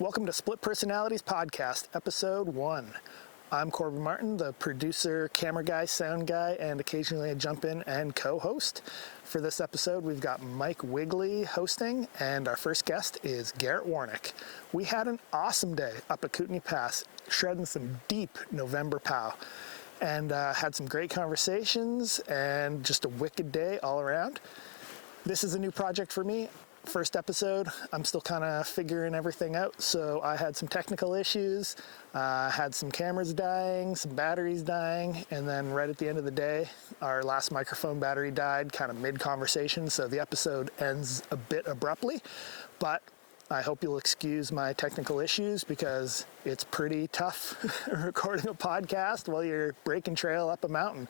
Welcome to Split Personalities Podcast, Episode 1. I'm Corbin Martin, the producer, camera guy, sound guy, and occasionally I jump in and co-host. For this episode, we've got Mike Wigley hosting, and our first guest is Garrett Warnick. We had an awesome day up at Kootenay Pass, shredding some deep November pow, and had some great conversations and just a wicked day all around. This is a new project for me. First episode, I'm still kind of figuring everything out, so I had some technical issues, had some cameras dying, some batteries dying, and then right at the end of the day, our last microphone battery died kind of mid-conversation, so the episode ends a bit abruptly, but I hope you'll excuse my technical issues because it's pretty tough recording a podcast while you're breaking trail up a mountain,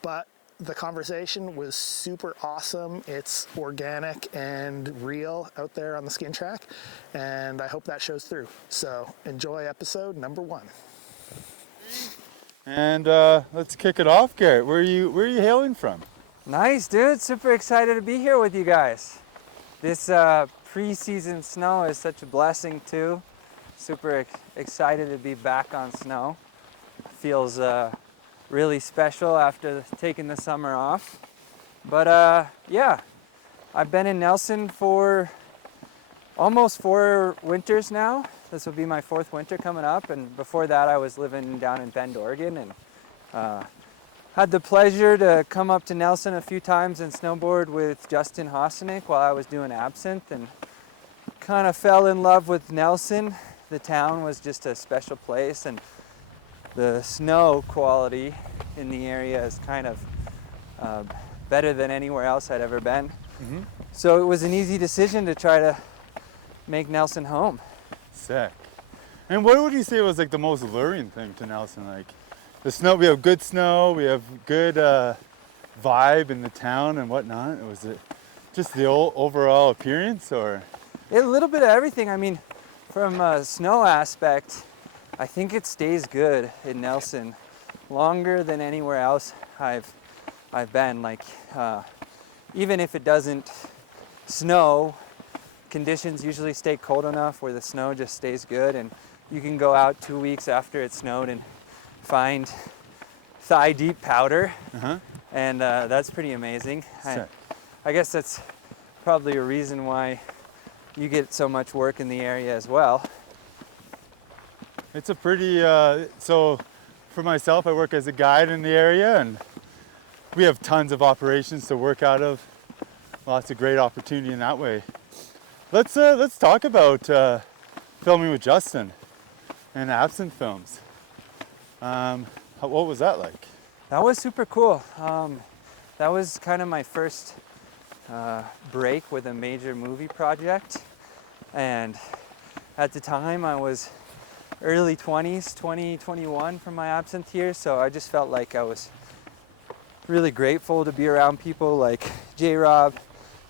but the conversation was super awesome. It's organic and real out there on the skin track, and I hope that shows through. So enjoy episode number 1. And let's kick it off, Garrett. Where are you hailing from? Nice, dude. Super excited to be here with you guys. This pre-season snow is such a blessing too. Super excited to be back on snow. Feels really special after taking the summer off. But yeah, I've been in Nelson for almost 4 winters now. This will be my 4th winter coming up, and before that I was living down in Bend, Oregon, and had the pleasure to come up to Nelson a few times and snowboard with Justin Hosenick while I was doing Absinthe, and kind of fell in love with Nelson. The town was just a special place, and the snow quality in the area is kind of better than anywhere else I'd ever been. Mm-hmm. So it was an easy decision to try to make Nelson home. Sick. And what would you say was like the most alluring thing to Nelson? Like the snow, we have good snow, we have good vibe in the town and whatnot. Was it just the overall appearance, or? A little bit of everything. I mean, from a snow aspect, I think it stays good in Nelson longer than anywhere else I've been. Like even if it doesn't snow, conditions usually stay cold enough where the snow just stays good, and you can go out 2 weeks after it snowed and find thigh deep powder. And that's pretty amazing. I guess that's probably a reason why you get so much work in the area as well. It's a pretty, so for myself, I work as a guide in the area, and we have tons of operations to work out of. Lots of great opportunity in that way. Let's talk about filming with Justin and Absinthe Films. What was that like? That was super cool. That was kind of my first break with a major movie project, and at the time I was early 20s, 21 from my Absinthe years, so I just felt like I was really grateful to be around people like J-Rob,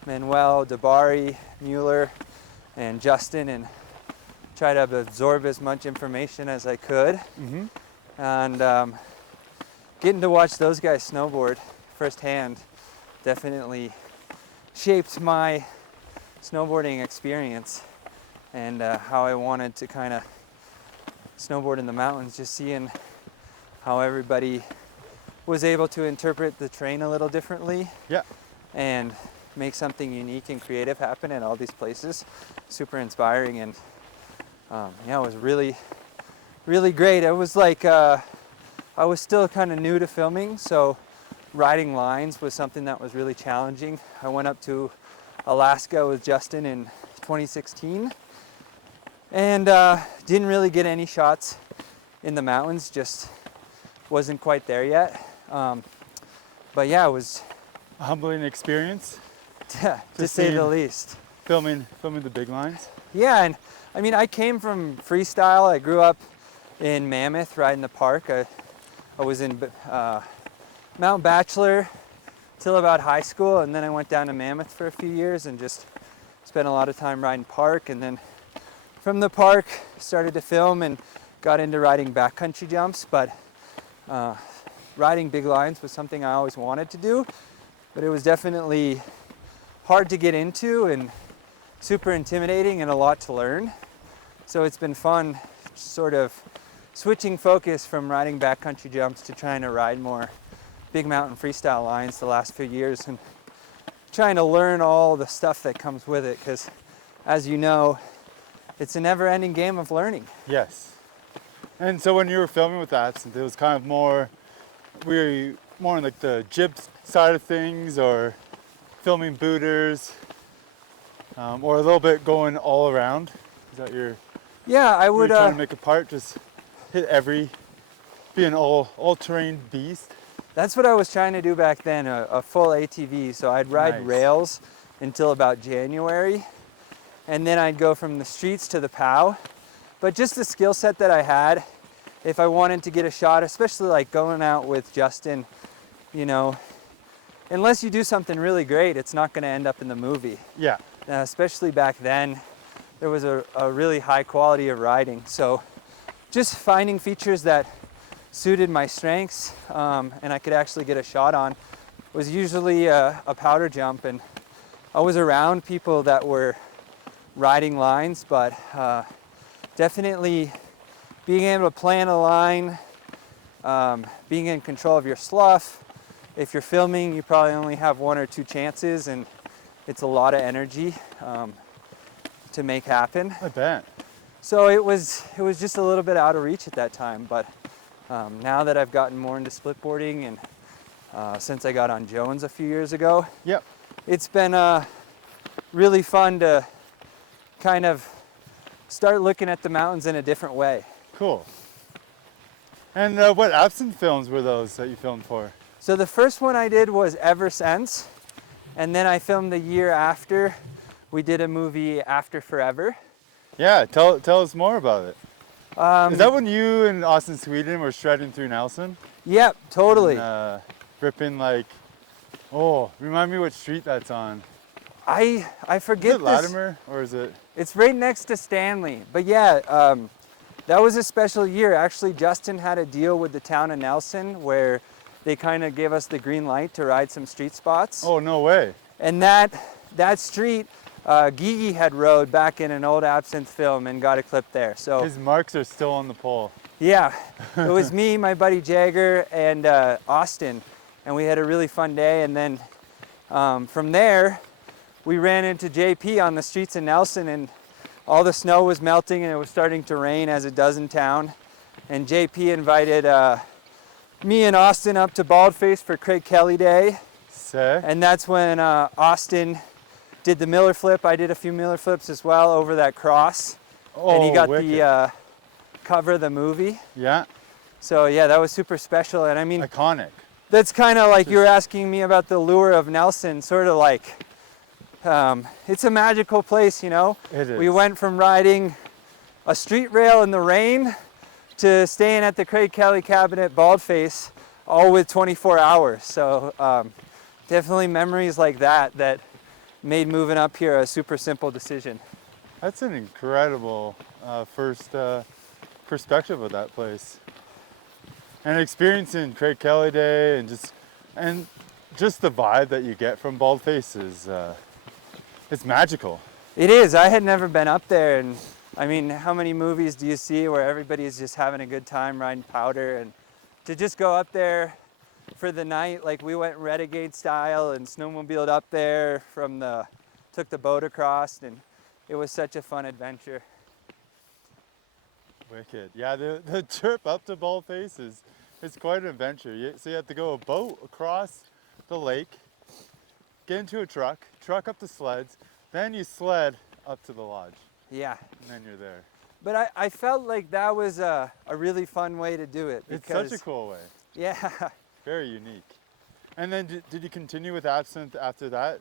Manuel, Dabari, Mueller, and Justin, and try to absorb as much information as I could. Mm-hmm. And getting to watch those guys snowboard firsthand definitely shaped my snowboarding experience and how I wanted to kind of snowboard in the mountains, just seeing how everybody was able to interpret the terrain a little differently. Yeah. And make something unique and creative happen in all these places. Super inspiring, and yeah, it was really, really great. It was like I was still kind of new to filming, so riding lines was something that was really challenging. I went up to Alaska with Justin in 2016 and didn't really get any shots in the mountains, just wasn't quite there yet. But yeah, it was A humbling experience, to say the least. Filming the big lines. Yeah, and I mean, I came from freestyle. I grew up in Mammoth, riding the park. I was in Mount Bachelor till about high school, and then I went down to Mammoth for a few years and just spent a lot of time riding park, and then from the park started to film and got into riding backcountry jumps. But riding big lines was something I always wanted to do, but it was definitely hard to get into and super intimidating and a lot to learn. So it's been fun sort of switching focus from riding backcountry jumps to trying to ride more big mountain freestyle lines the last few years, and trying to learn all the stuff that comes with it, because as you know, it's a never-ending game of learning. Yes. And so when you were filming with Absinthe, it was kind of more, were you more on like the jib side of things, or filming booters, or a little bit going all around? Is that your, Yeah, I would trying to make a part, just hit be an all-terrain beast? That's what I was trying to do back then, a full ATV. So I'd ride Nice. rails until about January, and then I'd go from the streets to the POW. But just the skill set that I had, if I wanted to get a shot, especially like going out with Justin, you know, unless you do something really great, it's not going to end up in the movie. Yeah. Especially back then, there was a really high quality of riding. So just finding features that suited my strengths, and I could actually get a shot on, was usually a powder jump. And I was around people that were riding lines, but definitely being able to plan a line, being in control of your slough. If you're filming, you probably only have 1 or 2 chances, and it's a lot of energy to make happen. I bet. So it was just a little bit out of reach at that time, but now that I've gotten more into splitboarding, and since I got on Jones a few years ago, Yep. it's been really fun to kind of start looking at the mountains in a different way. Cool. And what Absinthe films were those that you filmed for? So the first one I did was Ever Since, and then I filmed the year after. We did a movie After Forever. Yeah, tell us more about it. Is that when you and Austin, Sweden were shredding through Nelson? Yep, totally. And, ripping like, remind me what street that's on. I Is forget it this. Latimer, or is it? It's right next to Stanley. But yeah, that was a special year. Actually, Justin had a deal with the town of Nelson where they kind of gave us the green light to ride some street spots. Oh, no way. And that street, Gigi had rode back in an old Absinthe film and got a clip there. So His marks are still on the pole. yeah, it was me, my buddy Jagger, and Austin, and we had a really fun day. And then from there, we ran into JP on the streets of Nelson, and all the snow was melting and it was starting to rain, as it does in town. And JP invited me and Austin up to Baldface for Craig Kelly Day. Sick. And that's when Austin did the Miller flip. I did a few Miller flips as well over that cross. And he got wicked. the cover of the movie. Yeah, So yeah, that was super special. And I mean, iconic. that's kind of like you were asking me about the lure of Nelson, sort of like, it's a magical place, you know? It is. We went from riding a street rail in the rain to staying at the Craig Kelly cabin at Baldface, all with 24 hours. So definitely memories like that made moving up here a super simple decision. That's an incredible first perspective of that place. And experiencing Craig Kelly Day and just the vibe that you get from Baldface is it's magical. It is. I had never been up there, and I mean, how many movies do you see where everybody's just having a good time riding powder? And to just go up there for the night, like we went renegade style and snowmobiled up there took the boat across, and it was such a fun adventure. Wicked. Yeah, the trip up to Baldface is quite an adventure. So you have to go a boat across the lake, get into a truck up the sleds, then you sled up to the lodge, Yeah. and then you're there. But I felt like that was a really fun way to do it. It's Because, such a cool way. Yeah. Very unique. And then did you continue with Absinthe after that?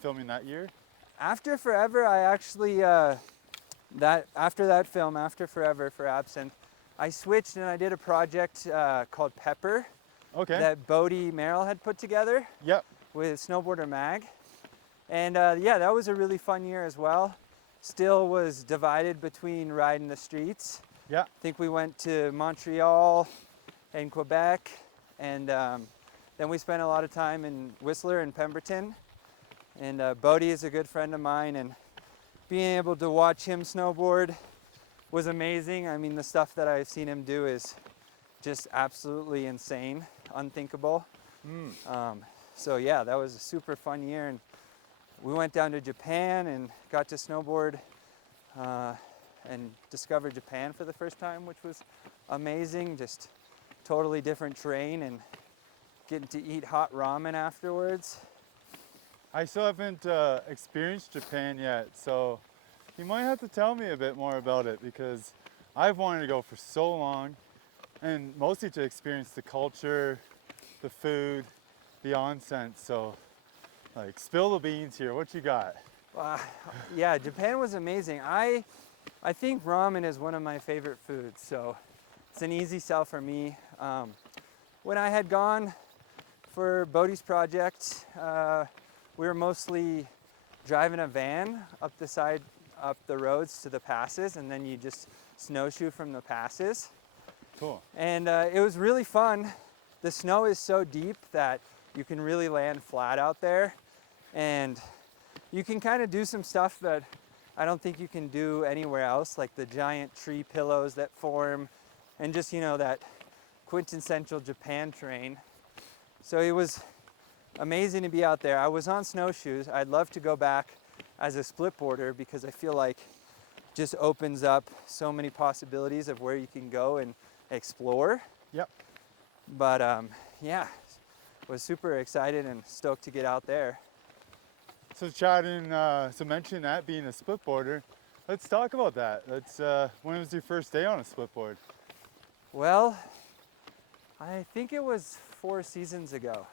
Filming that year? After Forever, I actually, after that film, After Forever for Absinthe, I switched and I did a project called Pepper Okay. that Bodie Merrill had put together Yep. with Snowboarder Mag. And yeah, that was a really fun year as well. Still was divided between riding the streets. Yeah. I think we went to Montreal and Quebec, and then we spent a lot of time in Whistler and Pemberton. And Bodie is a good friend of mine, and being able to watch him snowboard was amazing. I mean, the stuff that I've seen him do is just absolutely insane, unthinkable. So yeah, that was a super fun year, and we went down to Japan and got to snowboard and discover Japan for the first time, which was amazing. Just totally different terrain and getting to eat hot ramen afterwards. I still haven't experienced Japan yet, so you might have to tell me a bit more about it, because I've wanted to go for so long, and mostly to experience the culture, the food, the onsen. So like, spill the beans here. What you got? Yeah, Japan was amazing. I think ramen is one of my favorite foods, so it's an easy sell for me. When I had gone for Bodhi's project, we were mostly driving a van up the roads to the passes, and then you just snowshoe from the passes. Cool. And it was really fun. The snow is so deep that you can really land flat out there, and you can kind of do some stuff that I don't think you can do anywhere else, like the giant tree pillows that form, and just, you know, that quintessential Japan terrain. So it was amazing to be out there. I was on snowshoes. I'd love to go back as a splitboarder, because I feel like it just opens up so many possibilities of where you can go and explore. Yep. But yeah, was super excited and stoked to get out there. So chatting, so mentioning that being a splitboarder, let's talk about that. When was your first day on a splitboard? Well, I think it was 4 seasons ago.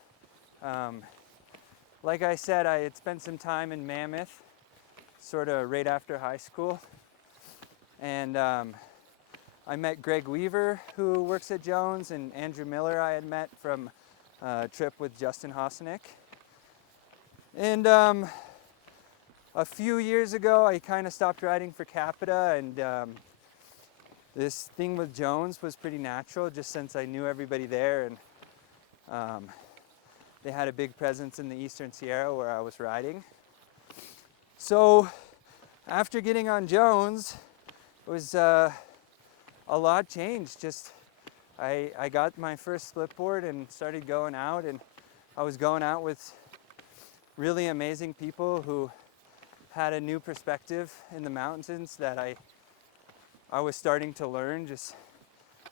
Like I said, I had spent some time in Mammoth, sort of right after high school. And I met Greg Weaver, who works at Jones, and Andrew Miller I had met from a trip with Justin Hosnick. And a few years ago, I kind of stopped riding for Capita, and this thing with Jones was pretty natural, just since I knew everybody there, and they had a big presence in the Eastern Sierra where I was riding. So after getting on Jones, it was a lot changed. Just I got my first splitboard and started going out, and I was going out with really amazing people who had a new perspective in the mountains that I was starting to learn. Just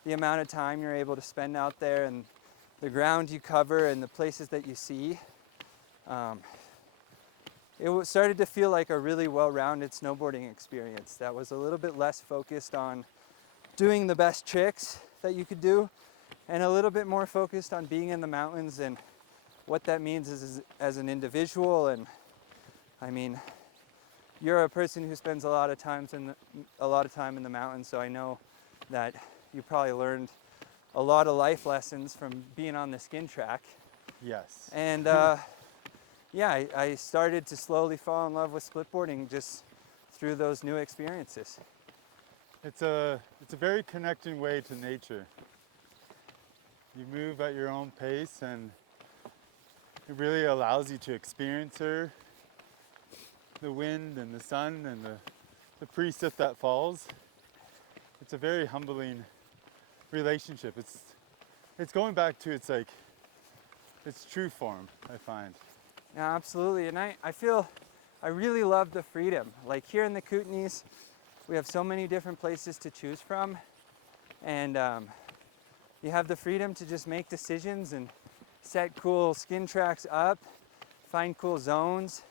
the amount of time you're able to spend out there, and the ground you cover, and the places that you see. It started to feel like a really well-rounded snowboarding experience that was a little bit less focused on doing the best tricks that you could do, and a little bit more focused on being in the mountains and what that means as an individual. And I mean, you're a person who spends a lot of time in the mountains, so I know that you probably learned a lot of life lessons from being on the skin track. Yes. And yeah, I started to slowly fall in love with splitboarding just through those new experiences. It's a very connecting way to nature. You move at your own pace, and it really allows you to experience her, the wind and the sun and the precip that falls. It's a very humbling relationship. It's going back to its true form, I find. Yeah, absolutely. And I feel I really love the freedom. Like here in the Kootenays, we have so many different places to choose from, and you have the freedom to just make decisions and set cool skin tracks up, find cool zones,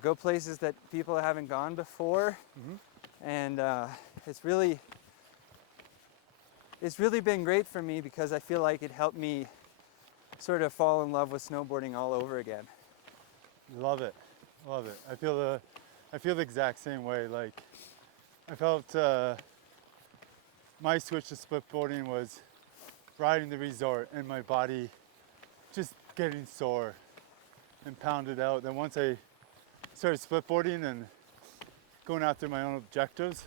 go places that people haven't gone before. Mm-hmm. And it's really been great for me, because I feel like it helped me sort of fall in love with snowboarding all over again. Love it, love it. I feel the exact same way. Like, I felt my switch to splitboarding was riding the resort and my body just getting sore and pounded out. Then once I started splitboarding and going after my own objectives,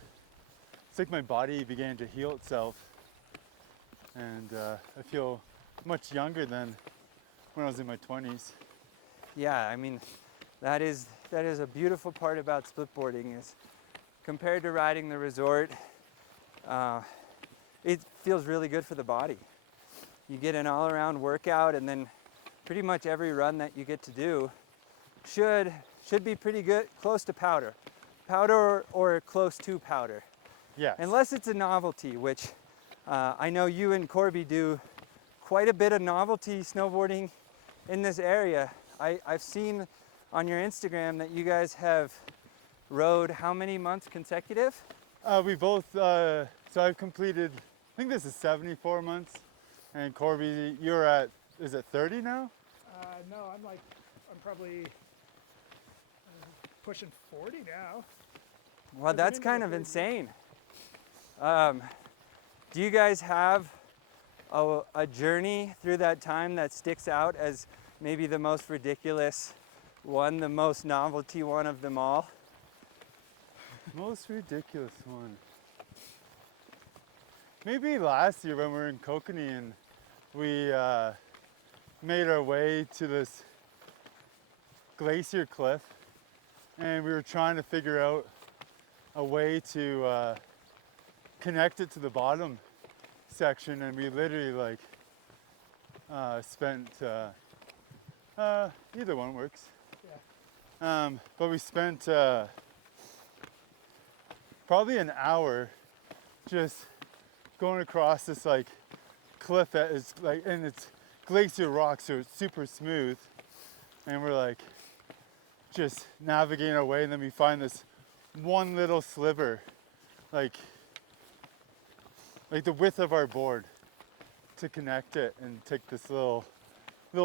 it's like my body began to heal itself, and I feel much younger than when I was in my 20s. Yeah, I mean, that is that is a beautiful part about splitboarding is compared to riding the resort, it feels really good for the body. You get an all-around workout, and then pretty much every run that you get to do should be pretty good, close to powder or close to powder. Yes. Unless it's a novelty, which I know you and Corby do quite a bit of novelty snowboarding in this area. I've seen on your Instagram that you guys have rode how many months consecutive? We both, so I've completed, I think this is 74 months. And Corby, you're at, is it 30 now? No, I'm probably pushing 40 now. Well, that's kind of insane. Do you guys have a journey through that time that sticks out as maybe the most ridiculous one, the most novelty one of them all? Most ridiculous one. Maybe last year when we were in Kootenay and we made our way to this glacier cliff, and we were trying to figure out a way to connect it to the bottom section, and we literally spent either one works. Yeah. But we spent probably an hour just going across this cliff that is and it's glacier rock, so it's super smooth, and we're just navigating our way, and then we find this one little sliver, like the width of our board, to connect it and take this little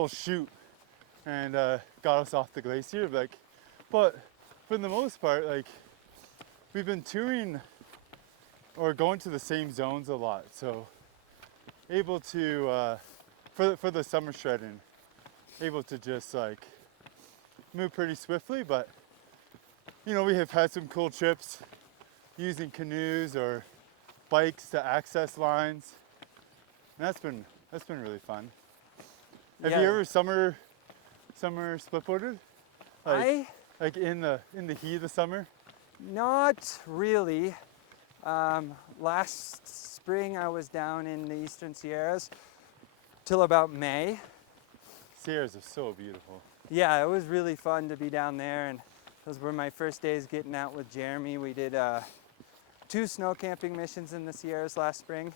chute, and got us off the glacier. But for the most part, we've been touring or going to the same zones a lot, so able to for the summer shredding, able to just move pretty swiftly. But we have had some cool trips using canoes or bikes to access lines, and that's been really fun. Have you ever summer splitboarded? In the heat of the summer? Not really. Last spring I was down in the Eastern Sierras till about May. Sierras are so beautiful. Yeah, it was really fun to be down there, and those were my first days getting out with Jeremy. We did 2 snow camping missions in the Sierras last spring.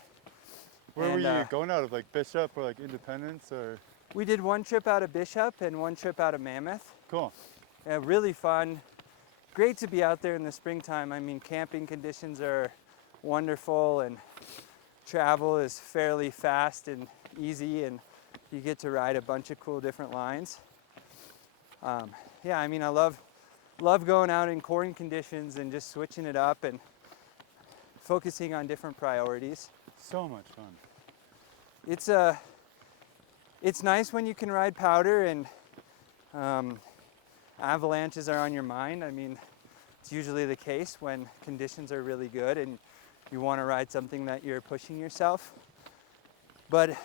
Where were you going out of, Bishop or Independence, or? We did 1 trip out of Bishop and 1 trip out of Mammoth. Cool. Really fun. Great to be out there in the springtime. I mean, camping conditions are wonderful, and travel is fairly fast and easy, and you get to ride a bunch of cool different lines. I mean, I love going out in corn conditions and just switching it up and focusing on different priorities. So much fun. It's nice when you can ride powder and avalanches are on your mind. I mean, it's usually the case when conditions are really good and you want to ride something that you're pushing yourself. But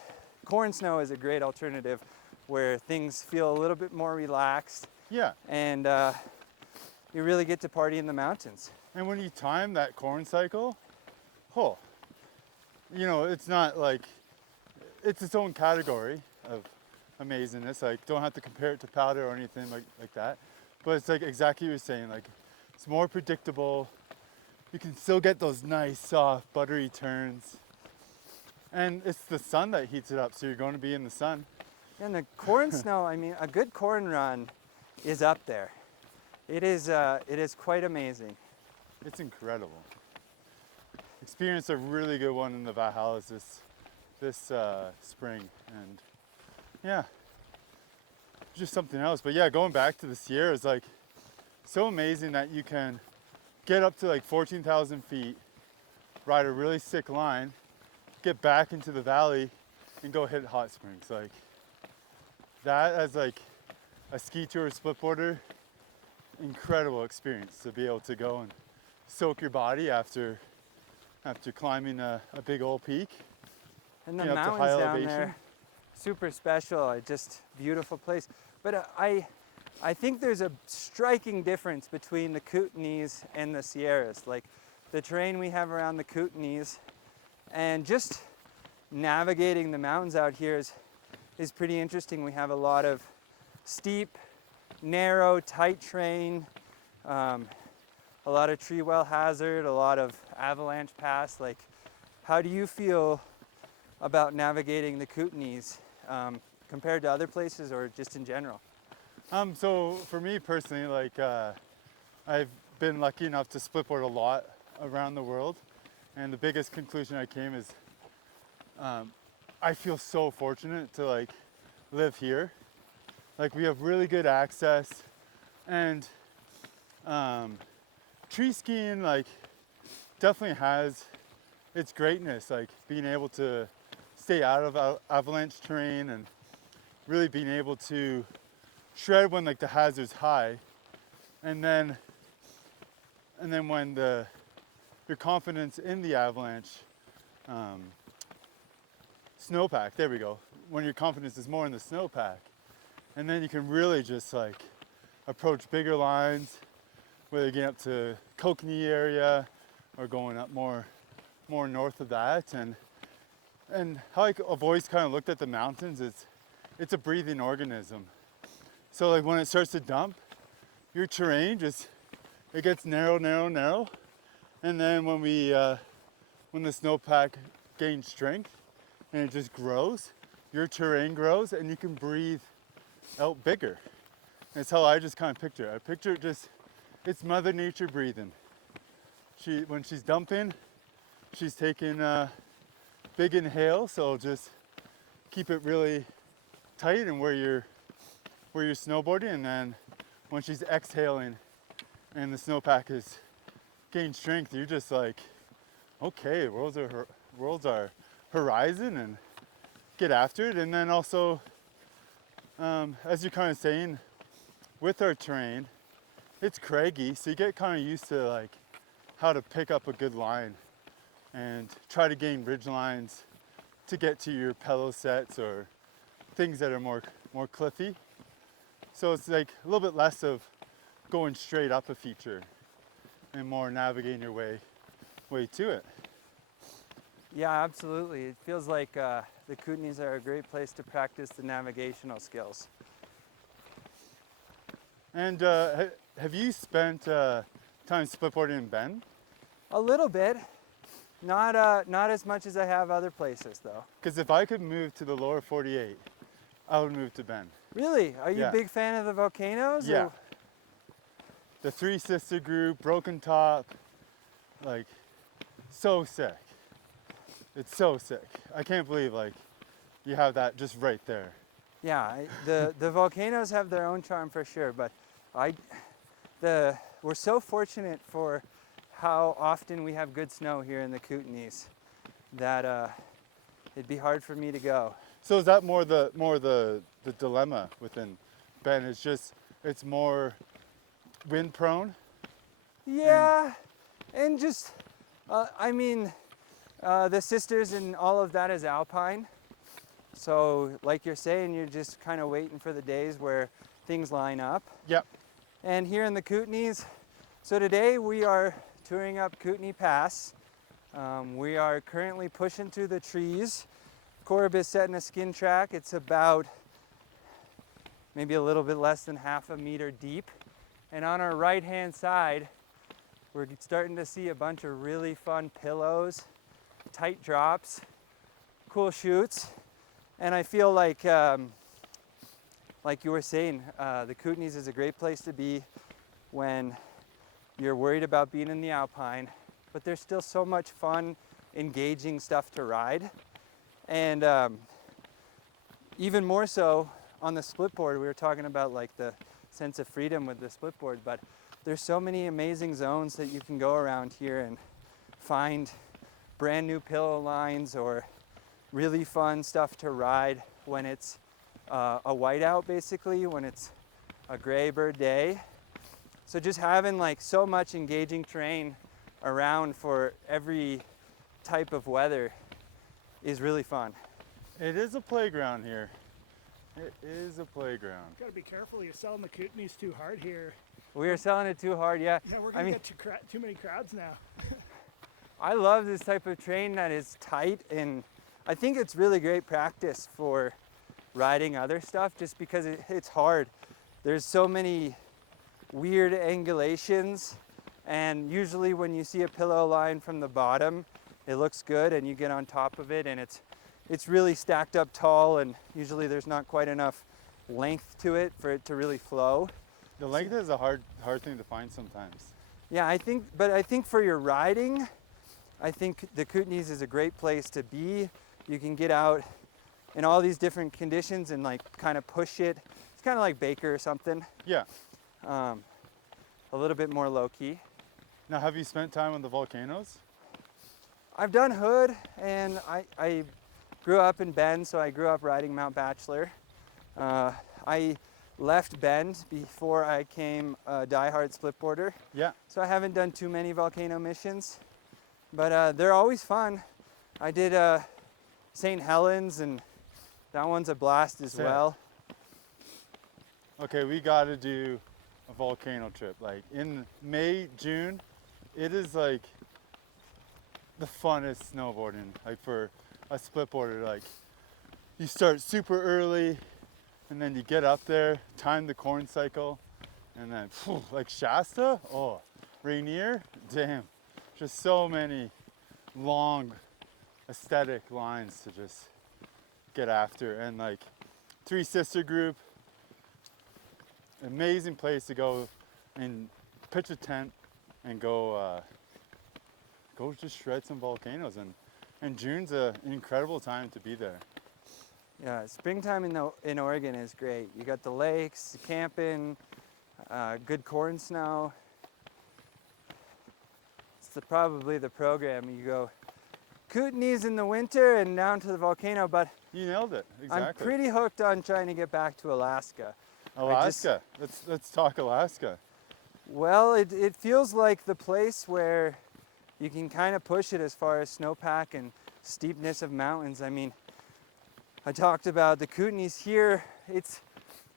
corn snow is a great alternative where things feel a little bit more relaxed. Yeah. And you really get to party in the mountains. And when you time that corn cycle, it's not it's its own category of amazingness. Don't have to compare it to powder or anything like that. But it's exactly what you're saying. It's more predictable. You can still get those nice, soft, buttery turns. And it's the sun that heats it up, so you're going to be in the sun. And the corn snow, I mean, a good corn run is up there. It is quite amazing. It's incredible. Experienced a really good one in the Valhallas this spring, and yeah, just something else. But yeah, going back to the Sierras, so amazing that you can get up to 14,000 feet, ride a really sick line, get back into the valley, and go hit hot springs. That as a ski tour splitboarder, incredible experience to be able to go and soak your body after climbing a big old peak. And the mountains down there, super special. Just beautiful place. But I I think there's a striking difference between the Kootenays and the Sierras. Like the terrain we have around the Kootenays and just navigating the mountains out here is pretty interesting. We have a lot of steep, narrow, tight terrain, a lot of tree well hazard, a lot of avalanche pass. Like, how do you feel about navigating the Kootenays compared to other places or just in general? So for me personally, like I've been lucky enough to splitboard a lot around the world, and the biggest conclusion I came is I feel so fortunate to like live here. Like we have really good access, and tree skiing like definitely has its greatness, like being able to stay out of avalanche terrain and really being able to shred when like the hazard's high, and then when your confidence in the avalanche snowpack, there we go, when your confidence is more in the snowpack, and then you can really just like approach bigger lines, whether you're getting up to Kootenay area or going up more north of that. And how I've always kind of looked at the mountains, it's a breathing organism. So like when it starts to dump, your terrain it gets narrow, and then when the snowpack gains strength and it just grows, your terrain grows and you can breathe out bigger. That's how I just kind of picture it. I picture it's Mother Nature breathing. When she's dumping, she's taking a big inhale, so just keep it really tight and where you're snowboarding, and then when she's exhaling and the snowpack is gained strength, you're just like, okay, world's our horizon, and get after it. And then also, as you're kind of saying, with our terrain, it's craggy, so you get kind of used to like how to pick up a good line and try to gain ridge lines to get to your pillow sets or things that are more cliffy. So it's like a little bit less of going straight up a feature and more navigating your way to it. Yeah, absolutely. It feels like the Kootenays are a great place to practice the navigational skills. And have you spent time splitboarding in Bend? A little bit. Not as much as I have other places though. Because if I could move to the lower 48, I would move to Bend. Really? Are you Yeah. a big fan of the volcanoes? Yeah. Or? The Three Sister Group, Broken Top, like so sick. It's so sick. I can't believe like you have that just right there. Yeah, the volcanoes have their own charm for sure, but we're so fortunate for how often we have good snow here in the Kootenays that it'd be hard for me to go. So is that more the dilemma within Bend? It's more wind prone? Yeah, and just the sisters and all of that is alpine. So like you're saying, you're just kind of waiting for the days where things line up. Yep. And here in the Kootenays, so today we are touring up Kootenay Pass. We are currently pushing through the trees. Corb is setting a skin track. It's about maybe a little bit less than half a meter deep. And on our right hand side, we're starting to see a bunch of really fun pillows, tight drops, cool chutes. And I feel like you were saying, the Kootenays is a great place to be when you're worried about being in the alpine, but there's still so much fun, engaging stuff to ride. And even more so on the splitboard, we were talking about like the sense of freedom with the splitboard, but there's so many amazing zones that you can go around here and find brand new pillow lines or really fun stuff to ride when it's a whiteout, basically, when it's a gray bird day. So just having like so much engaging terrain around for every type of weather is really fun. It is a playground here. It is a playground. Got to be careful. You're selling the Kootenays too hard here. We are selling it too hard, yeah. Yeah, we're I gonna mean, get too many crowds now. I love this type of train that is tight, and I think it's really great practice for riding other stuff just because it's hard. There's so many weird angulations, and usually when you see a pillow line from the bottom, it looks good and you get on top of it and it's really stacked up tall, and usually there's not quite enough length to it for it to really flow. The length is a hard thing to find sometimes. Yeah, I think for your riding, I think the Kootenays is a great place to be. You can get out in all these different conditions and like kind of push it. It's kind of like Baker or something. Yeah. A little bit more low key. Now, have you spent time on the volcanoes? I've done Hood, and I grew up in Bend, so I grew up riding Mount Bachelor. I left Bend before I came a diehard splitboarder. Yeah. So I haven't done too many volcano missions, but they're always fun. I did St. Helens, and that one's a blast as Yeah. well. Okay, we got to do a volcano trip. Like in May, June, it is like the funnest snowboarding. Like for a splitboarder, like you start super early, and then you get up there, time the corn cycle, and then like Shasta, oh, Rainier, damn, just so many long aesthetic lines to just get after. And like Three Sister Group, amazing place to go and pitch a tent and go just shred some volcanoes. And June's an incredible time to be there. Yeah, springtime in Oregon is great. You got the lakes, camping, good corn snow. It's probably the program. You go Kootenays in the winter and down to the volcano, but You nailed it, exactly. I'm pretty hooked on trying to get back to Alaska. Alaska, let's talk Alaska. Well, it feels like the place where you can kind of push it as far as snowpack and steepness of mountains. I mean, I talked about the Kootenays here.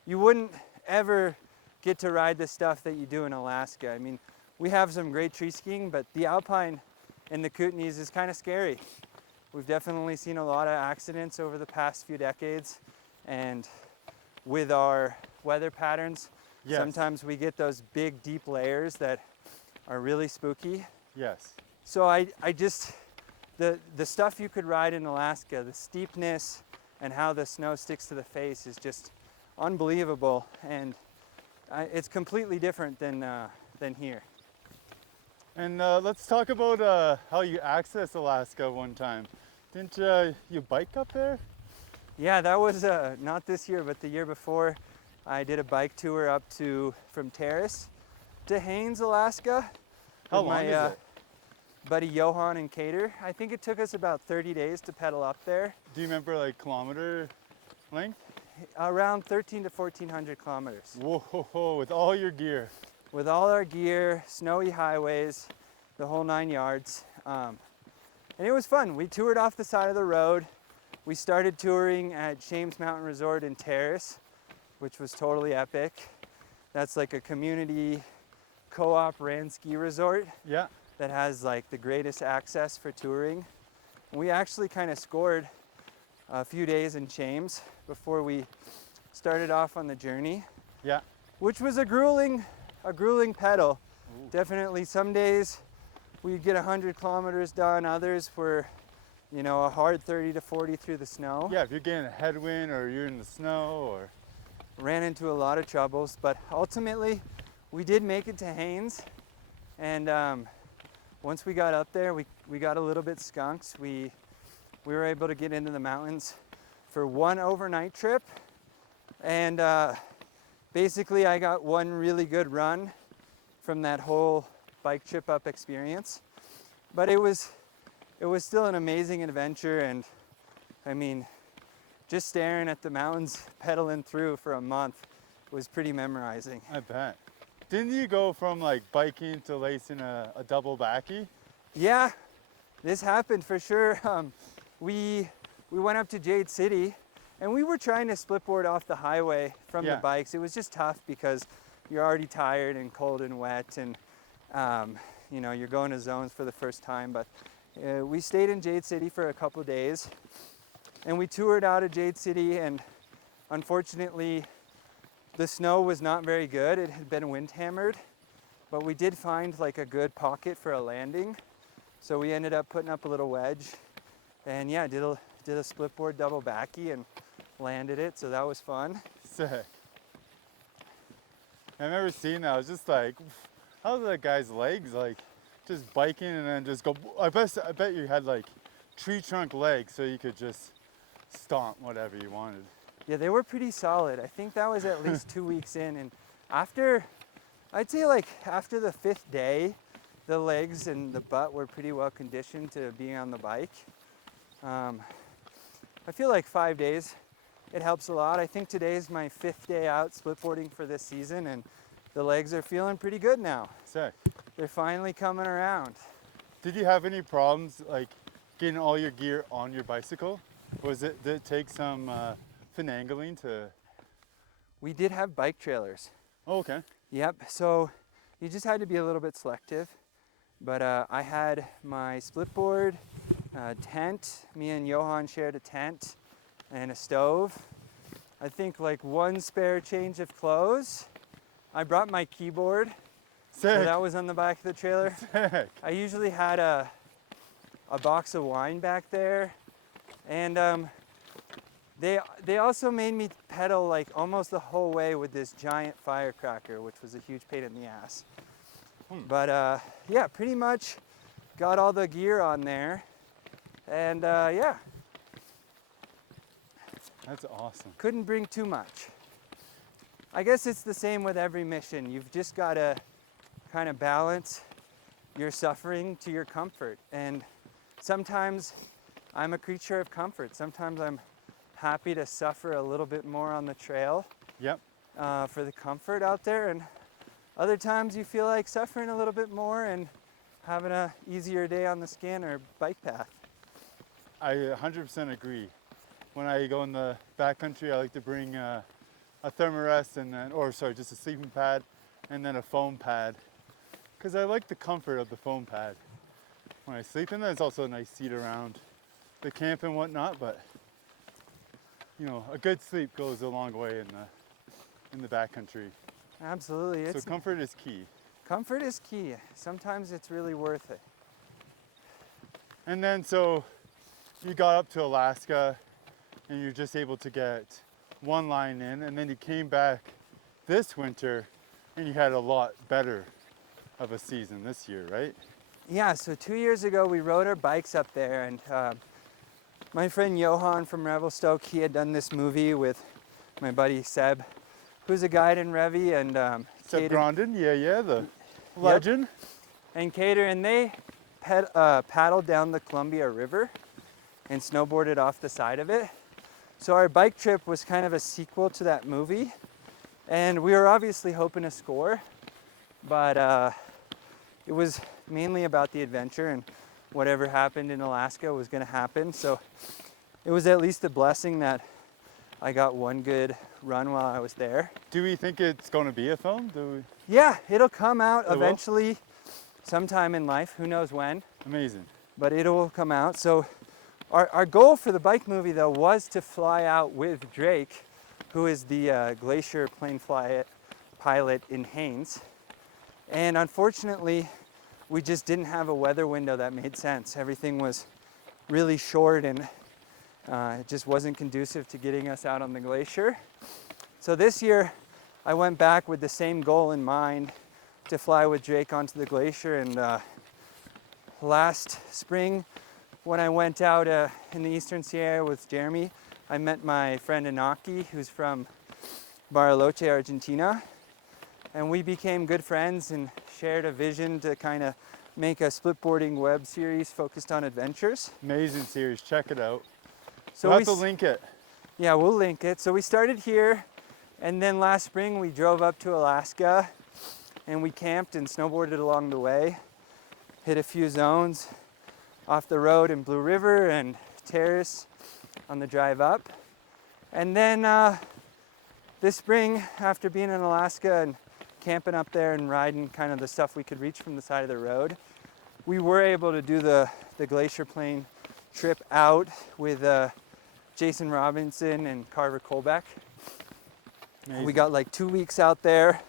You wouldn't ever get to ride the stuff that you do in Alaska. I mean, we have some great tree skiing, but the alpine in the Kootenays is kind of scary. We've definitely seen a lot of accidents over the past few decades, and with our weather patterns, Yes. sometimes we get those big, deep layers that are really spooky. Yes. So I just, the stuff you could ride in Alaska, the steepness and how the snow sticks to the face is just unbelievable, and it's completely different than here. And let's talk about how you accessed Alaska one time. Didn't you bike up there? Yeah, that was not this year, but the year before. I did a bike tour from Terrace to Haines, Alaska. How with long my is it? buddy Johan and Cater. I think it took us about 30 days to pedal up there. Do you remember like kilometer length? Around 1,300 to 1,400 kilometers. Whoa, with all your gear. With all our gear, snowy highways, the whole 9 yards. And it was fun. We toured off the side of the road. We started touring at Shames Mountain Resort in Terrace, which was totally epic. That's like a community co-op ran ski resort Yeah. that has like the greatest access for touring. We actually kind of scored a few days in Shames before we started off on the journey, Yeah. which was a grueling pedal. Ooh. Definitely some days we'd get 100 kilometers done, others were, a hard 30 to 40 through the snow. Yeah, if you're getting a headwind or you're in the snow or... Ran into a lot of troubles, but ultimately we did make it to Haines, and once we got up there, we got a little bit skunked. We were able to get into the mountains for one overnight trip, and basically I got one really good run from that whole bike trip up experience. But it was still an amazing adventure, and I mean, just staring at the mountains pedaling through for a month was pretty memorizing. I bet. Didn't you go from like biking to lacing a double backy? Yeah, this happened for sure. We went up to Jade City, And we were trying to splitboard off the highway from the bikes. It was just tough because you're already tired and cold and wet, and you know, you're going to zones for the first time. But we stayed in Jade City for a couple of days, and we toured out of Jade City, and unfortunately the snow was not very good. It had been wind hammered, but we did find like a good pocket for a landing. So we ended up putting up a little wedge, and yeah, did a splitboard double backy and landed it, so that was fun. Sick. I remember seeing that. I was just like, how are that guy's legs like just biking and then just go? I bet you had like tree trunk legs so you could just stomp whatever you wanted. Yeah, they were pretty solid. I think that was at least 2 weeks in, and after, I'd say like after the 5th day, the legs and the butt were pretty well conditioned to being on the bike. I feel like 5 days, it helps a lot. I think today's my 5th day out splitboarding for this season, and the legs are feeling pretty good now. Sick. They're finally coming around. Did you have any problems like getting all your gear on your bicycle? Did it take some finagling to? We did have bike trailers. Oh, okay. Yep, so you just had to be a little bit selective. But I had my splitboard, tent. Me and Johan shared a tent and a stove. I think like one spare change of clothes. I brought my keyboard. Sick. So that was on the back of the trailer. Sick. I usually had a box of wine back there. And they also made me pedal like almost the whole way with this giant firecracker, which was a huge pain in the ass. But yeah, pretty much got all the gear on there, and yeah. That's awesome. Couldn't bring too much. I guess it's the same with every mission. You've just got to kind of balance your suffering to your comfort. And sometimes I'm a creature of comfort. Sometimes I'm happy to suffer a little bit more on the trail. Yep. For the comfort out there, and other times you feel like suffering a little bit more and having a easier day on the skin or bike path. I 100% agree. When I go in the backcountry, I like to bring a thermarest and then, just a sleeping pad and then a foam pad, because I like the comfort of the foam pad when I sleep. And there's also a nice seat around the camp and whatnot, but you know, a good sleep goes a long way in the backcountry. Absolutely. So comfort is key. Comfort is key. Sometimes it's really worth it. And then so you got up to Alaska and you're just able to get one line in, and then you came back this winter and you had a lot better of a season this year, right? Yeah, so 2 years ago we rode our bikes up there, and my friend Johan from Revelstoke, he had done this movie with my buddy Seb, who's a guide in Revi, and Seb Grondin, the legend. Yep. And Cater, and they paddled down the Columbia River and snowboarded off the side of it. So our bike trip was kind of a sequel to that movie, and we were obviously hoping to score, but it was mainly about the adventure, and whatever happened in Alaska was going to happen. So it was at least a blessing that I got one good run while I was there. Do we think it's going to be a film? Yeah, it'll come out eventually, sometime in life. Who knows when? Amazing. But it will come out. So our goal for the bike movie, though, was to fly out with Drake, who is the Glacier plane pilot in Haines. And unfortunately, we just didn't have a weather window that made sense. Everything was really short, and it just wasn't conducive to getting us out on the glacier. So this year, I went back with the same goal in mind, to fly with Drake onto the glacier. And last spring, when I went out in the Eastern Sierra with Jeremy, I met my friend Inaki, who's from Bariloche, Argentina. And we became good friends and shared a vision to kind of make a splitboarding web series focused on adventures. Amazing series, check it out. So we'll have to link it. Yeah, we'll link it. So we started here, and then last spring we drove up to Alaska, and we camped and snowboarded along the way, hit a few zones off the road in Blue River and Terrace on the drive up. And then this spring, after being in Alaska and camping up there and riding kind of the stuff we could reach from the side of the road, we were able to do the Glacier Plain trip out with Jason Robinson and Carver Colbeck. We got like 2 weeks out there,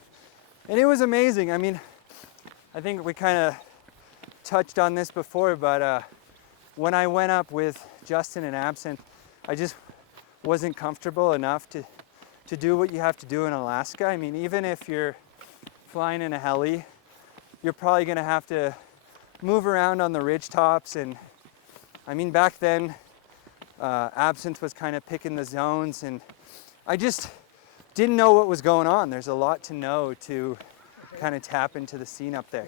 and it was amazing. I mean, I think we kind of touched on this before, but when I went up with Justin and Absinthe, I just wasn't comfortable enough to do what you have to do in Alaska. I mean, even if you're flying in a heli, you're probably gonna have to move around on the ridge tops. And I mean, back then, Absinthe was kind of picking the zones, and I just didn't know what was going on. There's a lot to know to kind of tap into the scene up there.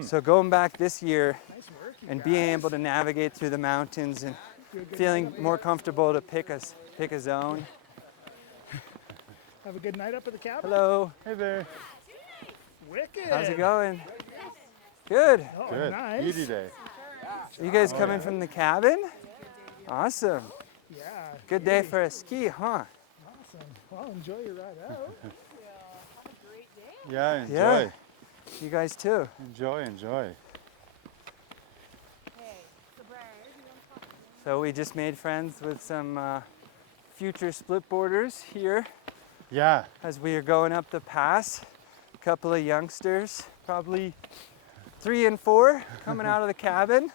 So going back this year and being able to navigate through the mountains and feeling more comfortable to pick a zone. Have a good night up at the cabin. Hello. Hey there. Wicked. How's it going? Good. Oh, Good. nice. Beauty day. Are you guys coming from the cabin? Awesome. Yeah. Good day for a ski, huh? Awesome. Well, enjoy your ride out. Yeah, enjoy. Yeah. You guys too. Enjoy. So we just made friends with some future splitboarders here Yeah. as we are going up the pass. A couple of youngsters, probably 3 and 4, coming out of the cabin,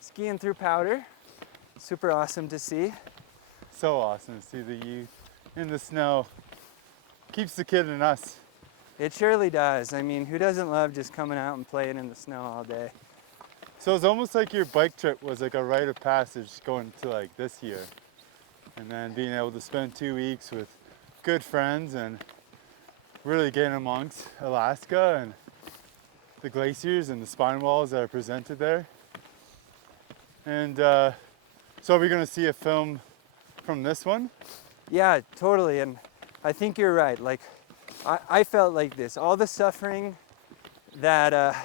skiing through powder. Super awesome to see. So awesome to see the youth in the snow. Keeps the kid in us. It surely does. I mean, who doesn't love just coming out and playing in the snow all day? So it's almost like your bike trip was like a rite of passage going to like this year. And then being able to spend 2 weeks with good friends and really getting amongst Alaska and the glaciers and the spine walls that are presented there. And so are we gonna see a film from this one? Yeah, totally. And I think you're right. Like, I felt like this. All the suffering that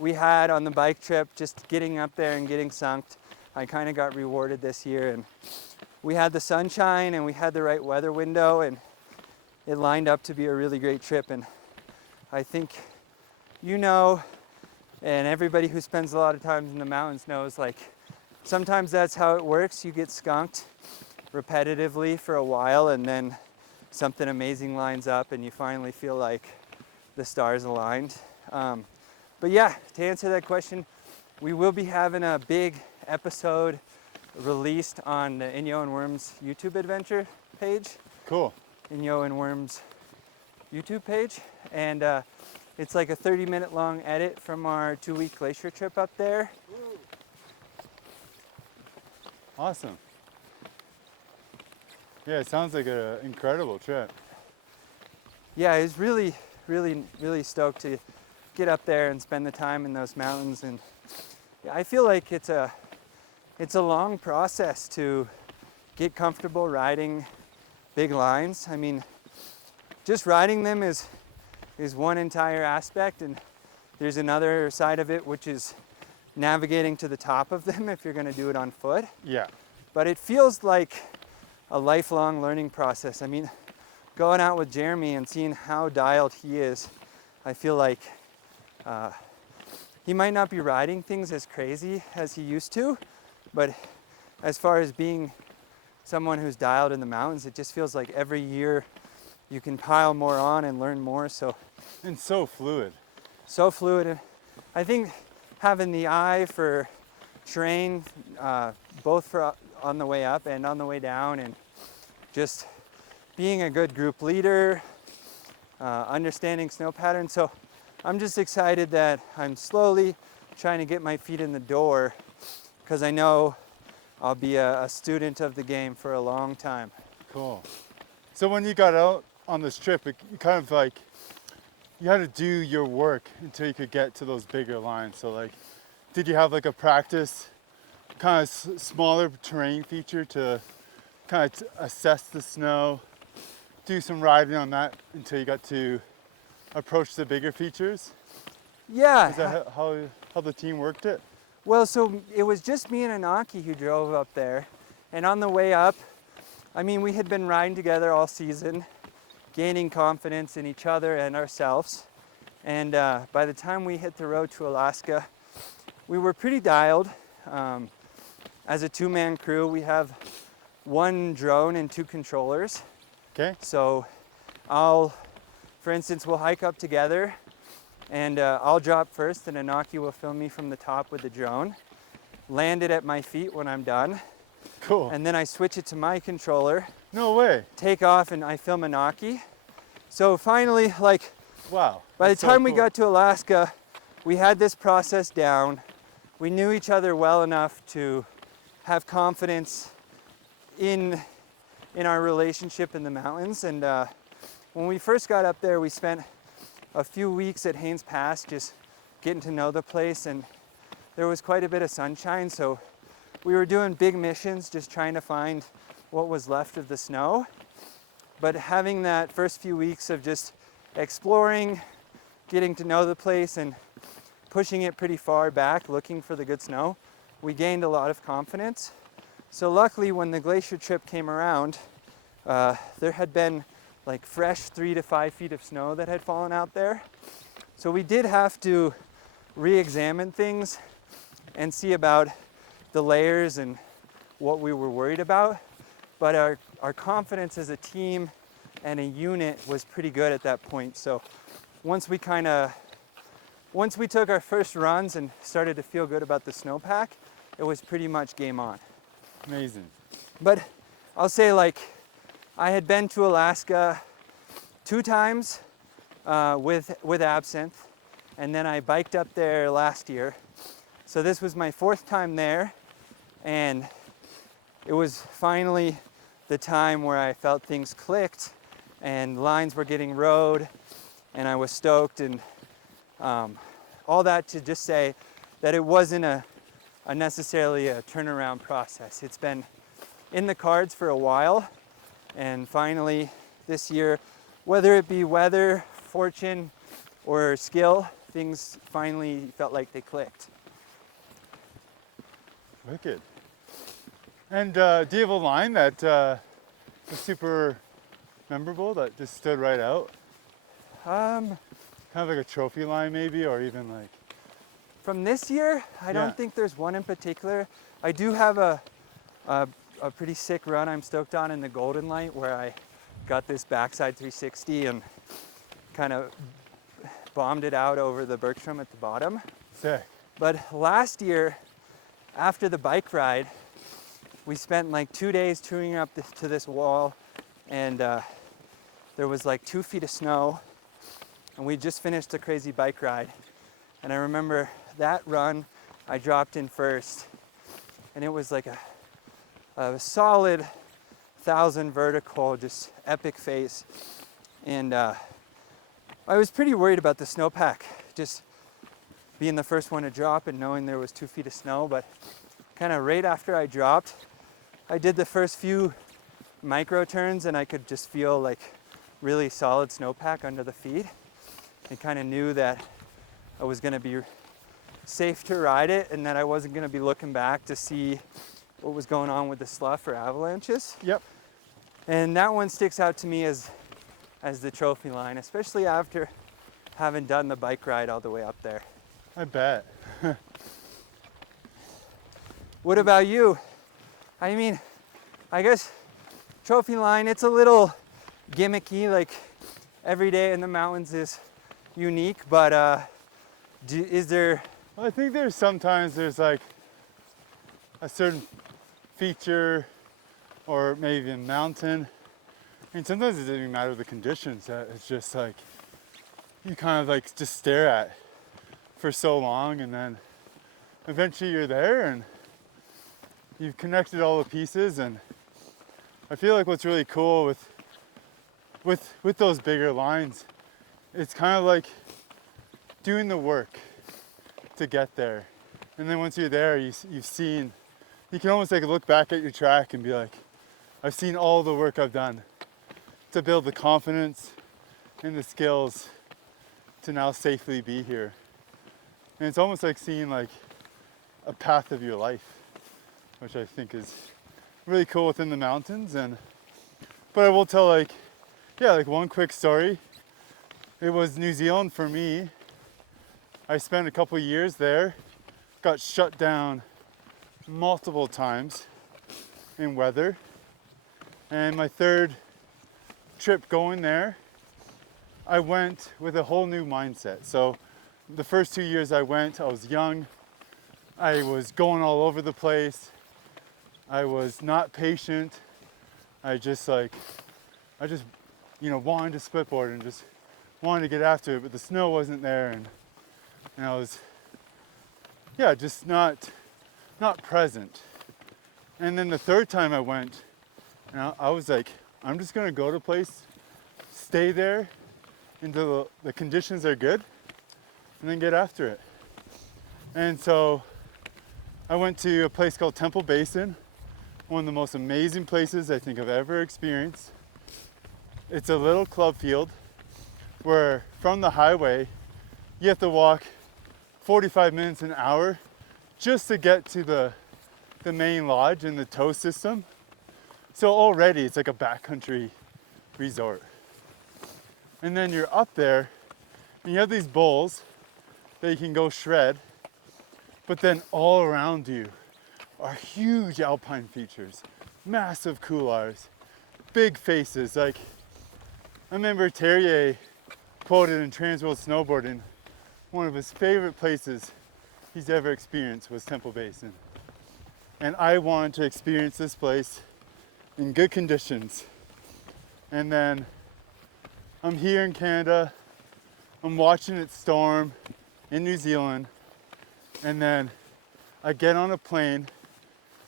we had on the bike trip, just getting up there and getting sunked, I kind of got rewarded this year. And we had the sunshine and we had the right weather window, and it lined up to be a really great trip. And I think, you know, and everybody who spends a lot of time in the mountains knows, like, sometimes that's how it works. You get skunked repetitively for a while, and then something amazing lines up and you finally feel like the stars aligned. But yeah, to answer that question, we will be having a big episode released on the Inyo and Worms YouTube adventure page. Cool. Inyo and Worms YouTube page. And it's like a 30-minute long edit from our 2-week glacier trip up there. Awesome. Yeah, it sounds like an incredible trip. Yeah, I was really, really, really stoked to get up there and spend the time in those mountains. And yeah, I feel like it's a long process to get comfortable riding big lines. I mean, just riding them is one entire aspect, and there's another side of it, which is navigating to the top of them if you're going to do it on foot. Yeah. But it feels like a lifelong learning process. I mean, going out with Jeremy and seeing how dialed he is, I feel like he might not be riding things as crazy as he used to, but as far as being someone who's dialed in the mountains, it just feels like every year you can pile more on and learn more. And so fluid. So fluid. And I think having the eye for terrain, both for on the way up and on the way down, and just being a good group leader, understanding snow patterns. So I'm just excited that I'm slowly trying to get my feet in the door, because I know I'll be a student of the game for a long time. Cool. So when you got out on this trip, you kind of like, you had to do your work until you could get to those bigger lines. So like, did you have like a practice kind of smaller terrain feature to kind of assess the snow, do some riding on that until you got to approach the bigger features? Yeah. Is that how the team worked it? Well, so it was just me and Anaki who drove up there. And on the way up, I mean, we had been riding together all season, gaining confidence in each other and ourselves. And by the time we hit the road to Alaska, we were pretty dialed. As a two-man crew, we have one drone and two controllers. Okay. So for instance, we'll hike up together, and I'll drop first, and Anaki will film me from the top with the drone, land it at my feet when I'm done, Cool. and then I switch it to my controller, No way. take off, and I film Anaki. So finally, like, Wow. by the That's so time we cool. got to Alaska, we had this process down. We knew each other well enough to have confidence in our relationship in the mountains. And when we first got up there, we spent a few weeks at Haines Pass just getting to know the place, and there was quite a bit of sunshine, so we were doing big missions just trying to find what was left of the snow. But having that first few weeks of just exploring, getting to know the place, and pushing it pretty far back, looking for the good snow, we gained a lot of confidence. So luckily, when the glacier trip came around, there had been like fresh 3 to 5 feet of snow that had fallen out there. So we did have to re-examine things and see about the layers and what we were worried about. But our confidence as a team and a unit was pretty good at that point. So once we took our first runs and started to feel good about the snowpack, it was pretty much game on. Amazing. But I'll say, like, I had been to Alaska 2 times with Absinthe, and then I biked up there last year. So this was my 4th time there, and it was finally the time where I felt things clicked and lines were getting rode, and I was stoked, and all that to just say that it wasn't necessarily a turnaround process. It's been in the cards for a while, and finally this year, whether it be weather, fortune, or skill, things finally felt like they clicked. Wicked. And do you have a line that was super memorable that just stood right out? Kind of like a trophy line maybe, or even like... From this year, I don't think there's one in particular. I do have a pretty sick run I'm stoked on in the Golden Light, where I got this backside 360 and kind of bombed it out over the Bergstrom at the bottom. Sick. But last year, after the bike ride, we spent like 2 days touring up to this wall, and there was like 2 feet of snow, and we just finished a crazy bike ride. And I remember that run, I dropped in first, and it was like a solid 1,000 vertical, just epic face. And I was pretty worried about the snowpack, just being the first one to drop and knowing there was 2 feet of snow. But kind of right after I dropped, I did the first few micro turns, and I could just feel like really solid snowpack under the feet, and kind of knew that I was going to be safe to ride it, and that I wasn't going to be looking back to see what was going on with the slough or avalanches. Yep. And that one sticks out to me as the trophy line, especially after having done the bike ride all the way up there. I bet. What about you? I mean, I guess trophy line, it's a little gimmicky, like every day in the mountains is unique, but is there... Well, I think there's like a certain feature or maybe a mountain. I mean, sometimes it doesn't even matter the conditions. It's just like you kind of like just stare at for so long, and then eventually you're there and you've connected all the pieces. And I feel like what's really cool with those bigger lines, it's kind of like doing the work to get there. And then once you're there, you've seen, you can almost like look back at your track and be like, I've seen all the work I've done to build the confidence and the skills to now safely be here. And it's almost like seeing like a path of your life, which I think is really cool within the mountains. And But I will tell like one quick story. It was New Zealand for me. I spent a couple years there, got shut down multiple times in weather. And my third trip going there, I went with a whole new mindset. So the first 2 years I went, I was young. I was going all over the place. I was not patient. I just wanted to splitboard and just wanted to get after it, but the snow wasn't there, and I was, just not present. And then the third time I went, I was like, I'm just gonna go to a place, stay there until the conditions are good, and then get after it. And so I went to a place called Temple Basin, one of the most amazing places I think I've ever experienced. It's a little club field where from the highway, you have to walk 45 minutes an hour just to get to the main lodge and the tow system. So already it's like a backcountry resort. And then you're up there and you have these bowls that you can go shred, but then all around you are huge alpine features, massive couloirs, big faces. Like, I remember Terrier quoted in Transworld Snowboarding, one of his favorite places he's ever experienced was Temple Basin. And I wanted to experience this place in good conditions. And then I'm here in Canada, I'm watching it storm in New Zealand, and then I get on a plane.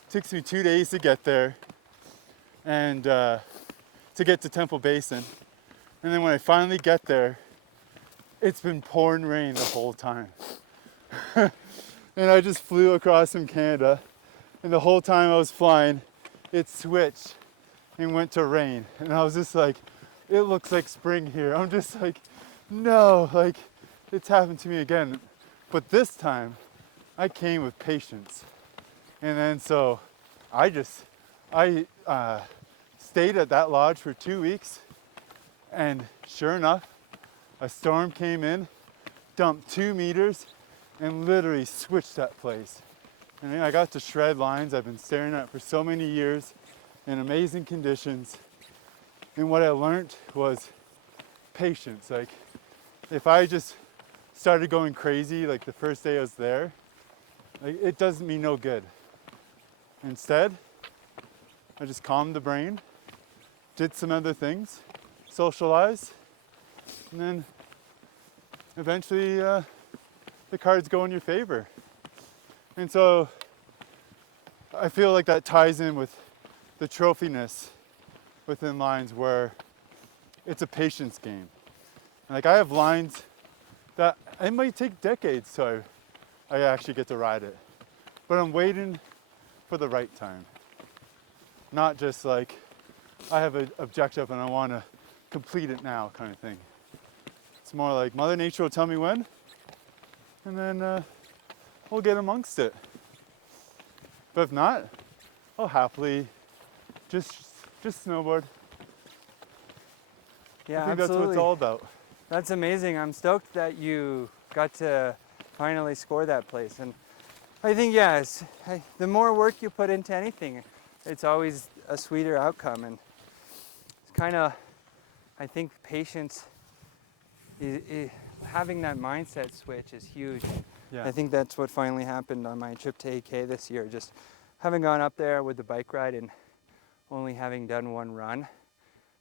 It takes me 2 days to get there and to get to Temple Basin. And then when I finally get there, it's been pouring rain the whole time. And I just flew across from Canada, and the whole time I was flying, it switched and went to rain. And I was just like, it looks like spring here. I'm just like, no, like it's happened to me again. But this time I came with patience. And then so I stayed at that lodge for 2 weeks, and sure enough, a storm came in, dumped 2 meters, and literally switched that place. And then I got to shred lines I've been staring at for so many years in amazing conditions. And what I learned was patience. Like, if I just started going crazy like the first day I was there, like, it does me no good. Instead, I just calmed the brain, did some other things, socialized, and then eventually the cards go in your favor. And so I feel like that ties in with the trophiness within lines, where it's a patience game. Like, I have lines that it might take decades till I actually get to ride it, but I'm waiting for the right time. Not just like I have an objective and I want to complete it now kind of thing. It's more like Mother Nature will tell me when, and then we'll get amongst it. But if not, I'll happily just snowboard. Yeah, I think absolutely. that's what it's all about. That's amazing. I'm stoked that you got to finally score that place. And I think, the more work you put into anything, it's always a sweeter outcome. And it's kind of, I think patience, having that mindset switch is huge. Yeah. I think that's what finally happened on my trip to AK this year. Just having gone up there with the bike ride and only having done one run,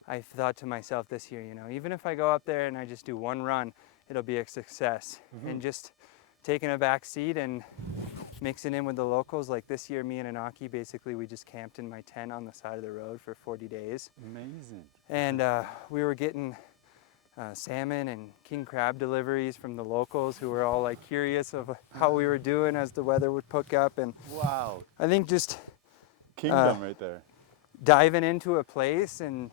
I thought to myself this year, even if I go up there and I just do one run, it'll be a success. Mm-hmm. And just taking a back seat and mixing in with the locals. Like this year, me and Anaki, basically we just camped in my tent on the side of the road for 40 days. Amazing. And we were getting salmon and king crab deliveries from the locals, who were all like curious of how we were doing as the weather would pick up. And wow, I think just kingdom right there. Diving into a place and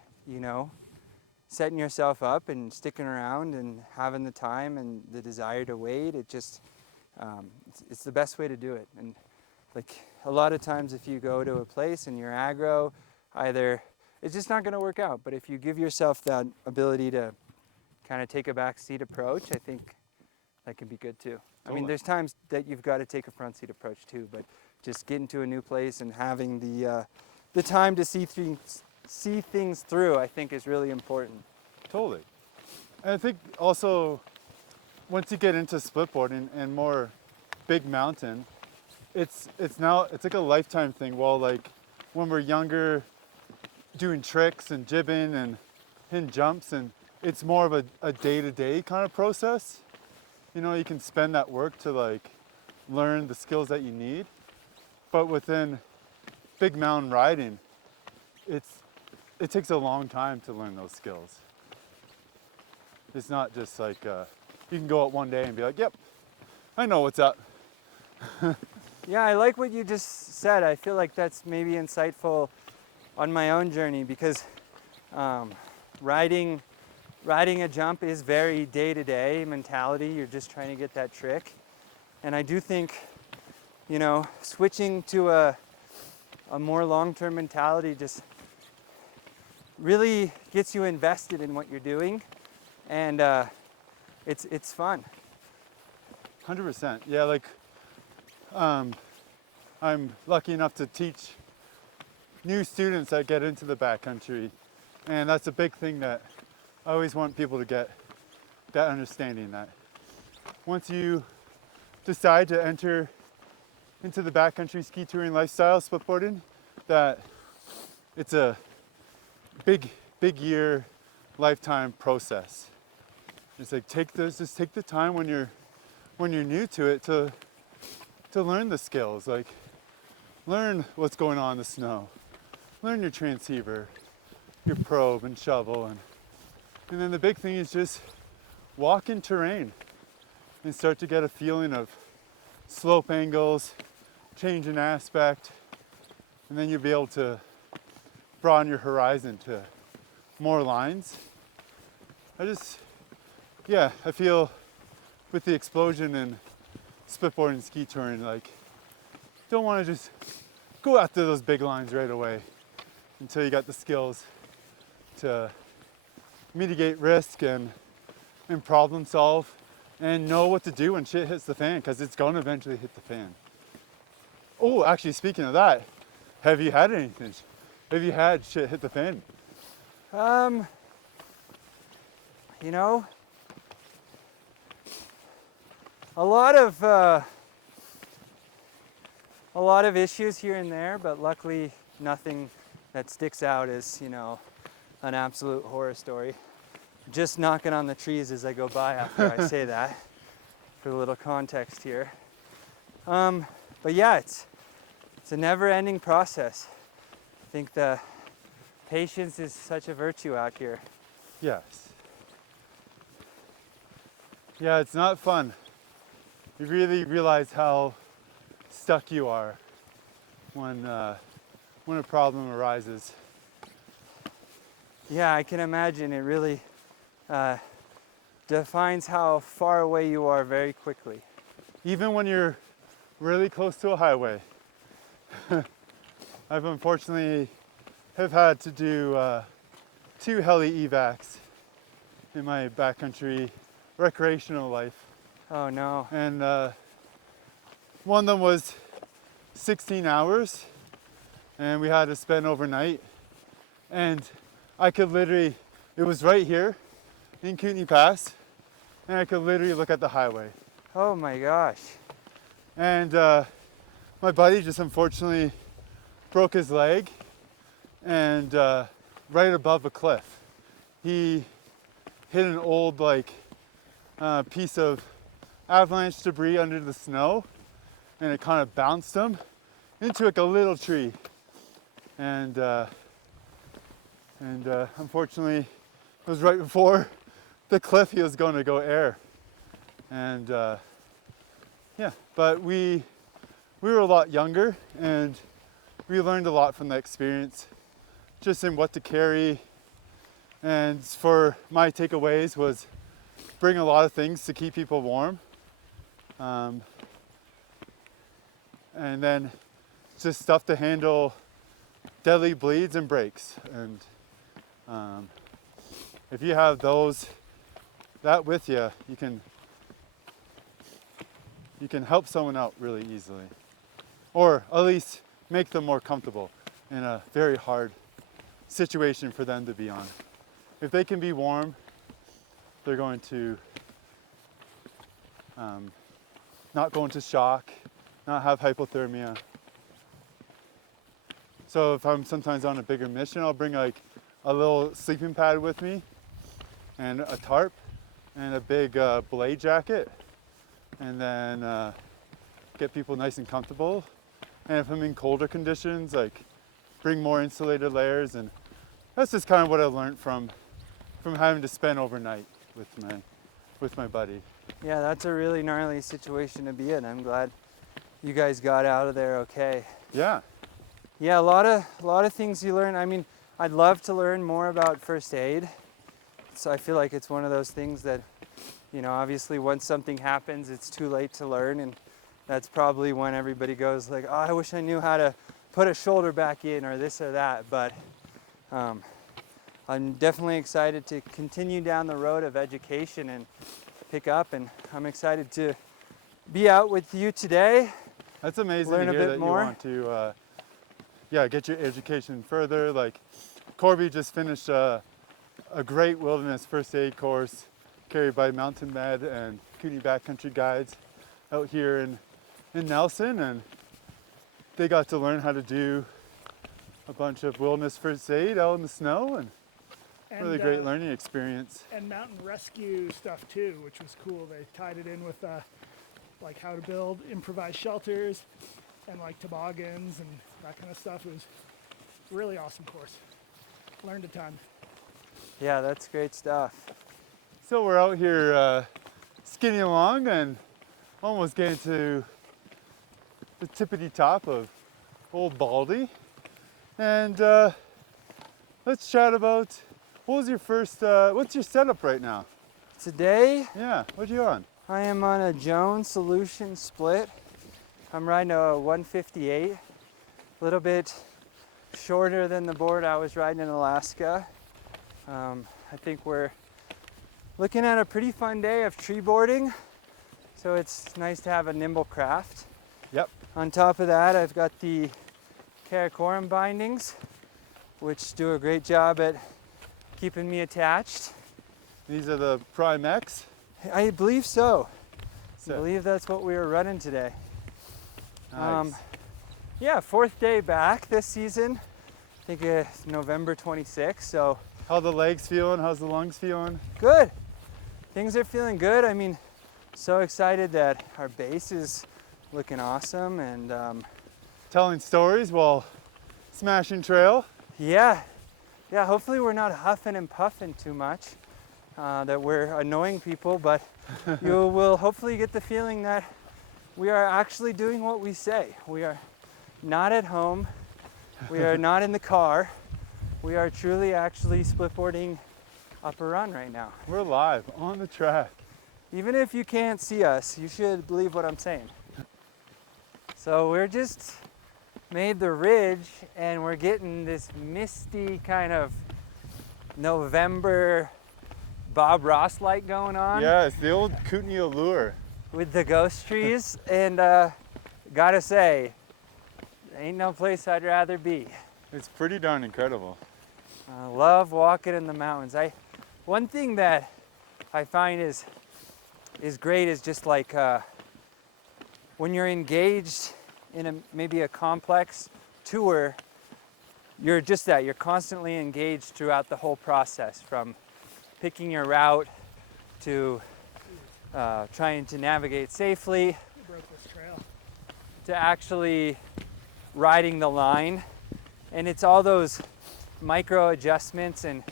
setting yourself up and sticking around and having the time and the desire to wait, it just it's the best way to do it. And like a lot of times if you go to a place and you're aggro, either it's just not going to work out. But if you give yourself that ability to kind of take a back seat approach, I think that can be good too. I mean, Totally. there's times that you've got to take a front seat approach too, but just getting to a new place and having the time to see things through, I think, is really important. Totally. And I think also, once you get into splitboarding and more big mountain, it's like a lifetime thing. Well, like when we're younger, doing tricks and jibbing and hitting jumps, and it's more of a day-to-day kind of process. You know, you can spend that work to like learn the skills that you need. But within big mountain riding, it takes a long time to learn those skills. It's not just like you can go out one day and be like, yep, I know what's up. Yeah, I like what you just said. I feel like that's maybe insightful on my own journey, because riding a jump is very day-to-day mentality. You're just trying to get that trick. And I do think, you know, switching to a more long-term mentality just really gets you invested in what you're doing, and it's fun. 100%. Yeah, like I'm lucky enough to teach new students that get into the backcountry, and that's a big thing that I always want people to get, that understanding that once you decide to enter into the backcountry ski touring lifestyle, splitboarding, that it's a big year, lifetime process. It's like just take the time when you're new to it to learn the skills, like learn what's going on in the snow, learn your transceiver, your probe and shovel, and then the big thing is just walk in terrain and start to get a feeling of slope angles, change in aspect, and then you'll be able to broaden your horizon to more lines. I feel with the explosion in splitboarding and ski touring, like, don't want to just go after those big lines right away until you got the skills to mitigate risk and problem solve and know what to do when shit hits the fan, because it's going to eventually hit the fan. Oh, actually, speaking of that, have you had anything? Have you had shit hit the fan? You know, a lot of issues here and there, but luckily nothing that sticks out as, you know, an absolute horror story. Just knocking on the trees as I go by after I say that, for a little context here. But yeah, it's a never-ending process. I think the patience is such a virtue out here. Yes. Yeah, it's not fun. You really realize how stuck you are when a problem arises. Yeah, I can imagine. It really defines how far away you are very quickly. Even when you're really close to a highway. I've unfortunately have had to do 2 heli evacs in my backcountry recreational life. Oh no. And one of them was 16 hours and we had to spend overnight. And I could literally, it was right here in Kootenay Pass, and I could literally look at the highway. Oh my gosh. And my buddy just unfortunately broke his leg, and right above a cliff. He hit an old piece of avalanche debris under the snow, and it kind of bounced him into like a little tree. And unfortunately, it was right before the cliff he was going to go air. And yeah, but we were a lot younger, and we learned a lot from that experience, just in what to carry. And for my takeaways was bring a lot of things to keep people warm. And then just stuff to handle deadly bleeds and breaks. And if you have that with you, you can help someone out really easily, or at least make them more comfortable in a very hard situation for them to be on. If they can be warm, they're going to not go into shock, not have hypothermia. So if I'm sometimes on a bigger mission, I'll bring like a little sleeping pad with me and a tarp and a big belay jacket, and then get people nice and comfortable. And if I'm in colder conditions, like bring more insulated layers. And that's just kind of what I learned from having to spend overnight with my buddy. Yeah, that's a really gnarly situation to be in. I'm glad you guys got out of there okay. Yeah. Yeah, a lot of things you learn. I mean, I'd love to learn more about first aid. So I feel like it's one of those things that, you know, obviously once something happens, it's too late to learn, and that's probably when everybody goes like, oh, I wish I knew how to put a shoulder back in or this or that. But I'm definitely excited to continue down the road of education and pick up, and I'm excited to be out with you today. That's amazing Learn to a hear bit that more. you want to get your education further. Like Corby just finished a great wilderness first aid course carried by Mountain Med and Kootenay Backcountry Guides out here in Nelson, and they got to learn how to do a bunch of wilderness first aid out in the snow, and really great learning experience. And mountain rescue stuff too, which was cool. They tied it in with like how to build improvised shelters and like toboggans and that kind of stuff. It was a really awesome course. Learned a ton. Yeah, that's great stuff. So we're out here skinning along and almost getting to the tippity top of Old Baldy. And let's chat about, what's your setup right now? Today, Yeah, what you on? I am on a Jones Solution Split. I'm riding a 158, a little bit shorter than the board I was riding in Alaska. I think we're looking at a pretty fun day of tree boarding, so it's nice to have a nimble craft. Yep. On top of that, I've got the Karakoram bindings, which do a great job at keeping me attached. These are the Prime X. I believe so. So, I believe that's what we were running today. nice. Yeah, fourth day back this season. I think it's November 26th, so How the legs feeling? How's the lungs feeling? good. Things are feeling good. I mean, so excited that our base is looking awesome, and Telling stories while smashing trail. yeah, hopefully we're not huffing and puffing too much, that we're annoying people, but you will hopefully get the feeling that we are actually doing what we say. We are not at home, we are not in the car, we are truly actually splitboarding up a run right now. We're live on the track. Even if you can't see us, you should believe what I'm saying. So we're just made the ridge, and we're getting this misty kind of November Bob Ross light going on. Yeah, it's the old Kootenay allure. With the ghost trees, and gotta say, ain't no place I'd rather be. It's pretty darn incredible. I love walking in the mountains. One thing that I find is great is just like when you're engaged in maybe a complex tour, you're constantly engaged throughout the whole process, from picking your route to trying to navigate safely, We broke this trail. to actually riding the line. And it's all those micro adjustments and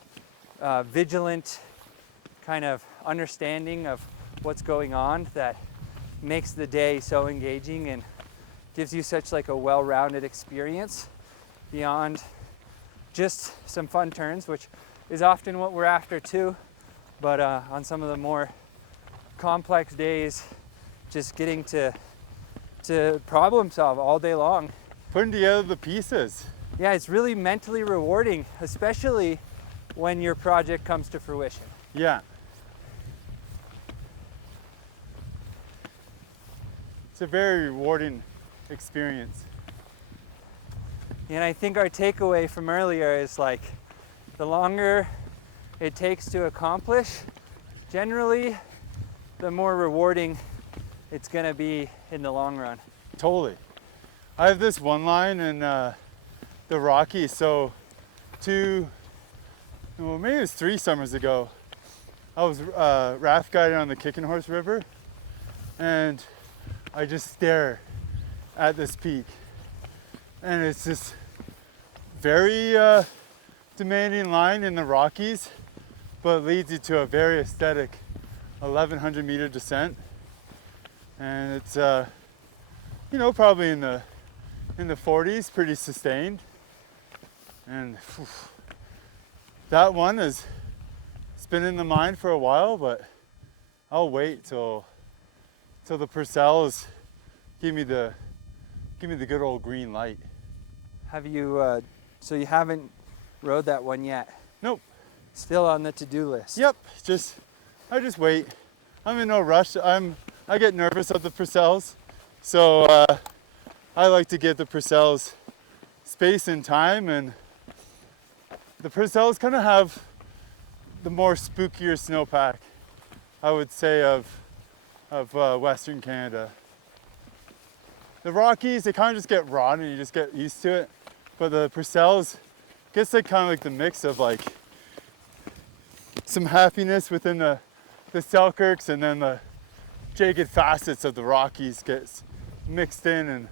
vigilant kind of understanding of what's going on that makes the day so engaging and gives you such like a well-rounded experience beyond just some fun turns, which is often what we're after too. But on some of the more complex days, just getting to problem solve all day long. Putting together the pieces. Yeah, it's really mentally rewarding, especially when your project comes to fruition. Yeah. It's a very rewarding experience. And I think our takeaway from earlier is like, the longer it takes to accomplish, generally, the more rewarding it's gonna be in the long run. Totally. I have this one line in the Rockies. So maybe it was 3 summers ago, I was raft guiding on the Kicking Horse River, and I just stare at this peak, and it's this very demanding line in the Rockies, but it leads you to a very aesthetic 1,100 meter descent, and it's probably in the 40s, pretty sustained, and that one it's been in the mind for a while, but I'll wait till the Purcells give me the good old green light. Have you, so you haven't rode that one yet? Nope. Still on the to-do list? Yep, I just wait. I'm in no rush. I get nervous of the Purcells, so I like to give the Purcells space and time, and the Purcells kind of have the more spookier snowpack, I would say, of Western Canada. The Rockies, they kind of just get raw and you just get used to it, but the Purcells gets like kind of like the mix of like some happiness within the Selkirks, and then the jagged facets of the Rockies gets mixed in,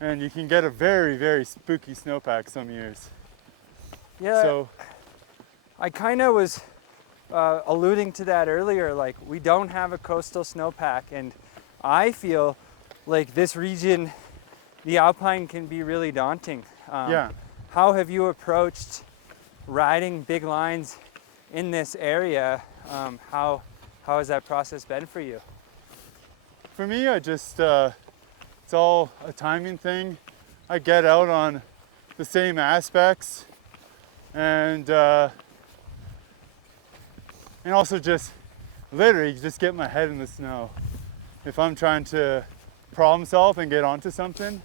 and you can get a very, very spooky snowpack some years. Yeah, So I kind of was alluding to that earlier, like we don't have a coastal snowpack, and I feel like this region, the Alpine, can be really daunting. yeah, How have you approached riding big lines in this area? How has that process been for you? for me, I just it's all a timing thing. I get out on the same aspects, and also just literally just get my head in the snow. If I'm trying to problem solve and get onto something,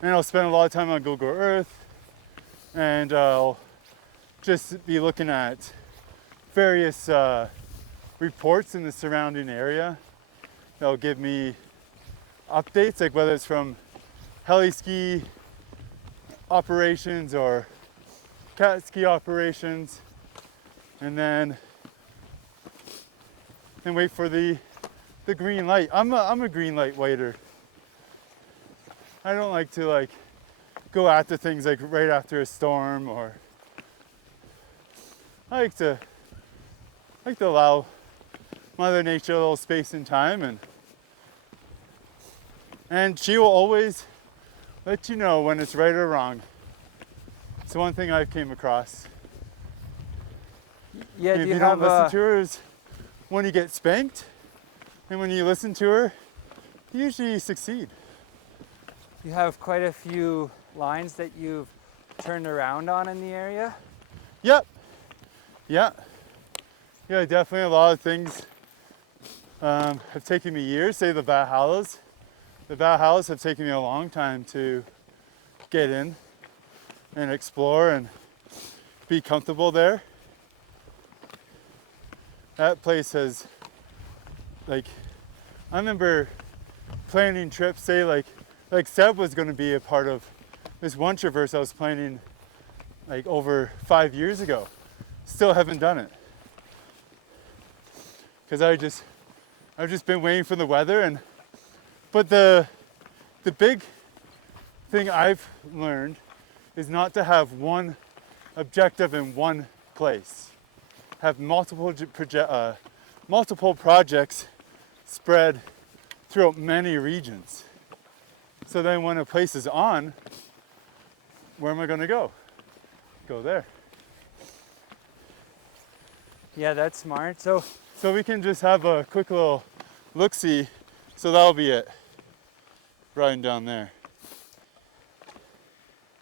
and I'll spend a lot of time on Google Earth, and I'll just be looking at various reports in the surrounding area that'll give me updates, like whether it's from heli ski operations or cat ski operations, and then wait for the green light. I'm a green light waiter. I don't like to go after things like right after a storm, or I like to allow Mother Nature a little space and time, and she will always let you know when it's right or wrong. It's one thing I've came across. Yeah, If you don't listen to her is when you get spanked, and when you listen to her, you usually succeed. you have quite a few lines that you've turned around on in the area? Yep. Yeah, definitely a lot of things have taken me years. Say the Valhallas. The Valhallas have taken me a long time to get in and explore and be comfortable there. That place has, I remember planning trips, say like Seb was going to be a part of this one traverse I was planning over 5 years ago. Still haven't done it because I've just been waiting for the weather, but the big thing I've learned is not to have one objective in one place. Have multiple projects spread throughout many regions. So then when a place is on, where am I going to go? Go there. Yeah, that's smart. So we can just have a quick little look-see. So that'll be it. Riding down there.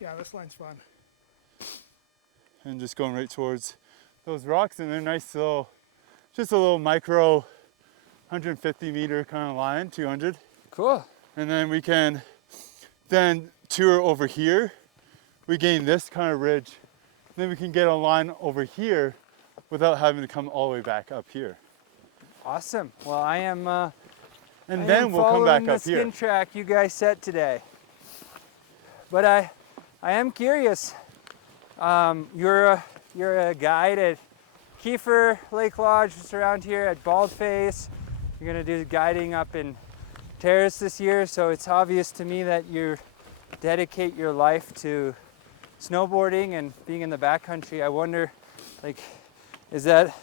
Yeah, this line's fun. And just going right towards those rocks, and they're nice little, just a little micro 150 meter kind of line, 200. Cool. And then we can then tour over here. We gain this kind of ridge. Then we can get a line over here without having to come all the way back up here. Awesome. Well, I am And then we'll come back following up the here. skin track you guys set today. But I am curious. You're a guide at Kiefer Lake Lodge, just around here at Baldface. You're gonna do guiding up in Terrace this year, so it's obvious to me that you dedicate your life to snowboarding and being in the backcountry. I wonder, like, is that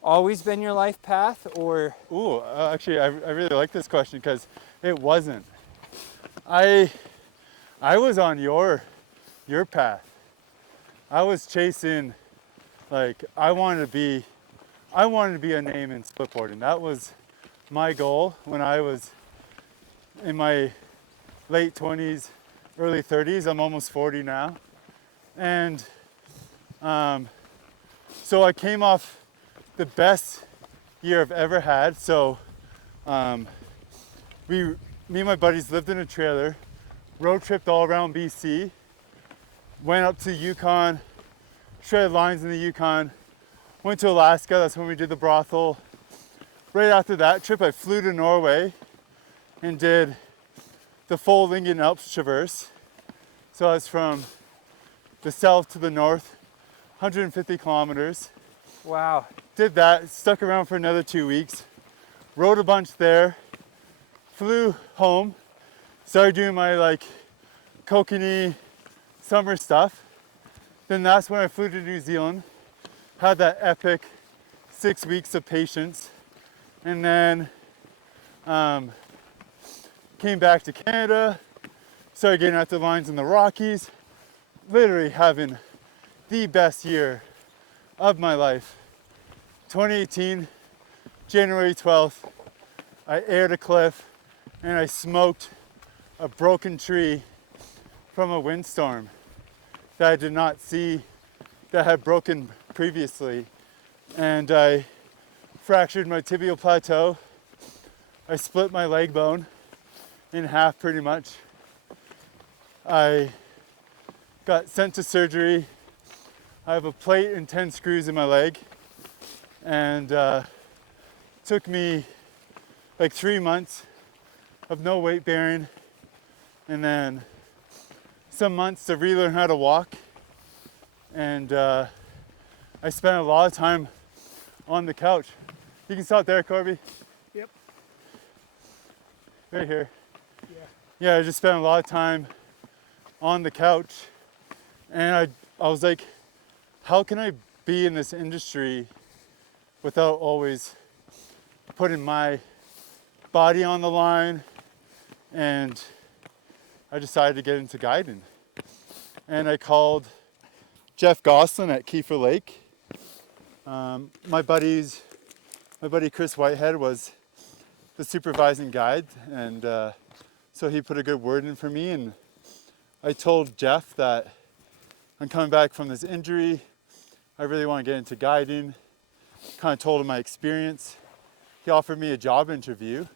always been your life path, or? Ooh, actually, I really like this question because it wasn't. I was on your path. I was chasing, like, I wanted to be a name in splitboarding. That was my goal when I was in my late 20s, early 30s. I'm almost 40 now. And so I came off the best year I've ever had. So me and my buddies lived in a trailer, road tripped all around BC, went up to Yukon, shredded lines in the Yukon, went to Alaska. That's when we did the brothel. Right after that trip, I flew to Norway and did the full Lingen Alps traverse. So I was from the south to the north, 150 kilometers. Wow. Did that, stuck around for another 2 weeks, rode a bunch there, flew home, started doing my like Kootenay summer stuff. Then that's when I flew to New Zealand, had that epic 6 weeks of patience, and then came back to Canada, started getting out the lines in the Rockies, literally having the best year of my life. 2018, January 12th, I aired a cliff and I smoked a broken tree from a windstorm that I did not see, that had broken previously. And I fractured my tibial plateau. I split my leg bone in half pretty much. I got sent to surgery. I have a plate and 10 screws in my leg. And took me like 3 months of no weight bearing, and then some months to relearn how to walk. And I spent a lot of time on the couch. You can stop there, Corby. Yep. Right here. Yeah. Yeah, I just spent a lot of time on the couch, and I was like, how can I be in this industry without always putting my body on the line? And I decided to get into guiding. And I called Jeff Goslin at Kiefer Lake. My buddy Chris Whitehead was the supervising guide, and so he put a good word in for me. And I told Jeff that I'm coming back from this injury. I really want to get into guiding. Kind of told him my experience. He offered me a job interview.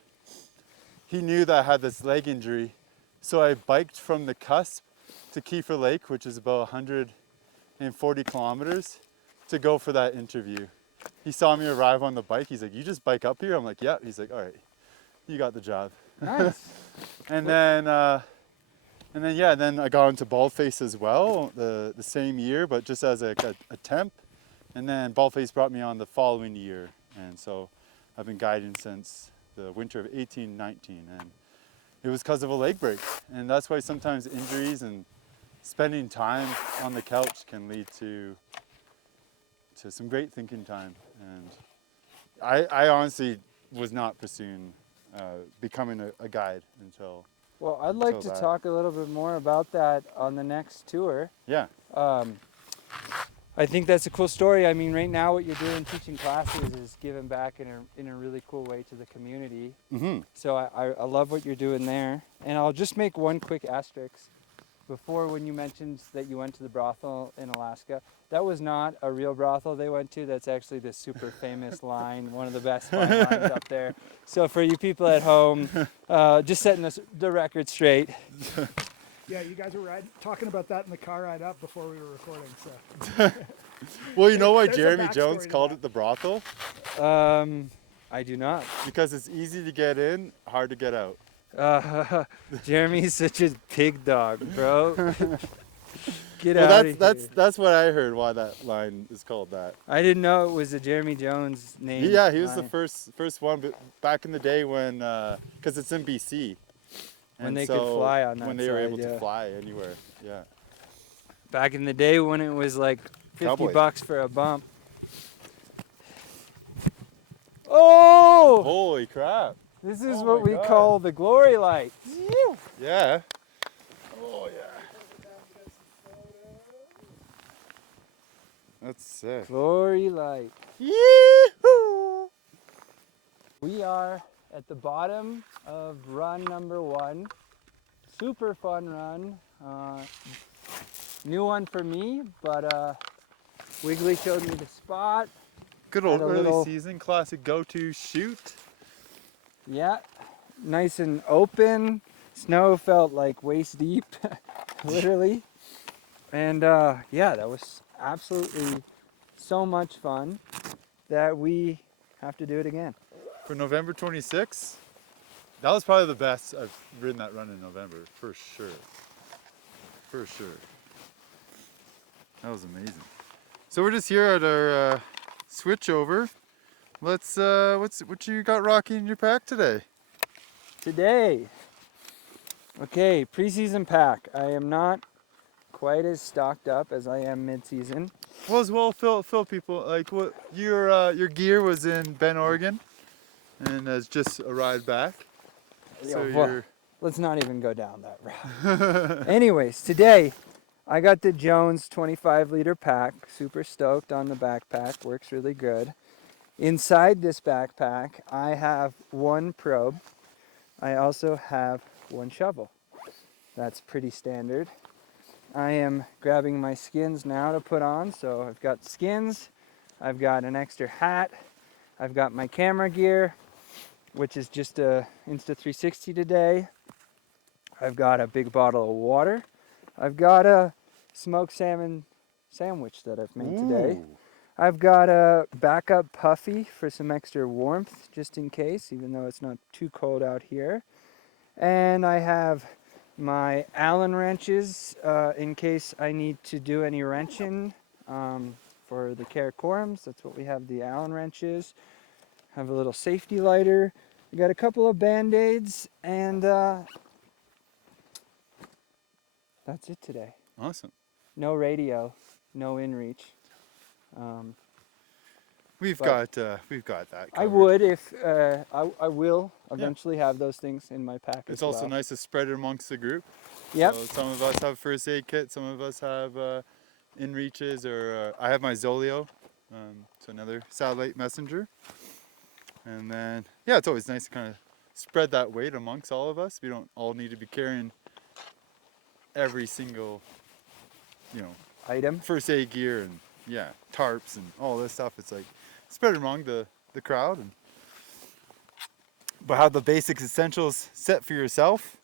He knew that I had this leg injury, so I biked from the cusp to Kiefer Lake, which is about 140 kilometers, to go for that interview. He saw me arrive on the bike. He's like, "You just bike up here?" I'm like, "Yeah." He's like, "All right, you got the job." Nice. And then I got into Baldface as well the same year, but just as a temp. And then Baldface brought me on the following year, and so I've been guiding since the winter of 18-19, and it was because of a leg break. And that's why sometimes injuries and spending time on the couch can lead to some great thinking time. And I honestly was not pursuing becoming a guide until. Well, I'd like until to that. talk a little bit more about that on the next tour. Yeah. I think that's a cool story. I mean, right now what you're doing, teaching classes, is giving back in a really cool way to the community. Mm-hmm. So I love what you're doing there. And I'll just make one quick asterisk. before when you mentioned that you went to the brothel in Alaska, that was not a real brothel they went to. That's actually this super famous line, one of the best fun lines up there. So for you people at home, just setting the record straight. Yeah, you guys were talking about that in the car ride up before we were recording. So. Well, you know why There's a Jeremy backstory Jones to called that. it the brothel? I do not. Because it's easy to get in, hard to get out. Jeremy's such a pig dog, bro. Get Well, out of here. that's what I heard. Why that line is called that. I didn't know it was a Jeremy Jones name. Yeah, he was the line. first one, but back in the day when, because it's in BC. When And they could fly on that when they were side, able yeah. to fly anywhere, yeah. Back in the day when it was like 50 Cowboy. bucks for a bump. Oh! Holy crap! This is Oh what my we God. call the glory light. Yeah. Oh yeah. That's sick. Glory light. Yee-hoo! We are at the bottom of run number 1. Super fun run. New one for me, but Wigley showed me the spot. Good old Had a early little- season classic go-to shoot. Yeah, nice and open. Snow felt like waist deep, literally. And yeah, that was absolutely so much fun that we have to do it again. For November 26th, that was probably the best I've ridden that run in November, for sure. For sure. That was amazing. So we're just here at our switch over. Let's, what you got rocking in your pack today? Today, okay, preseason pack. I am not quite as stocked up as I am mid-season. Well, as well, fill people, like what your gear was in Bend, Oregon, and has just arrived back. So Yeah, well, you're, let's not even go down that route. Anyways, today I got the Jones 25 liter pack. Super stoked on the backpack. Works really good. Inside this backpack, I have one probe. I also have one shovel. That's pretty standard. I am grabbing my skins now to put on. So I've got skins, I've got an extra hat, I've got my camera gear, which is just a Insta360 today. I've got a big bottle of water. I've got a smoked salmon sandwich that I've made today. Ooh. I've got a backup puffy for some extra warmth just in case, even though it's not too cold out here. And I have my Allen wrenches in case I need to do any wrenching for the Karakorums. That's what we have, the Allen wrenches. Have a little safety lighter. I got a couple of Band-Aids, and that's it today. Awesome. No radio, no inReach. We've But got that. I covered. would if I will eventually have those things in my pack It's as also well. nice to spread it amongst the group. Yep. So some of us have first aid kit, some of us have inReaches, or I have my Zoleo, so another satellite messenger. And then, yeah, it's always nice to kind of spread that weight amongst all of us. We don't all need to be carrying every single, Item. first aid gear and tarps and all this stuff. It's like spread it among the crowd, but have the basic essentials set for yourself.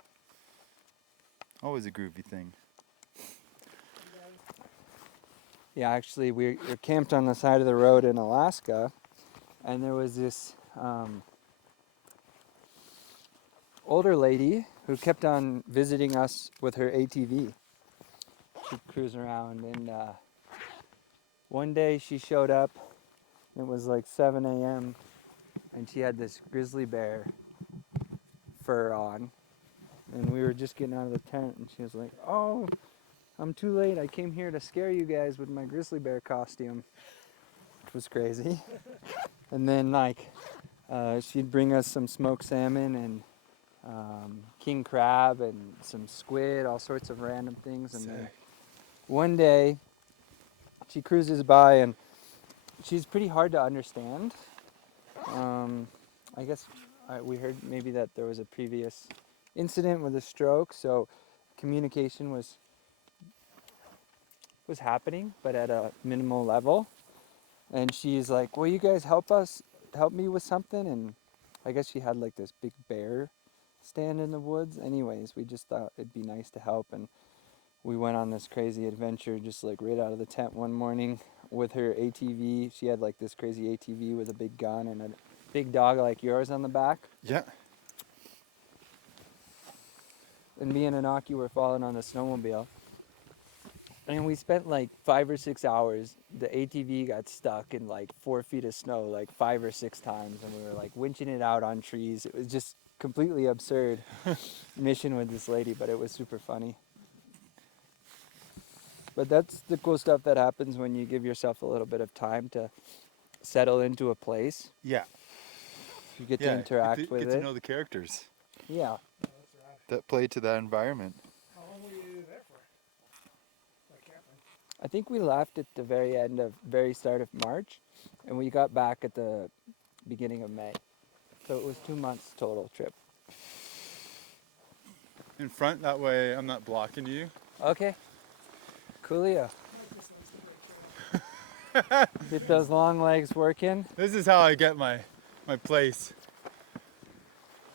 Always a groovy thing. Yeah, actually, we're camped on the side of the road in Alaska, and there was this older lady who kept on visiting us with her ATV. She'd cruise around, and one day she showed up. It was like 7 a.m., and she had this grizzly bear fur on. And we were just getting out of the tent, and she was like, "Oh, I'm too late. I came here to scare you guys with my grizzly bear costume," which was crazy. And then she'd bring us some smoked salmon and king crab and some squid, all sorts of random things. And then one day she cruises by, and she's pretty hard to understand. I guess we heard maybe that there was a previous incident with a stroke, so communication was was happening, but at a minimal level. And she's like, will you guys help me with something? And I guess she had like this big bear stand in the woods. Anyways, we just thought it'd be nice to help, and we went on this crazy adventure just like right out of the tent one morning with her ATV. She had like this crazy ATV with a big gun and a big dog like yours on the back. Yeah. And me and Anaki were following on the snowmobile. And we spent like 5 or 6 hours. The ATV got stuck in like 4 feet of snow like 5 or 6 times, and we were like winching it out on trees. It was just completely absurd mission with this lady, but it was super funny. But that's the cool stuff that happens when you give yourself a little bit of time to settle into a place. Yeah. You get to interact with it. Get to know the characters. Yeah. That play to that environment. How long were you there for? Like camping? I think we left at the very start of March, and we got back at the beginning of May. So it was 2 months total trip. In front, that way I'm not blocking you. Okay. Coolio. Get those long legs working. This is how I get my place.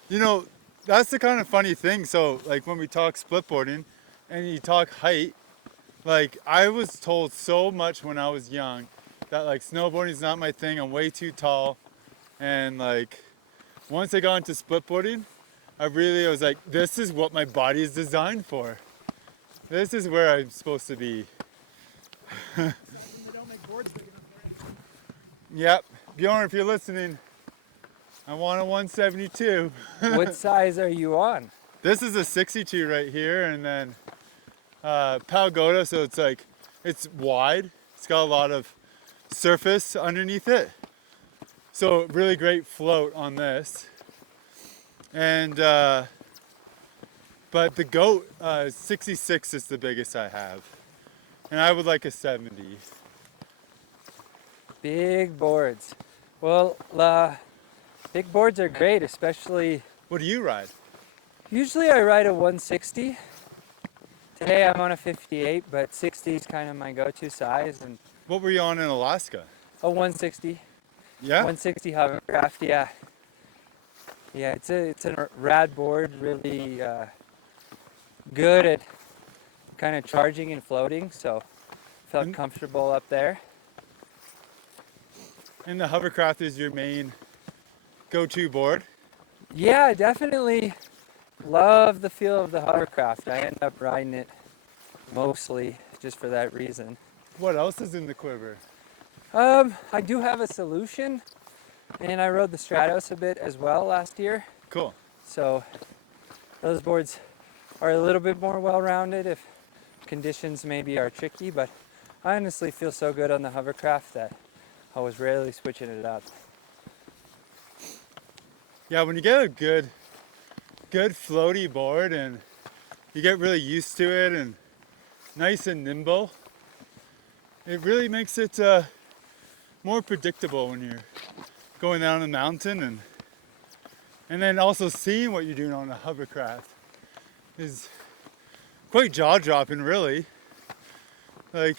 You know, that's the kind of funny thing. So like when we talk splitboarding and you talk height, like I was told so much when I was young that like snowboarding is not my thing. I'm way too tall. And like once I got into splitboarding, I was like, this is what my body is designed for. This is where I'm supposed to be. They don't make boards big enough for it. Yep. Bjorn, if you're listening, I want a 172. What size are you on? This is a 62 right here, and then Palgoda, so it's like, it's wide. It's got a lot of surface underneath it. So really great float on this. And, but the goat, 66 is the biggest I have. And I would like a 70. Big boards. Well, big boards are great, especially... What do you ride? Usually I ride a 160. Today I'm on a 58, but 60 is kind of my go-to size. And What were you on in Alaska? a 160. Yeah? 160 hovercraft, yeah. Yeah, it's a rad board, really good at kind of charging and floating, so felt comfortable up there. And the hovercraft is your main go-to board? Yeah, definitely love the feel of the hovercraft. I end up riding it mostly just for that reason. What else is in the quiver? I do have a Solution, and I rode the Stratos a bit as well last year. Cool. So those boards are a little bit more well-rounded if conditions maybe are tricky, but I honestly feel so good on the hovercraft that I was rarely switching it up. Yeah, when you get a good floaty board and you get really used to it and nice and nimble, it really makes it more predictable when you're going down a mountain, and then also seeing what you're doing on a hovercraft is quite jaw-dropping, really. Like,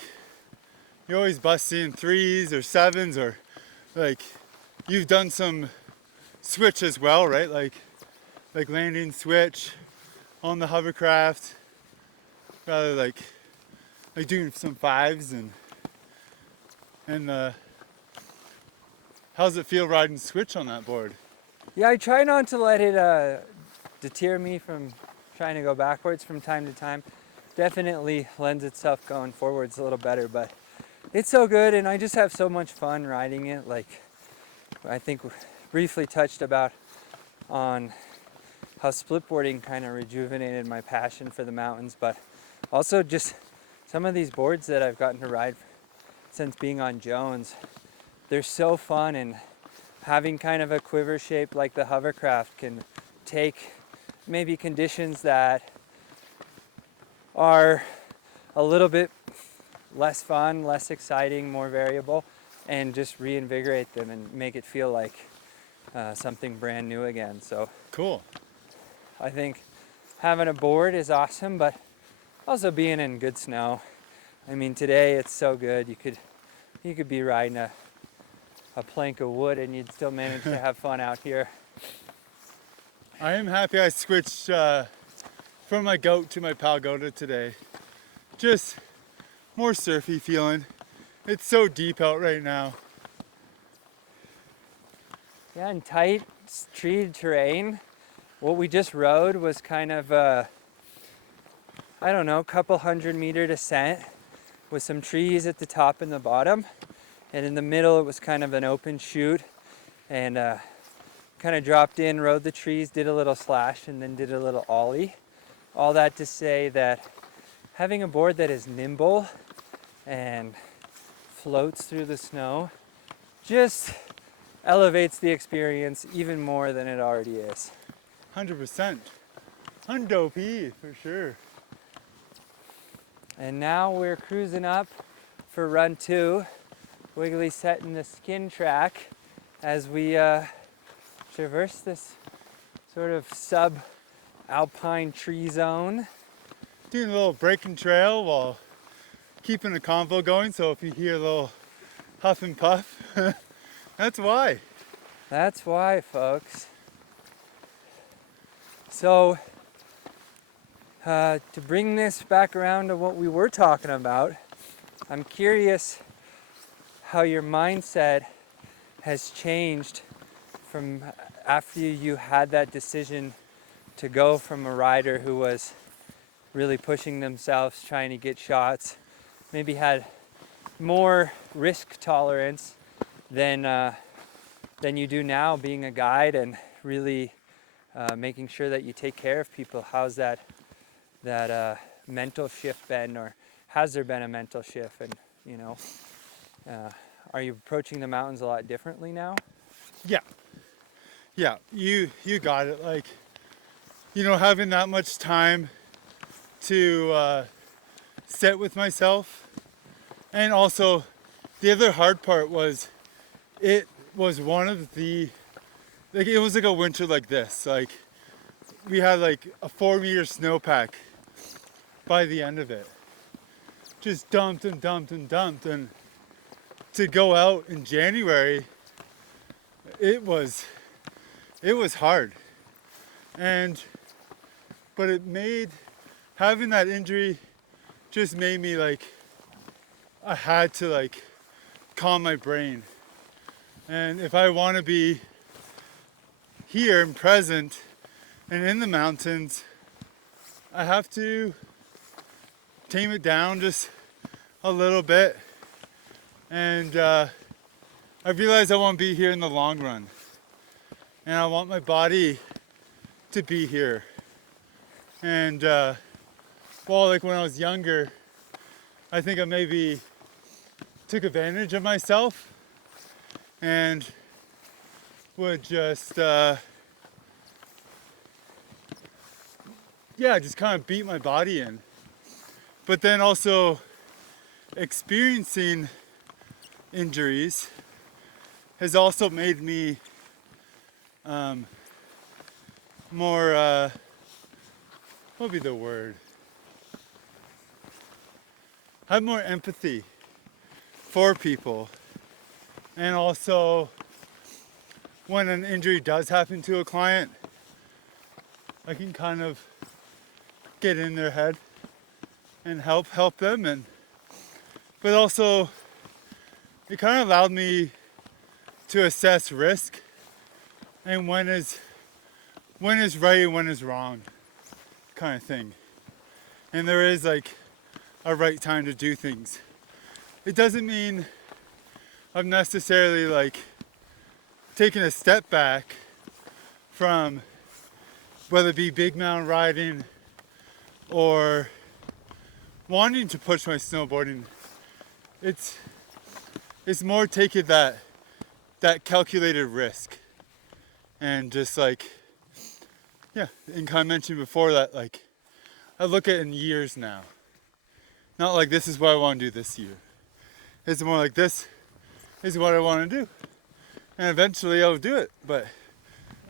you always bust seeing 3s or 7s, or like you've done some switch as well, right? Like landing switch on the hovercraft, rather like doing some 5s and how's it feel riding switch on that board? Yeah, I try not to let it deter me from trying to go backwards from time to time. Definitely lends itself going forwards a little better, but it's so good, and I just have so much fun riding it. Like, I think we briefly touched about on how splitboarding kind of rejuvenated my passion for the mountains, but also just some of these boards that I've gotten to ride since being on Jones, they're so fun, and having kind of a quiver shape like the hovercraft can take maybe conditions that are a little bit less fun, less exciting, more variable, and just reinvigorate them and make it feel like something brand new again. So Cool. I think having a board is awesome, but also being in good snow. I mean, today it's so good. You could be riding a plank of wood and you'd still manage to have fun out here. I am happy I switched from my goat to my Palgoda today. Just more surfy feeling. It's so deep out right now. Yeah, and tight, treed terrain. What we just rode was kind of a, I don't know, couple 100-meter descent with some trees at the top and the bottom. And in the middle, it was kind of an open chute. And kind of dropped in, rode the trees, did a little slash, and then did a little ollie. All that to say that having a board that is nimble and floats through the snow just elevates the experience even more than it already is. 100%. Hundo P for sure. And now we're cruising up for run 2. Wigley setting the skin track as we traverse this sort of sub-alpine tree zone. Doing a little breaking trail while keeping a convo going, so if you hear a little huff and puff, that's why. That's why, folks. So, to bring this back around to what we were talking about, I'm curious how your mindset has changed from after you had that decision to go from a rider who was really pushing themselves, trying to get shots, maybe had more risk tolerance than you do now being a guide and really making sure that you take care of people. How's that mental shift been, or has there been a mental shift? And are you approaching the mountains a lot differently now? Yeah, you got it. Like, having that much time to sit with myself. And also, the other hard part was, it was one of the, it was like a winter like this. Like, we had like a 4-meter snowpack by the end of it. Just dumped and dumped and dumped. And to go out in January, it was hard. But having that injury just made me I had to calm my brain. And if I want to be here and present and in the mountains, I have to tame it down just a little bit. And I realized I want to be here in the long run. And I want my body to be here. And when I was younger, I think I maybe took advantage of myself and would just kind of beat my body in. But then also experiencing injuries has also made me more, what would be the word? Have more empathy for people. And also, when an injury does happen to a client, I can kind of get in their head and help them. But also, it kind of allowed me to assess risk and when is right and when is wrong, kind of thing. And there is a right time to do things. It doesn't mean I'm necessarily taking a step back from whether it be big mountain riding or wanting to push my snowboarding. It's more taking that calculated risk and just and kind of mentioned before that I look at it in years now. Not this is what I want to do this year. It's more this is what I want to do. And eventually I'll do it, but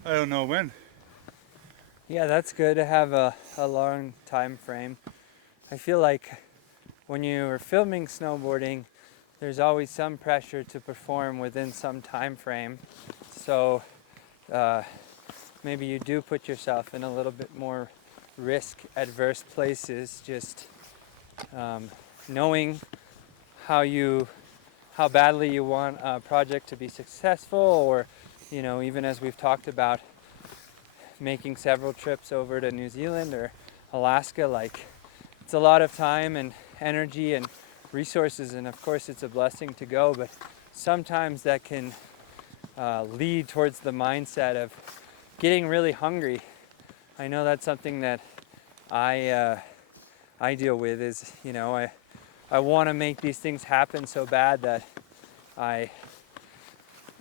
I don't know when. Yeah, that's good to have a long time frame. I feel like when you're filming snowboarding, there's always some pressure to perform within some time frame. So maybe you do put yourself in a little bit more risk adverse places, just knowing how badly you want a project to be successful, or even as we've talked about, making several trips over to New Zealand or Alaska. Like, it's a lot of time and energy and resources, and of course it's a blessing to go, but sometimes that can lead towards the mindset of getting really hungry. I know that's something that I deal with, is I want to make these things happen so bad that I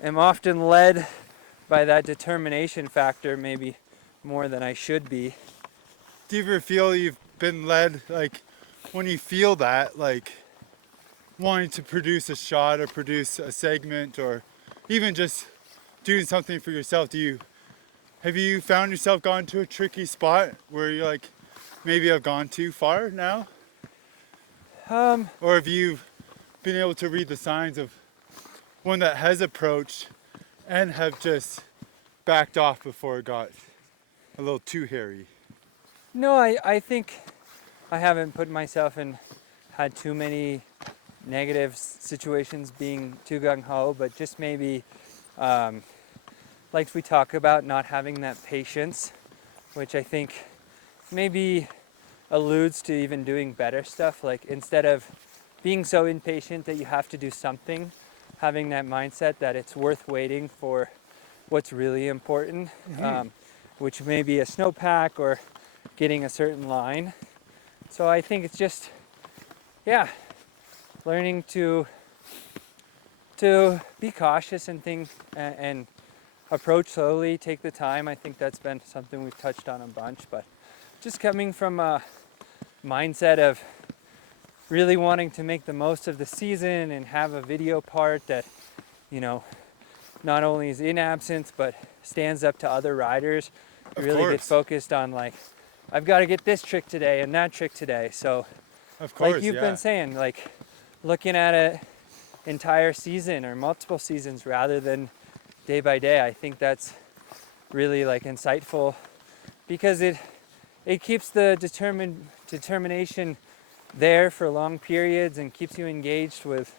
am often led by that determination factor, maybe more than I should be. Do you ever feel you've been led, like when you feel that, like wanting to produce a shot or produce a segment or even just doing something for yourself, have you found yourself gone to a tricky spot where you're like, maybe I've gone too far now? Or have you been able to read the signs of one that has approached and have just backed off before it got a little too hairy? No, I think I haven't put myself in, had too many negative situations being too gung-ho, but just maybe, like we talk about, not having that patience, which I think maybe alludes to even doing better stuff. Like, instead of being so impatient that you have to do something, having that mindset that it's worth waiting for what's really important, which may be a snowpack or getting a certain line. So I think it's just, learning to be cautious and and approach slowly, take the time. I think that's been something we've touched on a bunch, but just coming from a mindset of really wanting to make the most of the season and have a video part that, not only is in absence, but stands up to other riders. Really get focused on, like, I've got to get this trick today and that trick today. So, of course, like you've been saying, like, looking at an entire season or multiple seasons rather than day by day, I think that's really, like, insightful, because it keeps the determination there for long periods and keeps you engaged with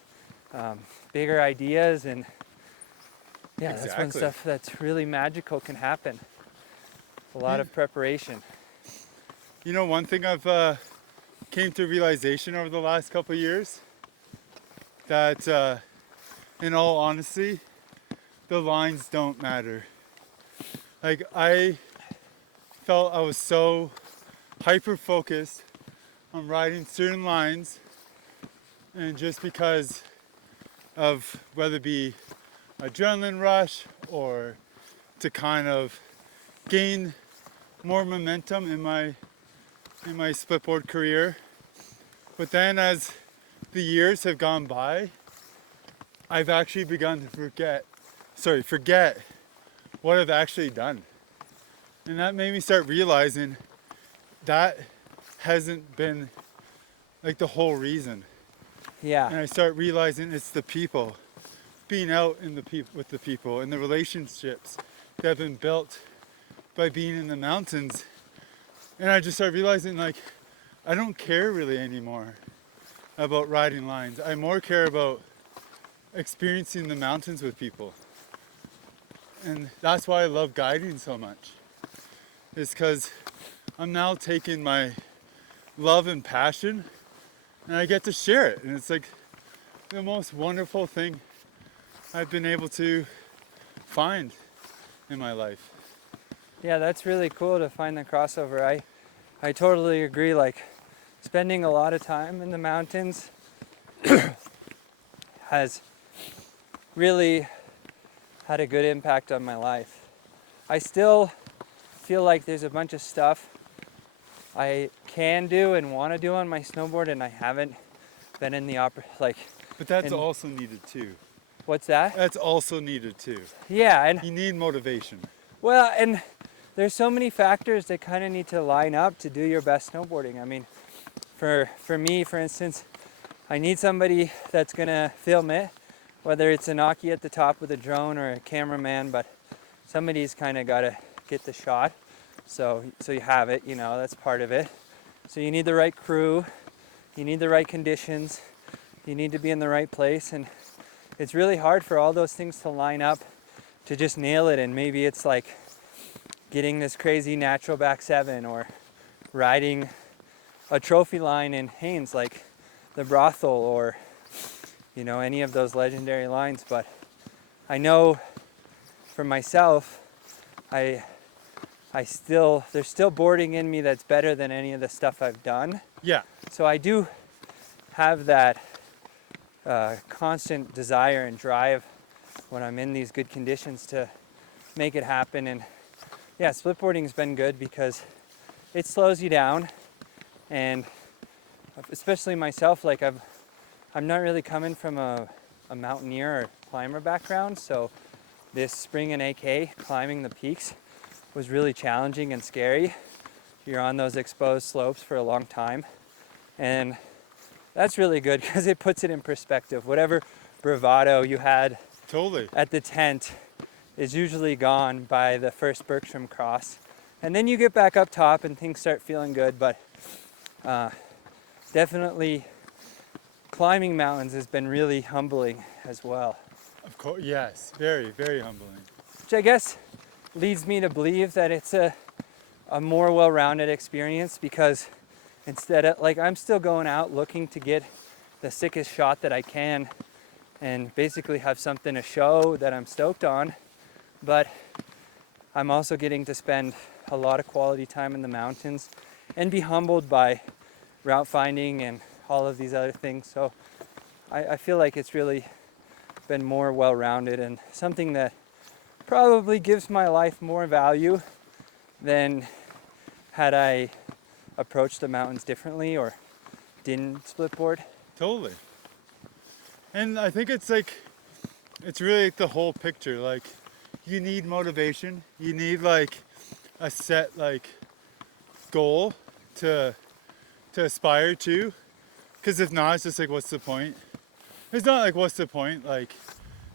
bigger ideas, and that's when stuff that's really magical can happen. A lot of preparation. One thing I've came to realization over the last couple of years, that in all honesty, the lines don't matter. Like, I felt I was so hyper focused on riding certain lines, and just because of whether it be adrenaline rush or to kind of gain more momentum in my splitboard career. But then as the years have gone by, I've actually begun to forget what I've actually done. And that made me start realizing that hasn't been, like, the whole reason. Yeah. And I start realizing it's the people, being out with the people, and the relationships that have been built by being in the mountains. And I just started realizing, like, I don't care really anymore about riding lines. I more care about experiencing the mountains with people. And that's why I love guiding so much. It's because I'm now taking my love and passion and I get to share it. And it's like the most wonderful thing I've been able to find in my life. Yeah, that's really cool to find the crossover. I totally agree. Like, spending a lot of time in the mountains has really had a good impact on my life. I still feel like there's a bunch of stuff I can do and want to do on my snowboard, and I haven't been in the But that's also needed too. What's that? That's also needed too. Yeah, and you need motivation. Well, and there's so many factors that kind of need to line up to do your best snowboarding. I mean, for me, for instance, I need somebody that's gonna film it, whether it's an Aki at the top with a drone or a cameraman, but somebody's kind of got to get the shot. So you have it, you know, that's part of it. So you need the right crew, you need the right conditions, you need to be in the right place, and it's really hard for all those things to line up to just nail it. And maybe it's like getting this crazy natural back 7 or riding a trophy line in Haines like the Brothel or, you know, any of those legendary lines. But I know for myself, there's still boarding in me that's better than any of the stuff I've done. Yeah. So I do have that constant desire and drive when I'm in these good conditions to make it happen. And yeah, splitboarding's been good because it slows you down, and especially myself, like I'm not really coming from a mountaineer or climber background, so this spring in AK climbing the peaks was really challenging and scary. You're on those exposed slopes for a long time, and that's really good because it puts it in perspective. Whatever bravado you had Totally. at the tent is usually gone by the first Bergstrom cross, and then you get back up top and things start feeling good. But definitely climbing mountains has been really humbling as well. Of course, yes. Very, very humbling. Which I guess leads me to believe that it's a more well-rounded experience, because instead of, like, I'm still going out looking to get the sickest shot that I can and basically have something to show that I'm stoked on, but I'm also getting to spend a lot of quality time in the mountains and be humbled by route finding and all of these other things. So I feel like it's really been more well-rounded and something that probably gives my life more value than had I approached the mountains differently or didn't splitboard. Totally. And I think it's like, it's really like the whole picture. Like, you need motivation. You need like a set like goal to aspire to. Because if not, it's just like, what's the point? It's not like, what's the point? Like,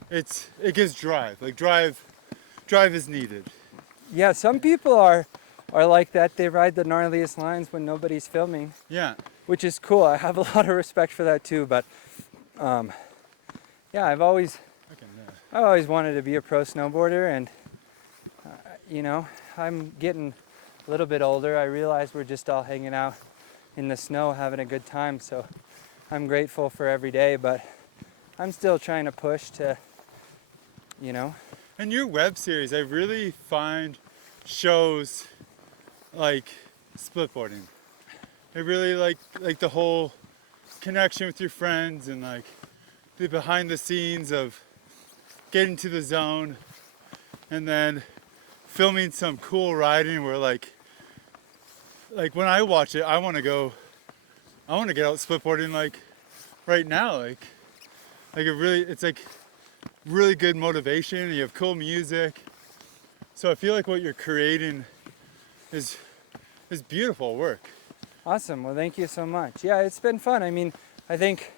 it gives drive. Like drive is needed. Yeah, some people are like that. They ride the gnarliest lines when nobody's filming. Yeah. Which is cool. I have a lot of respect for that too. But yeah, I've always wanted to be a pro snowboarder, and you know, I'm getting a little bit older. I realize we're just all hanging out in the snow having a good time, so I'm grateful for every day, but I'm still trying to push to, you know. And your web series, I really find, shows like splitboarding. I really like the whole connection with your friends and like the behind the scenes of getting to the zone and then filming some cool riding where like when I watch it, I want to get out splitboarding like right now. Like it's like really good motivation, and you have cool music. So I feel like what you're creating is beautiful work. Awesome. Well, thank you so much. Yeah, it's been fun. I mean, I think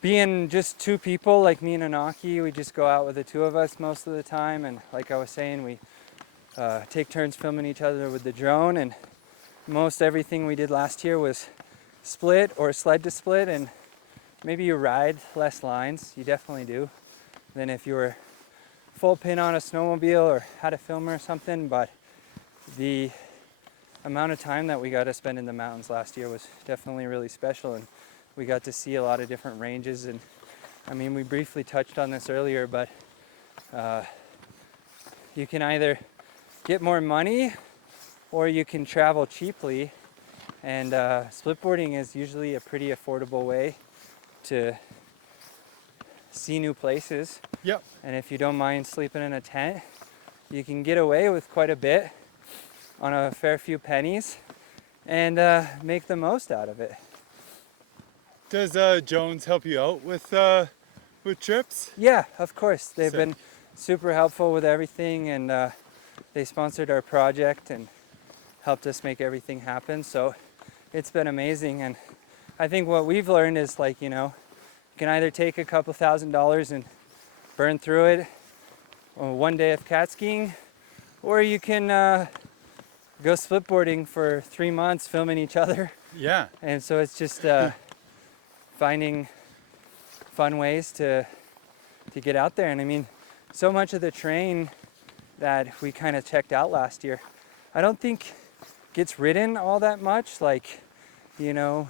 being just two people, like me and Anaki, we just go out with the two of us most of the time. And like I was saying, we take turns filming each other with the drone. And most everything we did last year was split or sled to split. And maybe you ride less lines. You definitely do than if you were full pin on a snowmobile or had a filmer or something. But the amount of time that we got to spend in the mountains last year was definitely really special, and we got to see a lot of different ranges. And I mean, we briefly touched on this earlier, but you can either get more money or you can travel cheaply, and splitboarding is usually a pretty affordable way to see new places. Yep. And if you don't mind sleeping in a tent, you can get away with quite a bit on a fair few pennies and make the most out of it. Does Jones help you out with trips? Yeah, of course. They've Sick. been super helpful with everything, and they sponsored our project and helped us make everything happen. So it's been amazing, and I think what we've learned is like, you know, you can either take a couple $1,000s and burn through it on one day of cat skiing, or you can go splitboarding for 3 months filming each other. Yeah. And so it's just finding fun ways to get out there. And I mean, so much of the terrain that we kind of checked out last year, I don't think gets ridden all that much. Like, you know,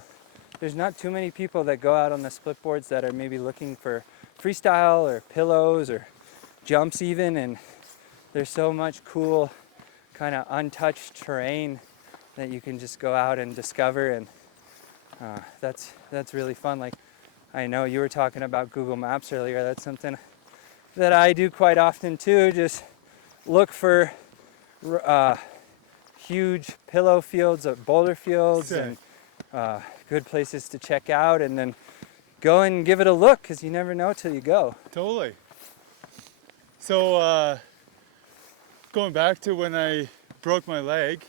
there's not too many people that go out on the split boards that are maybe looking for freestyle or pillows or jumps even, and there's so much cool kind of untouched terrain that you can just go out and discover, and that's really fun. Like, I know you were talking about Google Maps earlier. That's something that I do quite often too. Just look for huge pillow fields, boulder fields, Sick. and good places to check out, and then go and give it a look, because you never know till you go. Totally. So going back to when I broke my leg,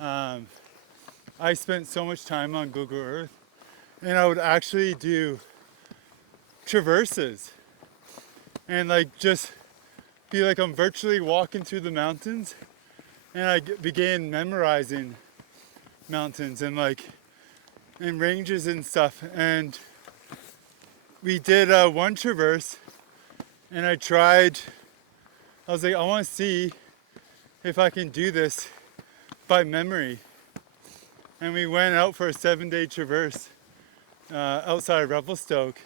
I spent so much time on Google Earth, and I would actually do traverses and like just be like I'm virtually walking through the mountains, and I began memorizing mountains and like and ranges and stuff. And we did one traverse, and I was like, I want to see if I can do this by memory. And we went out for a 7-day traverse outside of Revelstoke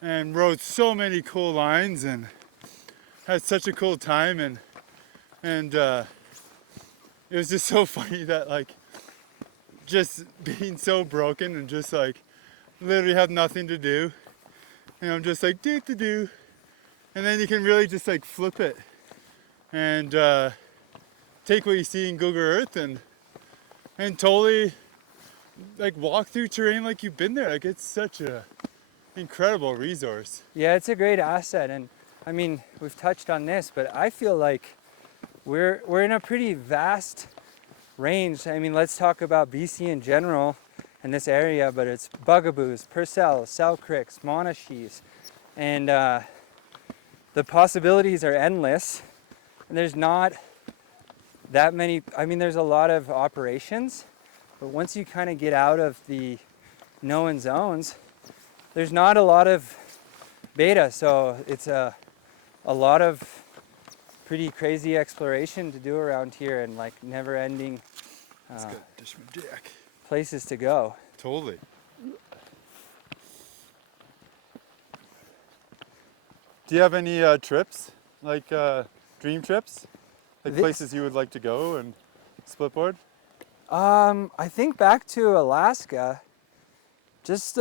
and rode so many cool lines and had such a cool time. And it was just so funny that like just being so broken and just like literally have nothing to do. And I'm just like do. And then you can really just like flip it and take what you see in Google Earth and totally like walk through terrain like you've been there. Like, it's such a incredible resource. Yeah, it's a great asset. And I mean, we've touched on this, but I feel like we're in a pretty vast range. I mean, let's talk about BC in general and this area, but it's Bugaboos, Purcells, Selkricks, Monashees, and the possibilities are endless. And there's not that many, I mean, there's a lot of operations, but once you kind of get out of the known zones, there's not a lot of beta. So it's a lot of pretty crazy exploration to do around here, and like never ending places to go. Totally. Do you have any trips, like dream trips? Like places you would like to go and splitboard? I think back to Alaska. Just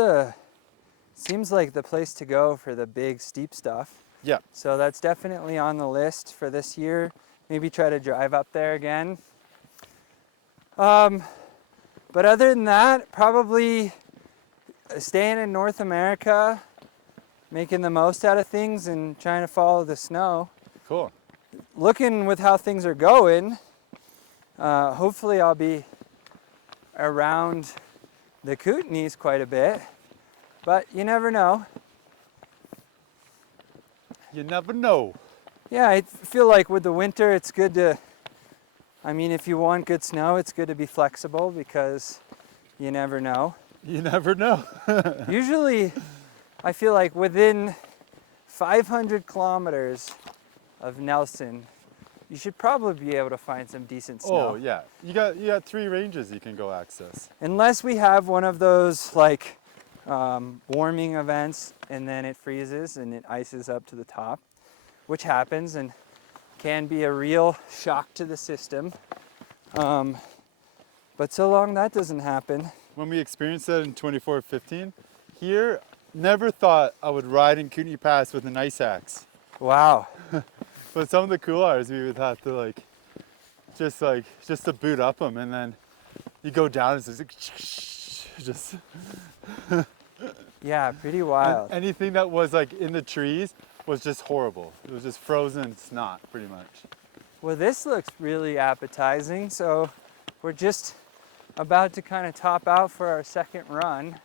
seems like the place to go for the big steep stuff. Yeah. So that's definitely on the list for this year. Maybe try to drive up there again. But other than that, probably staying in North America, making the most out of things and trying to follow the snow. Cool. Looking with how things are going, hopefully I'll be around the Kootenays quite a bit, but you never know. You never know. Yeah, I feel like with the winter, it's good to, I mean, if you want good snow, it's good to be flexible because you never know. You never know. Usually, I feel like within 500 kilometers of Nelson, you should probably be able to find some decent snow. Oh yeah, you got 3 ranges you can go access. Unless we have one of those like warming events and then it freezes and it ices up to the top, which happens and can be a real shock to the system. But so long that doesn't happen. When we experienced that in 24-15, here, never thought I would ride in Kootenay Pass with an ice axe. Wow. But some of the cool hours we would have to just to boot up them, and then you go down and it's just Yeah, pretty wild. and anything that was like in the trees was just horrible. It was just frozen snot pretty much. Well, this looks really appetizing, so we're just about to kind of top out for our second run.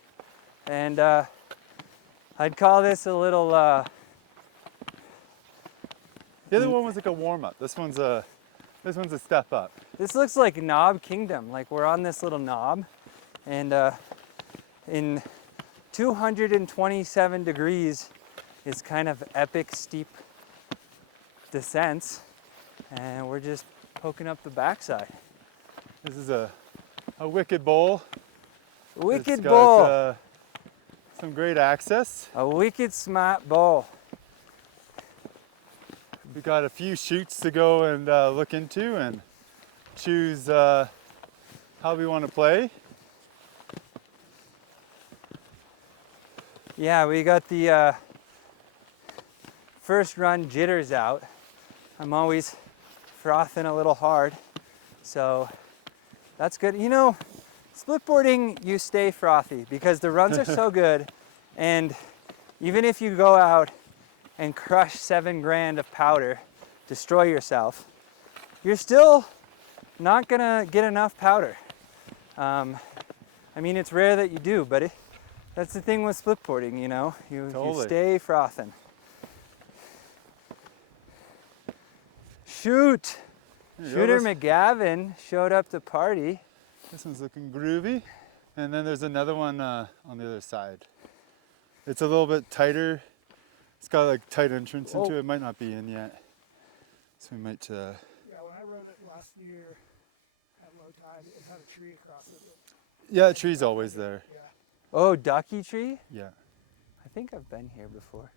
And I'd call this a little, The other one was like a warm-up. This one's a step up. this looks like Knob Kingdom. Like we're on this little knob, and in 227 degrees is kind of epic steep descents, and we're just poking up the backside. This is a wicked bowl. Wicked It's bowl. got, some great access. A wicked smart bowl. We got a few chutes to go and look into and choose how we want to play. Yeah, we got the first run jitters out. I'm always frothing a little hard, so that's good. You know, splitboarding, you stay frothy because the runs are so good, and even if you go out and crush 7 grand of powder, destroy yourself, you're still not gonna get enough powder. I mean, it's rare that you do, but that's the thing with splitboarding, you know, you Totally. stay frothing. Shoot! Shooter McGavin showed up to party. This one's looking groovy. And then there's another one on the other side. It's a little bit tighter. It's got like tight entrance into it. It might not be in yet. So we might, Yeah, when I rode it last year at low tide, it had a tree across it. yeah, the tree's always there. Yeah. Oh, Ducky Tree? Yeah. I think I've been here before.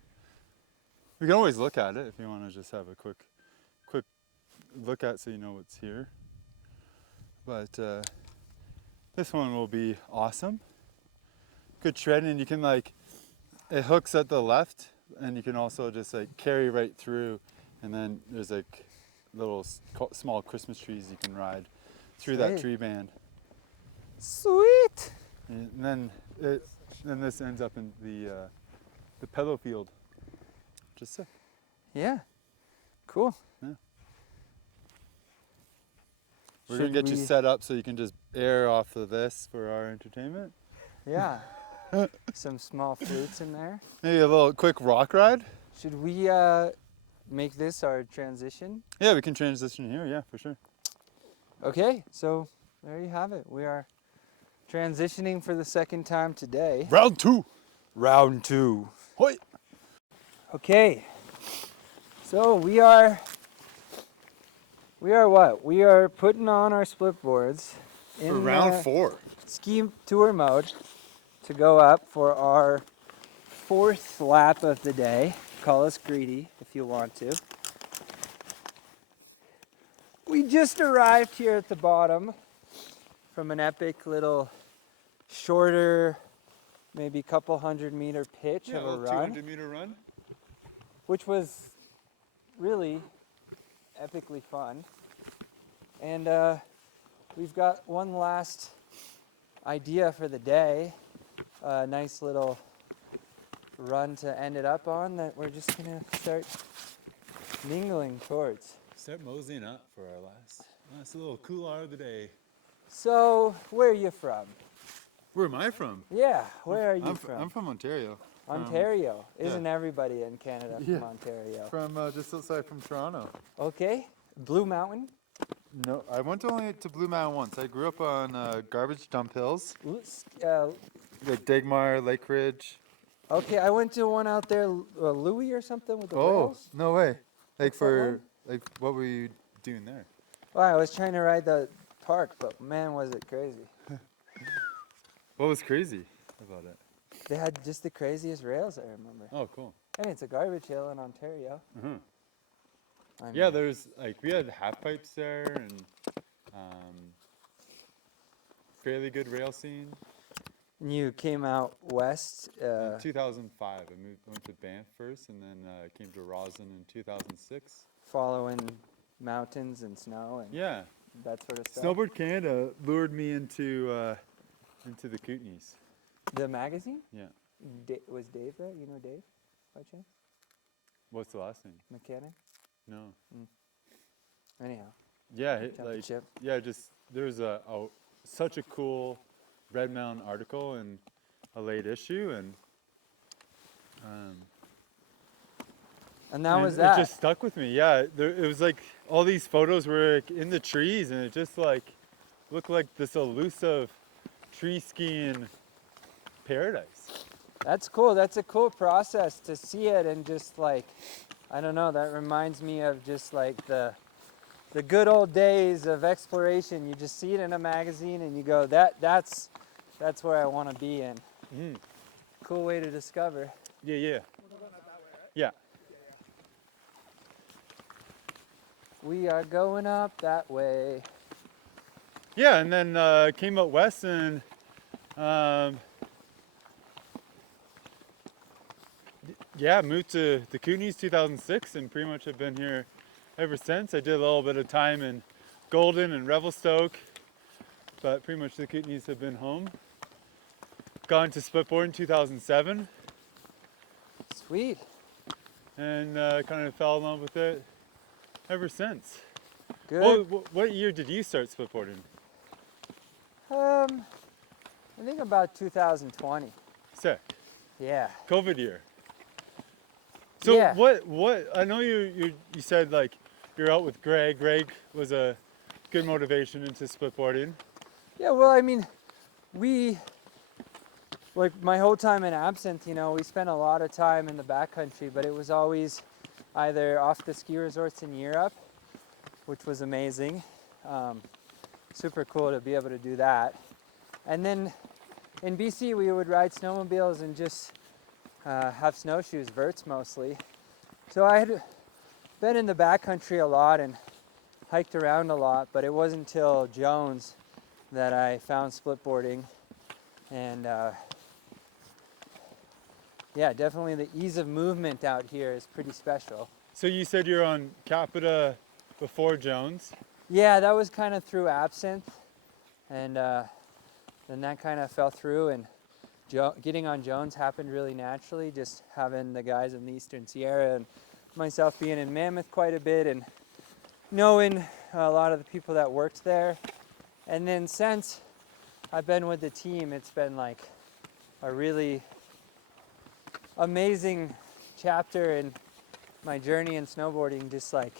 We can always look at it if you want to just have a quick look at so you know what's here. But this one will be awesome. Good tread, and you can like, it hooks at the left, and you can also just like carry right through, and then there's like little small Christmas trees you can ride through that Sweet. tree band. Sweet! And then this ends up in the pillow field. Just sick. Yeah, cool. We're gonna get you set up so you can just air off of this for our entertainment. Yeah. Some small flutes in there. Maybe a little quick rock ride. Should we make this our transition? Yeah, we can transition here. Yeah, for sure. Okay, so there you have it. We are transitioning for the second time today. Round 2. Round 2. Hoi. Okay, so we are what? We are putting on our split boards For round 4. ski tour mode to go up for our 4th lap of the day. Call us greedy if you want to. We just arrived here at the bottom from an epic little shorter, maybe couple 100-meter pitch of a run, 200-meter run. which was really epically fun. And we've got one last idea for the day, a nice little run to end it up on that we're just gonna start mingling towards. Start moseying up for our last little cool hour of the day. So, where are you from? Where am I from? Yeah, where are you from? I'm from Ontario. Ontario. yeah. Isn't everybody in Canada Yeah. from Ontario? From just outside from Toronto. Okay. Blue Mountain. No, I went only to Blue Mountain once. I grew up on garbage dump hills, like Dagmar, Lake Ridge. Okay, I went to one out there, Louis or something with the whales. No way! Like What's that one? what were you doing there? Well, I was trying to ride the park, but man, was it crazy. What was crazy about it? They had just the craziest rails, I remember. Oh, cool. And it's a garbage hill in Ontario. Mm-hmm. I mean, Yeah, there's like we had half pipes there and fairly good rail scene. and you came out west. In 2005, I went to Banff first, and then came to Roslyn in 2006. Following mountains and snow and Yeah, that sort of stuff. Snowboard Canada lured me into the Kootenays. The magazine? Yeah. Was Dave there? You know Dave, by chance? What's the last name? Mechanic? No. Anyhow, Yeah, jumping ship. yeah. Just there's such a cool Red Mountain article in a late issue, and that was it that. just stuck with me. Yeah, it was like all these photos were like, in the trees, and it just like looked like this elusive tree skiing paradise. That's cool. That's a cool process to see it, and just like, I don't know, that reminds me of just like the good old days of exploration. You just see it in a magazine and you go, that's where I want to be in. Mm. Cool way to discover. Yeah. Yeah. We are going up that way. Yeah, and then came out west and moved to the Kootenay 2006 and pretty much have been here ever since. I did a little bit of time in Golden and Revelstoke, but pretty much the Kootenays have been home. Gone to Splitboarding in 2007 Sweet. and kind of fell in love with it ever since. Good. What year did you start Splitboarding? I think about 2020. Sick. Yeah. COVID year. So Yeah. what I know you said like you're out with Greg. Greg was a good motivation into splitboarding. Yeah, well, I mean, like my whole time in Absinthe, we spent a lot of time in the backcountry, but it was always either off the ski resorts in Europe, which was amazing. Super cool to be able to do that. And then in BC, we would ride snowmobiles and just have snowshoes, verts mostly. So I had been in the backcountry a lot and hiked around a lot, but it wasn't until Jones that I found splitboarding. And definitely the ease of movement out here is pretty special. So you said you're on Capita before Jones. Yeah, that was kind of through Absinthe, and then that kind of fell through, and getting on Jones happened really naturally, just having the guys in the Eastern Sierra and myself being in Mammoth quite a bit and knowing a lot of the people that worked there. And then since I've been with the team, it's been like a really amazing chapter in my journey in snowboarding, just like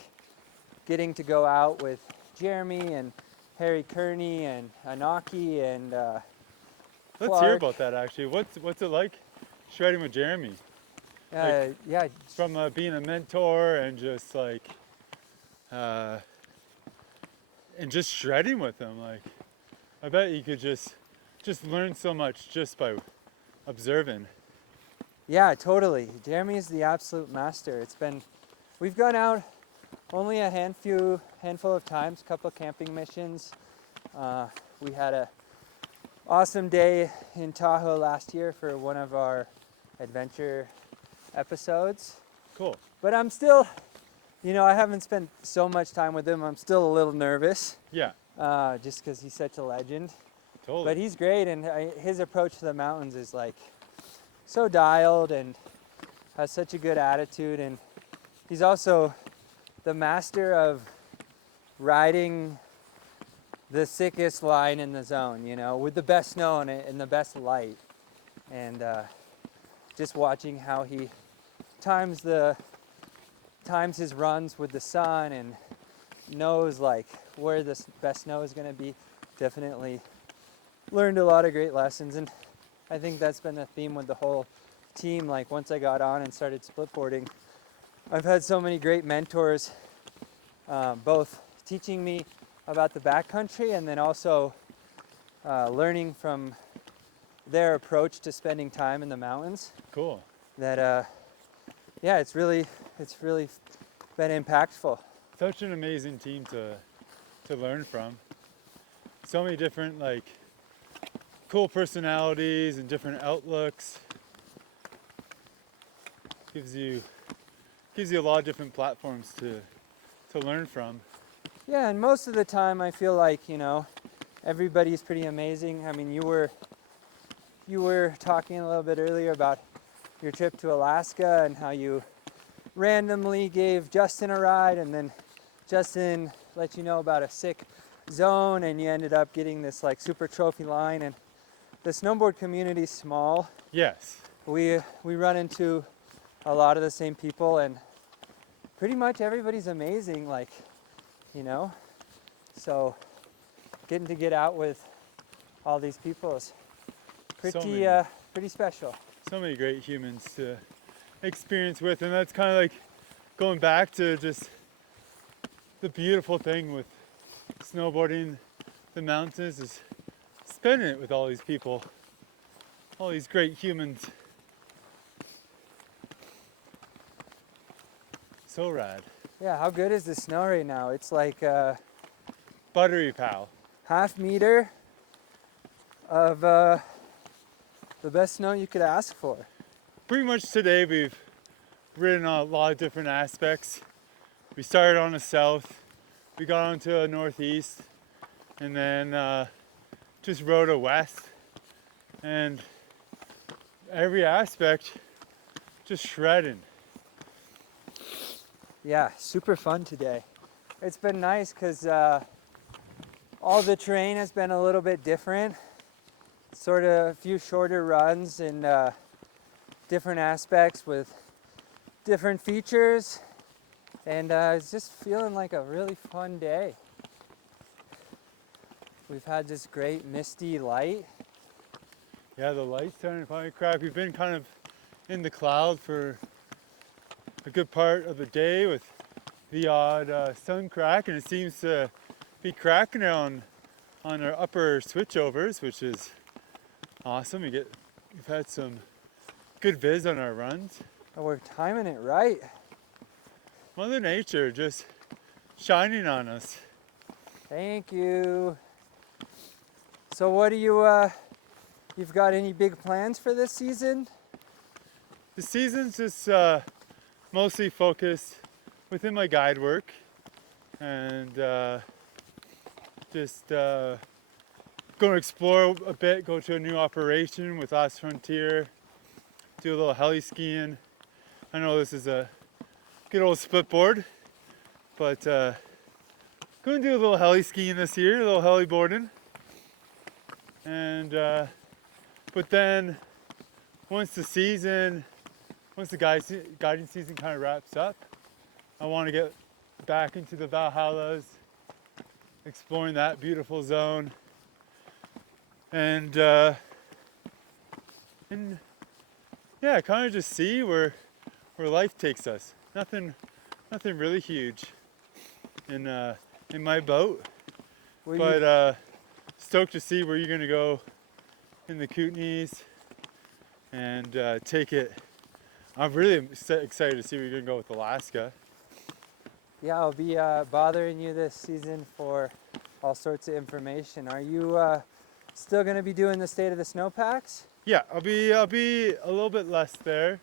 getting to go out with Jeremy and Harry Kearney and Anaki and Let's Clark. hear about that actually. What's it like shredding with Jeremy? Yeah, From being a mentor and just like and just shredding with him. Like I bet you could just learn so much just by observing. yeah, totally. Jeremy is the absolute master. We've gone out only a handful of times, a couple of camping missions. We had a awesome day in Tahoe last year for one of our adventure episodes. Cool. But I'm still, I haven't spent so much time with him. I'm still a little nervous, Yeah, just because he's such a legend. totally. But he's great, and his approach to the mountains is like so dialed and has such a good attitude. And he's also the master of riding the sickest line in the zone, with the best snow and the best light. And just watching how he times his runs with the sun and knows like where the best snow is going to be. Definitely learned a lot of great lessons, and I think that's been the theme with the whole team. Like once I got on and started splitboarding, I've had so many great mentors, both teaching me about the backcountry and then also learning from their approach to spending time in the mountains. Cool. That it's really been impactful. Such an amazing team to learn from. So many different like cool personalities and different outlooks. Gives you a lot of different platforms to learn from. Yeah, and most of the time I feel like, everybody's pretty amazing. I mean, you were talking a little bit earlier about your trip to Alaska and how you randomly gave Justin a ride, and then Justin let you know about a sick zone, and you ended up getting this like super trophy line. And the snowboard community is small. Yes. We run into a lot of the same people, and pretty much everybody's amazing, like, you know. So getting to get out with all these people is pretty special. So many great humans to experience with, and that's kind of like going back to just the beautiful thing with snowboarding the mountains is spending it with all these people, all these great humans. So rad. Yeah, how good is the snow right now? It's like Buttery, pal. half meter of the best snow you could ask for. Pretty much today we've ridden a lot of different aspects. We started on the south, we got onto a northeast, and then just rode a west. And every aspect just shredding. Yeah, super fun today. It's been nice because all the terrain has been a little bit different. Sort of a few shorter runs and different aspects with different features. And it's just feeling like a really fun day. We've had this great misty light. Yeah, the light's starting to finally crack. We've been kind of in the cloud for a good part of the day with the odd sun crack, and it seems to be cracking on our upper switchovers, which is awesome. We've had some good viz on our runs. Oh, we're timing it right. Mother Nature just shining on us. Thank you. So what do you've got any big plans for this season? The season's just mostly focused within my guide work and just going to explore a bit, go to a new operation with Last Frontier, do a little heli skiing. I know this is a good old split board, but going to do a little heli skiing this year, a little heli boarding. And but then once the guiding season kind of wraps up, I want to get back into the Valhallas, exploring that beautiful zone, and yeah, kind of just see where life takes us. Nothing really huge in my boat, but stoked to see where you're gonna go in the Kootenays and take it. I'm really excited to see where you're gonna go with Alaska. Yeah, I'll be bothering you this season for all sorts of information. Are you still going to be doing the State of the Snowpacks? Yeah, I'll be a little bit less there,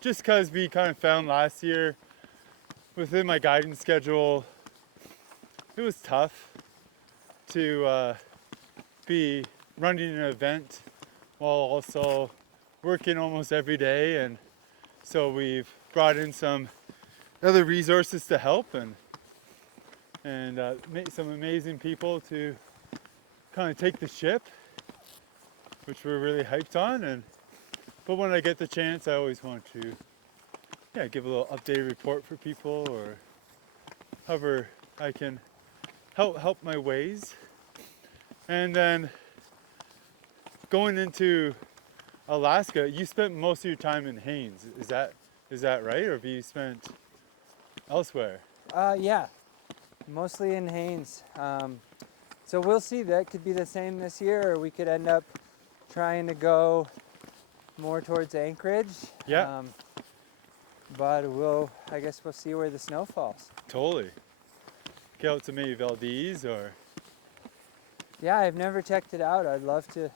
just because we kind of found last year within my guidance schedule, it was tough to be running an event while also working almost every day, and so we've brought in some other resources to help and some amazing people to kind of take the ship, which we're really hyped on. But when I get the chance, I always want to give a little updated report for people, or however I can help my ways. And then going into Alaska, you spent most of your time in Haines. Is that right, or have you spent elsewhere? Yeah, mostly in Haines. So we'll see. That could be the same this year, or we could end up trying to go more towards Anchorage. Yeah. But I guess we'll see where the snow falls. Totally. Get out to maybe Valdez or. Yeah, I've never checked it out. I'd love to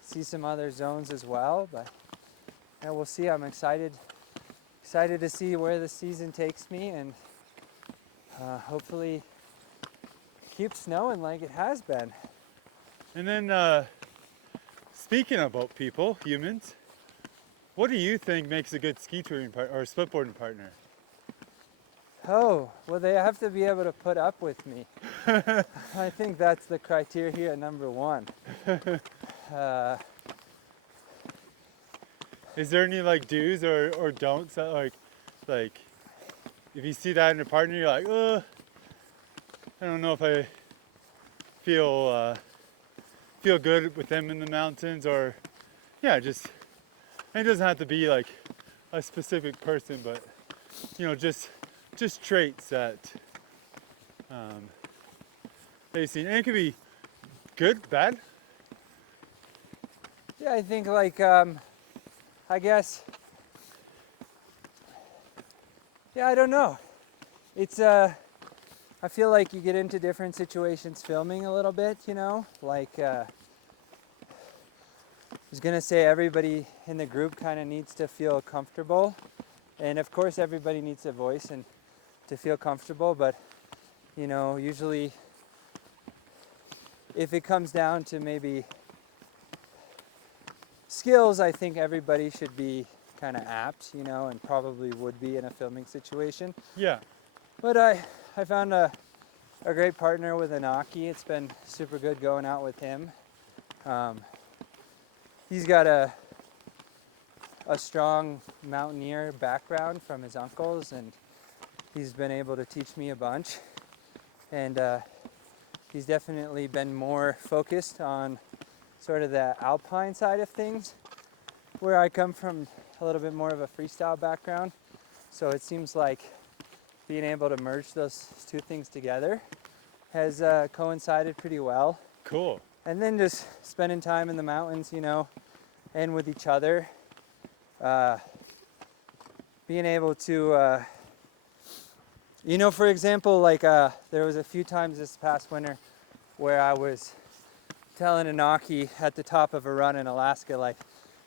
see some other zones as well, but yeah, we'll see. I'm excited to see where the season takes me, and hopefully keep snowing like it has been. And then speaking about people, humans, what do you think makes a good ski touring or splitboarding partner? Oh, well, they have to be able to put up with me. I think that's the criteria number one. Is there any like do's or don'ts that like if you see that in a partner, you're like, I don't know if I feel good with them in the mountains, or yeah, just it doesn't have to be like a specific person, but you know, just traits that they've seen. And it could be good, bad. Yeah, I think like, I guess, yeah, I don't know. It's, I feel like you get into different situations filming a little bit, you know, like, I was gonna say everybody in the group kind of needs to feel comfortable. And of course everybody needs a voice and to feel comfortable, but you know, usually if it comes down to maybe skills, I think everybody should be kind of apt, you know, and probably would be in a filming situation. Yeah. But I found a great partner with Anaki. It's been super good going out with him. He's got a strong mountaineer background from his uncles, and he's been able to teach me a bunch. And he's definitely been more focused on sort of the alpine side of things, where I come from a little bit more of a freestyle background. So it seems like being able to merge those two things together has coincided pretty well. Cool. And then just spending time in the mountains, you know, and with each other, being able to, you know, for example, like there was a few times this past winter where I was telling Anaki at the top of a run in Alaska, like,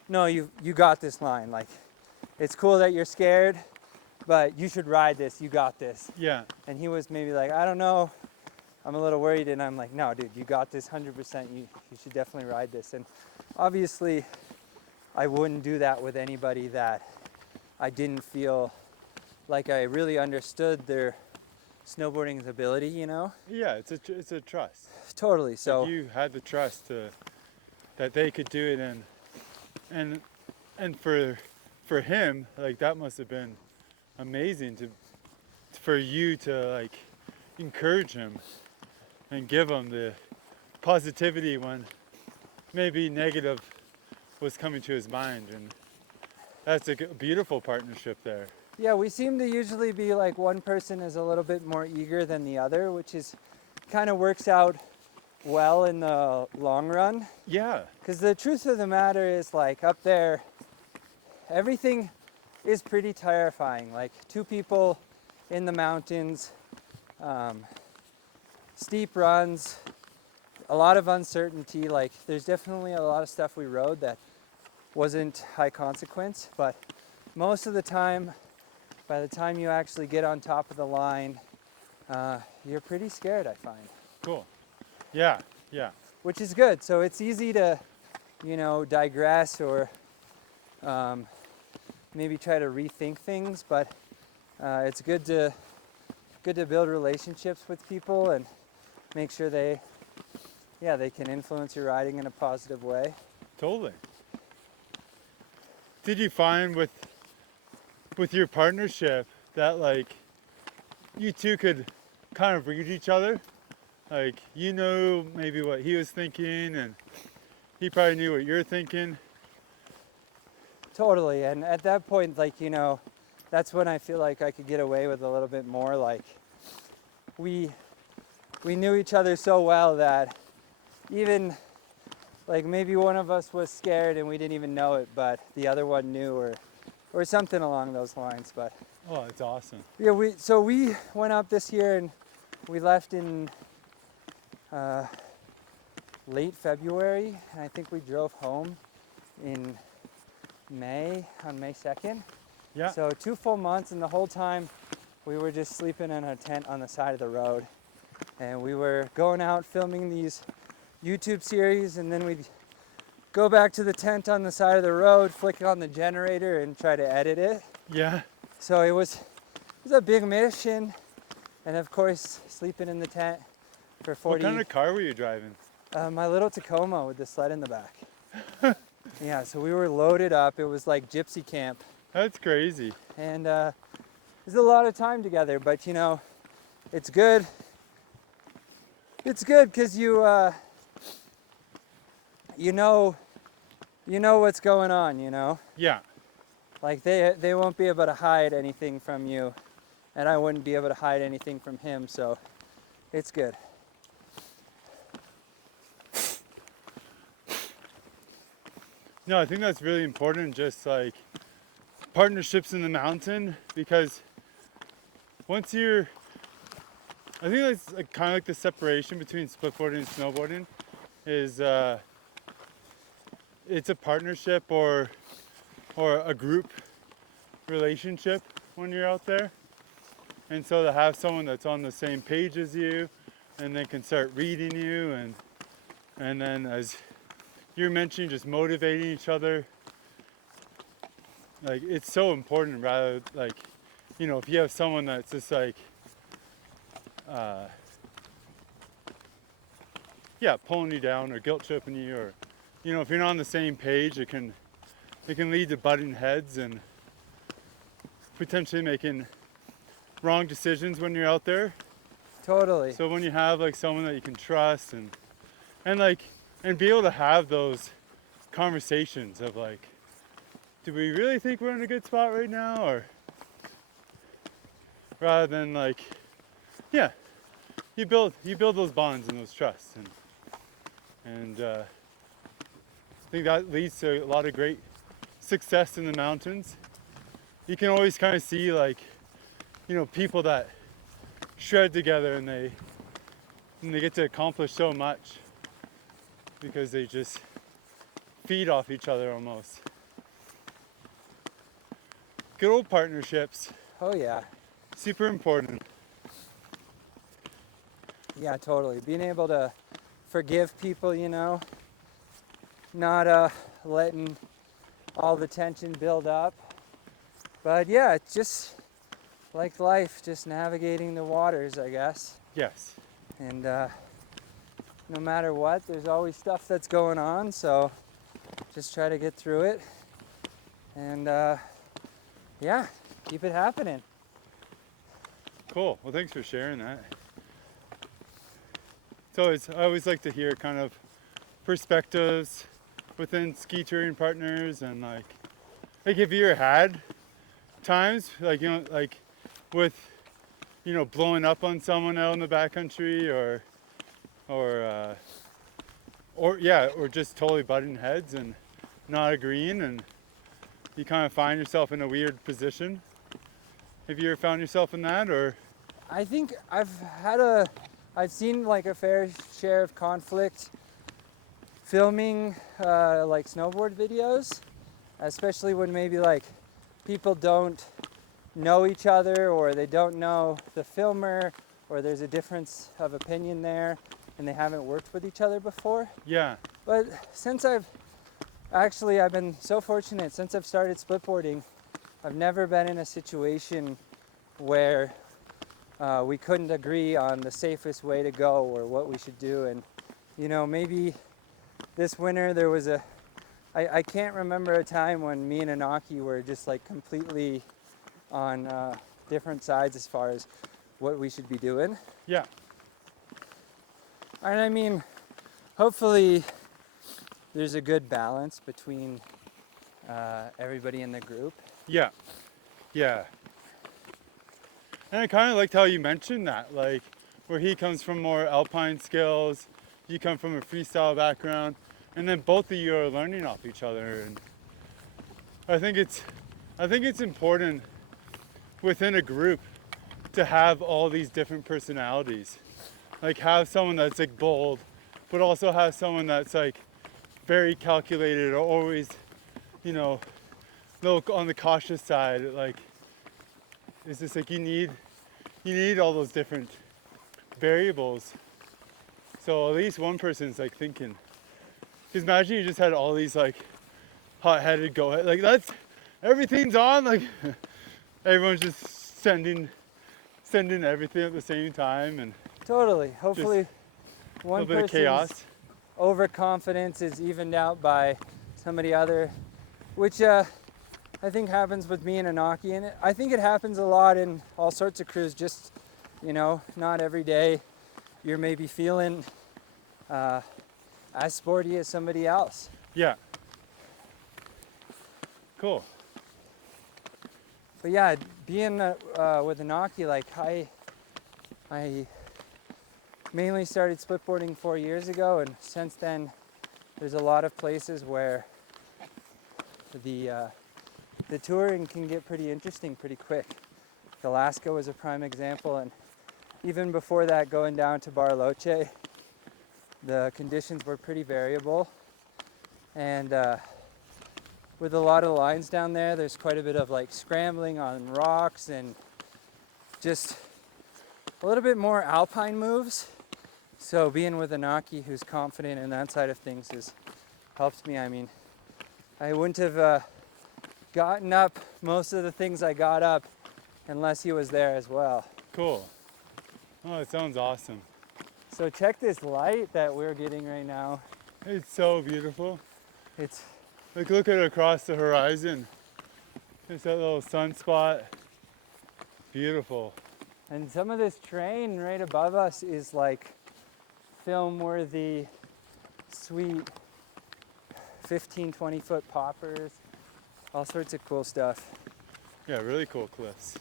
no, you got this line. Like, it's cool that you're scared, but you should ride this. You got this. Yeah. And he was maybe like, I don't know, I'm a little worried. And I'm like, no, dude, you got this 100%. You should definitely ride this. And obviously, I wouldn't do that with anybody that I didn't feel like I really understood their snowboarding's ability, you know? Yeah, it's a trust. Totally. So Like you had the trust that they could do it, and for him, like that must have been amazing for you to like encourage him and give him the positivity when maybe negative was coming to his mind, and that's a beautiful partnership there. yeah, we seem to usually be like one person is a little bit more eager than the other, which is kind of works out well in the long run. Yeah. Because the truth of the matter is, like, up there, everything is pretty terrifying. Like, two people in the mountains, steep runs, a lot of uncertainty. Like, there's definitely a lot of stuff we rode that wasn't high consequence, but most of the time, by the time you actually get on top of the line, you're pretty scared, I find. Cool. Yeah. Yeah. Which is good. So it's easy to, you know, digress or maybe try to rethink things, but it's good to build relationships with people and make sure they can influence your riding in a positive way. Totally. Did you find with your partnership that like you two could kind of read each other? Like, you know, maybe what he was thinking, and he probably knew what you're thinking. Totally. And at that point, like, you know, that's when I feel like I could get away with a little bit more. Like, we knew each other so well that even like maybe one of us was scared and we didn't even know it, but the other one knew, or something along those lines. But Oh, it's awesome. yeah, we went up this year and we left in late February, and I think we drove home in May, on May 2nd. Yeah. So 2 full months, and the whole time we were just sleeping in a tent on the side of the road. And we were going out filming these YouTube series, and then we'd go back to the tent on the side of the road, flick on the generator and try to edit it. Yeah. So it was was a big mission, and of course sleeping in the tent for 40. What kind of car were you driving? My little Tacoma with the sled in the back. Yeah, so we were loaded up. It was like gypsy camp, That's crazy. and it was a lot of time together. But you know, it's good. It's good because you know what's going on. You know, Yeah. like they won't be able to hide anything from you, and I wouldn't be able to hide anything from him. So it's good. No, I think that's really important, just like partnerships in the mountain, because once you're, I think that's like, kind of like the separation between splitboarding and snowboarding is it's a partnership or a group relationship when you're out there. And so to have someone that's on the same page as you and then can start reading you and then as you're mentioning just motivating each other, like it's so important. Rather, like, you know, if you have someone that's just like pulling you down or guilt tripping you, or you know, if you're not on the same page, it can lead to butting heads and potentially making wrong decisions when you're out there. Totally. So when you have like someone that you can trust and be able to have those conversations of like, do we really think we're in a good spot right now, or rather than like, yeah, you build those bonds and those trusts, and I think that leads to a lot of great success in the mountains. You can always kind of see like, you know, people that shred together and they get to accomplish so much because they just feed off each other almost. Good old partnerships, Oh yeah. super important. Yeah, totally. Being able to forgive people, you know, not letting all the tension build up. But yeah, it's just like life, just navigating the waters, I guess. Yes. And no matter what, there's always stuff that's going on, so just try to get through it. And yeah, keep it happening. Cool. Well, thanks for sharing that. I always like to hear kind of perspectives within ski touring partners, and like have you ever had times like, you know, like with, you know, blowing up on someone out in the backcountry or just totally butting heads and not agreeing, and you kind of find yourself in a weird position? Have you ever found yourself in that, or? I think I've seen like a fair share of conflict filming like snowboard videos, especially when maybe like people don't know each other, or they don't know the filmer, or there's a difference of opinion there and they haven't worked with each other before. Yeah. But since I've been so fortunate, since I've started splitboarding, I've never been in a situation where we couldn't agree on the safest way to go or what we should do. And you know, maybe this winter there was I can't remember a time when me and Anaki were just like completely on different sides as far as what we should be doing. Yeah. And I mean, hopefully there's a good balance between everybody in the group. Yeah. Yeah. And I kind of liked how you mentioned that, like where he comes from more alpine skills, you come from a freestyle background, and then both of you are learning off each other. And I think it's important within a group to have all these different personalities. Like have someone that's like bold, but also have someone that's like very calculated or always, you know, a little on the cautious side. Like, it's just like you need all those different variables. So at least one person's like thinking. Because imagine you just had all these like hot-headed go ahead, like that's everything's on, like everyone's just sending everything at the same time, and Totally. Hopefully, a one little bit of person's chaos. overconfidence is evened out by somebody other, which I think happens with me and Anaki, and I think it happens a lot in all sorts of crews. Just, you know, not every day you're maybe feeling as sporty as somebody else. Yeah. Cool. But yeah, being with Anaki, like I mainly started splitboarding 4 years ago, and since then there's a lot of places where the touring can get pretty interesting pretty quick. Alaska was a prime example, and even before that, going down to Bariloche, the conditions were pretty variable, and with a lot of the lines down there, there's quite a bit of like scrambling on rocks and just a little bit more alpine moves. So being with Anaki, who's confident in that side of things, has helped me. I mean, I wouldn't have gotten up most of the things I got up unless he was there as well. Cool. Oh, it sounds awesome. So check this light that we're getting right now. It's so beautiful. It's Like, look at it across the horizon. There's that little sunspot. Beautiful. And some of this terrain right above us is like film-worthy, sweet 15, 20-foot poppers, all sorts of cool stuff. Yeah, really cool cliffs.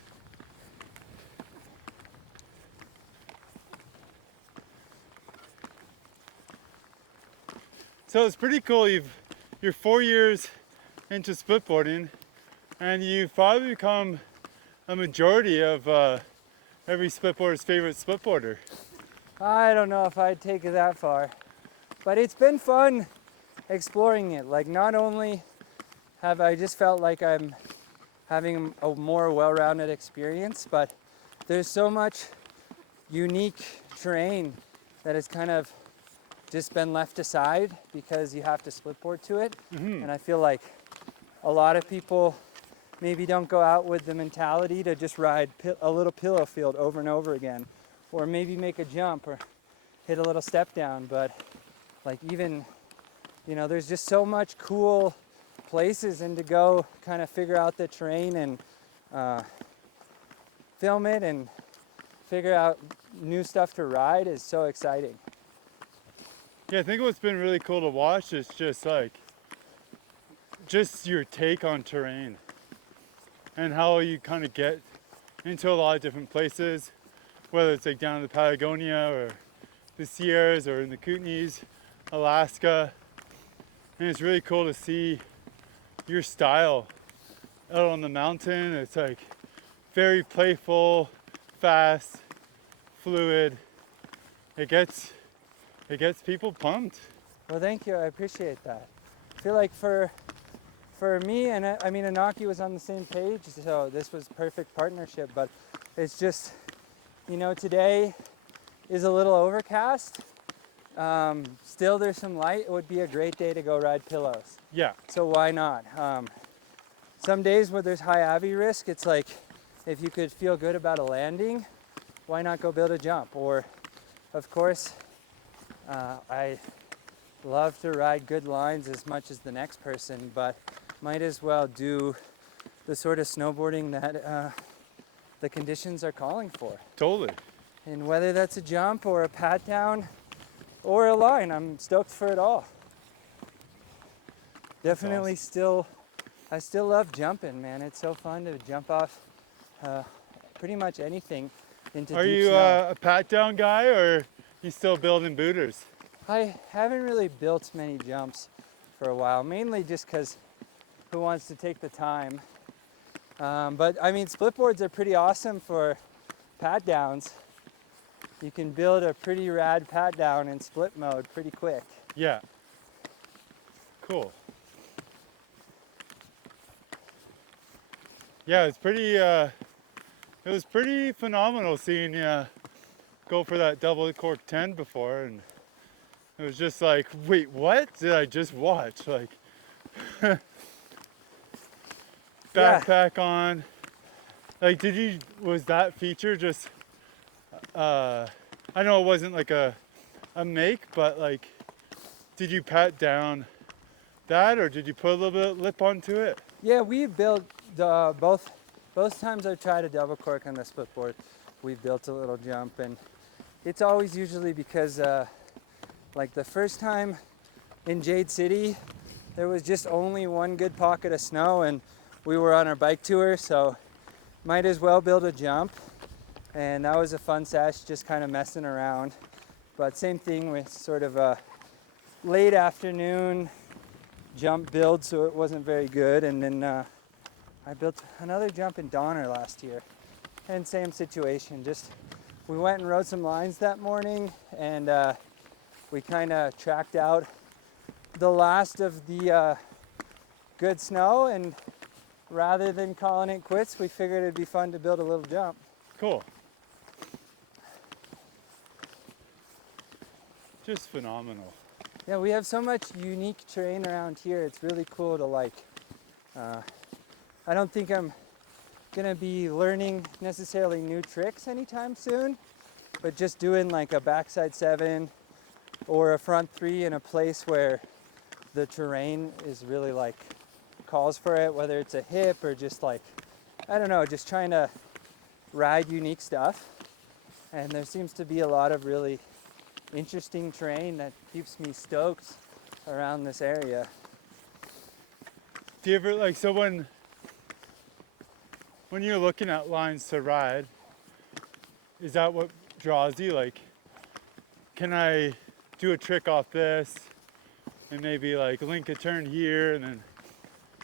So it's pretty cool. You're 4 years into splitboarding, and you've probably become a majority of every splitboarder's favorite splitboarder. I don't know if I'd take it that far, but it's been fun exploring it. Like, not only have I just felt like I'm having a more well-rounded experience, but there's so much unique terrain that has kind of just been left aside because you have to splitboard to it. And I feel like a lot of people maybe don't go out with the mentality to just ride a little pillow field over and over again, or maybe make a jump or hit a little step down. But like, even, you know, there's just so much cool places, and to go kind of figure out the terrain and film it and figure out new stuff to ride is so exciting. Yeah, I think what's been really cool to watch is just your take on terrain and how you kind of get into a lot of different places, whether it's like down in the Patagonia or the Sierras or in the Kootenays, Alaska. And it's really cool to see your style out on the mountain. It's like very playful, fast, fluid. It gets people pumped. Well, thank you. I appreciate that. I feel like for me, and I mean, Anaki was on the same page, so this was perfect partnership. But it's just, you know, today is a little overcast. Still, there's some light. It would be a great day to go ride pillows. Yeah. So why not? Some days where there's high Avi risk, it's like, if you could feel good about a landing, why not go build a jump? Or, of course, I love to ride good lines as much as the next person, but might as well do the sort of snowboarding that the conditions are calling for. Totally. And whether that's a jump or a pat down or a line, I'm stoked for it all. Definitely I still love jumping, man. It's so fun to jump off pretty much anything into Are deep you snow. a pat down guy, or you still building booters? I haven't really built many jumps for a while, mainly just because who wants to take the time? But I mean, splitboards are pretty awesome for pat downs. You can build a pretty rad pat down in split mode pretty quick. Yeah. Cool. Yeah, it was pretty phenomenal seeing you go for that double cork 10 before, and it was just like, wait, what did I just watch? Like, backpack on, Like, was that feature just, I know it wasn't like a make, but like, did you pat down that, or did you put a little bit of lip onto it? Yeah, we built both times I've tried a double cork on the split board, we built a little jump, and it's always usually because like the first time in Jade City, there was just only one good pocket of snow, and we were on our bike tour, so might as well build a jump. And that was a fun sesh, just kind of messing around. But same thing with sort of a late afternoon jump build, so it wasn't very good. And then I built another jump in Donner last year, and same situation. Just we went and rode some lines that morning, and we kind of tracked out the last of the good snow, and rather than calling it quits, we figured it'd be fun to build a little jump. Cool. Just phenomenal. Yeah, we have so much unique terrain around here. It's really cool to like. I don't think I'm gonna be learning necessarily new tricks anytime soon, but just doing like a backside 7 or a front 3 in a place where the terrain is really like calls for it, whether it's a hip or just like, I don't know, just trying to ride unique stuff. And there seems to be a lot of really interesting terrain that keeps me stoked around this area. Do you ever, like, so when you're looking at lines to ride, is that what draws you? Like, can I do a trick off this and maybe like link a turn here and then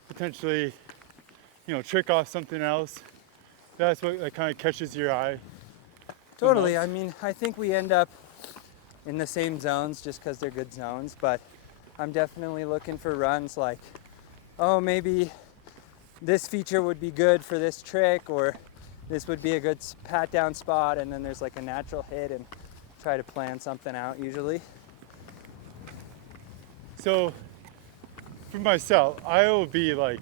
potentially, you know, trick off something else? That's what like kind of catches your eye. Totally. I mean, I think we end up in the same zones just because they're good zones, but I'm definitely looking for runs like, oh, maybe this feature would be good for this trick, or this would be a good pat down spot, and then there's like a natural hit, and try to plan something out usually. So for myself, I would be like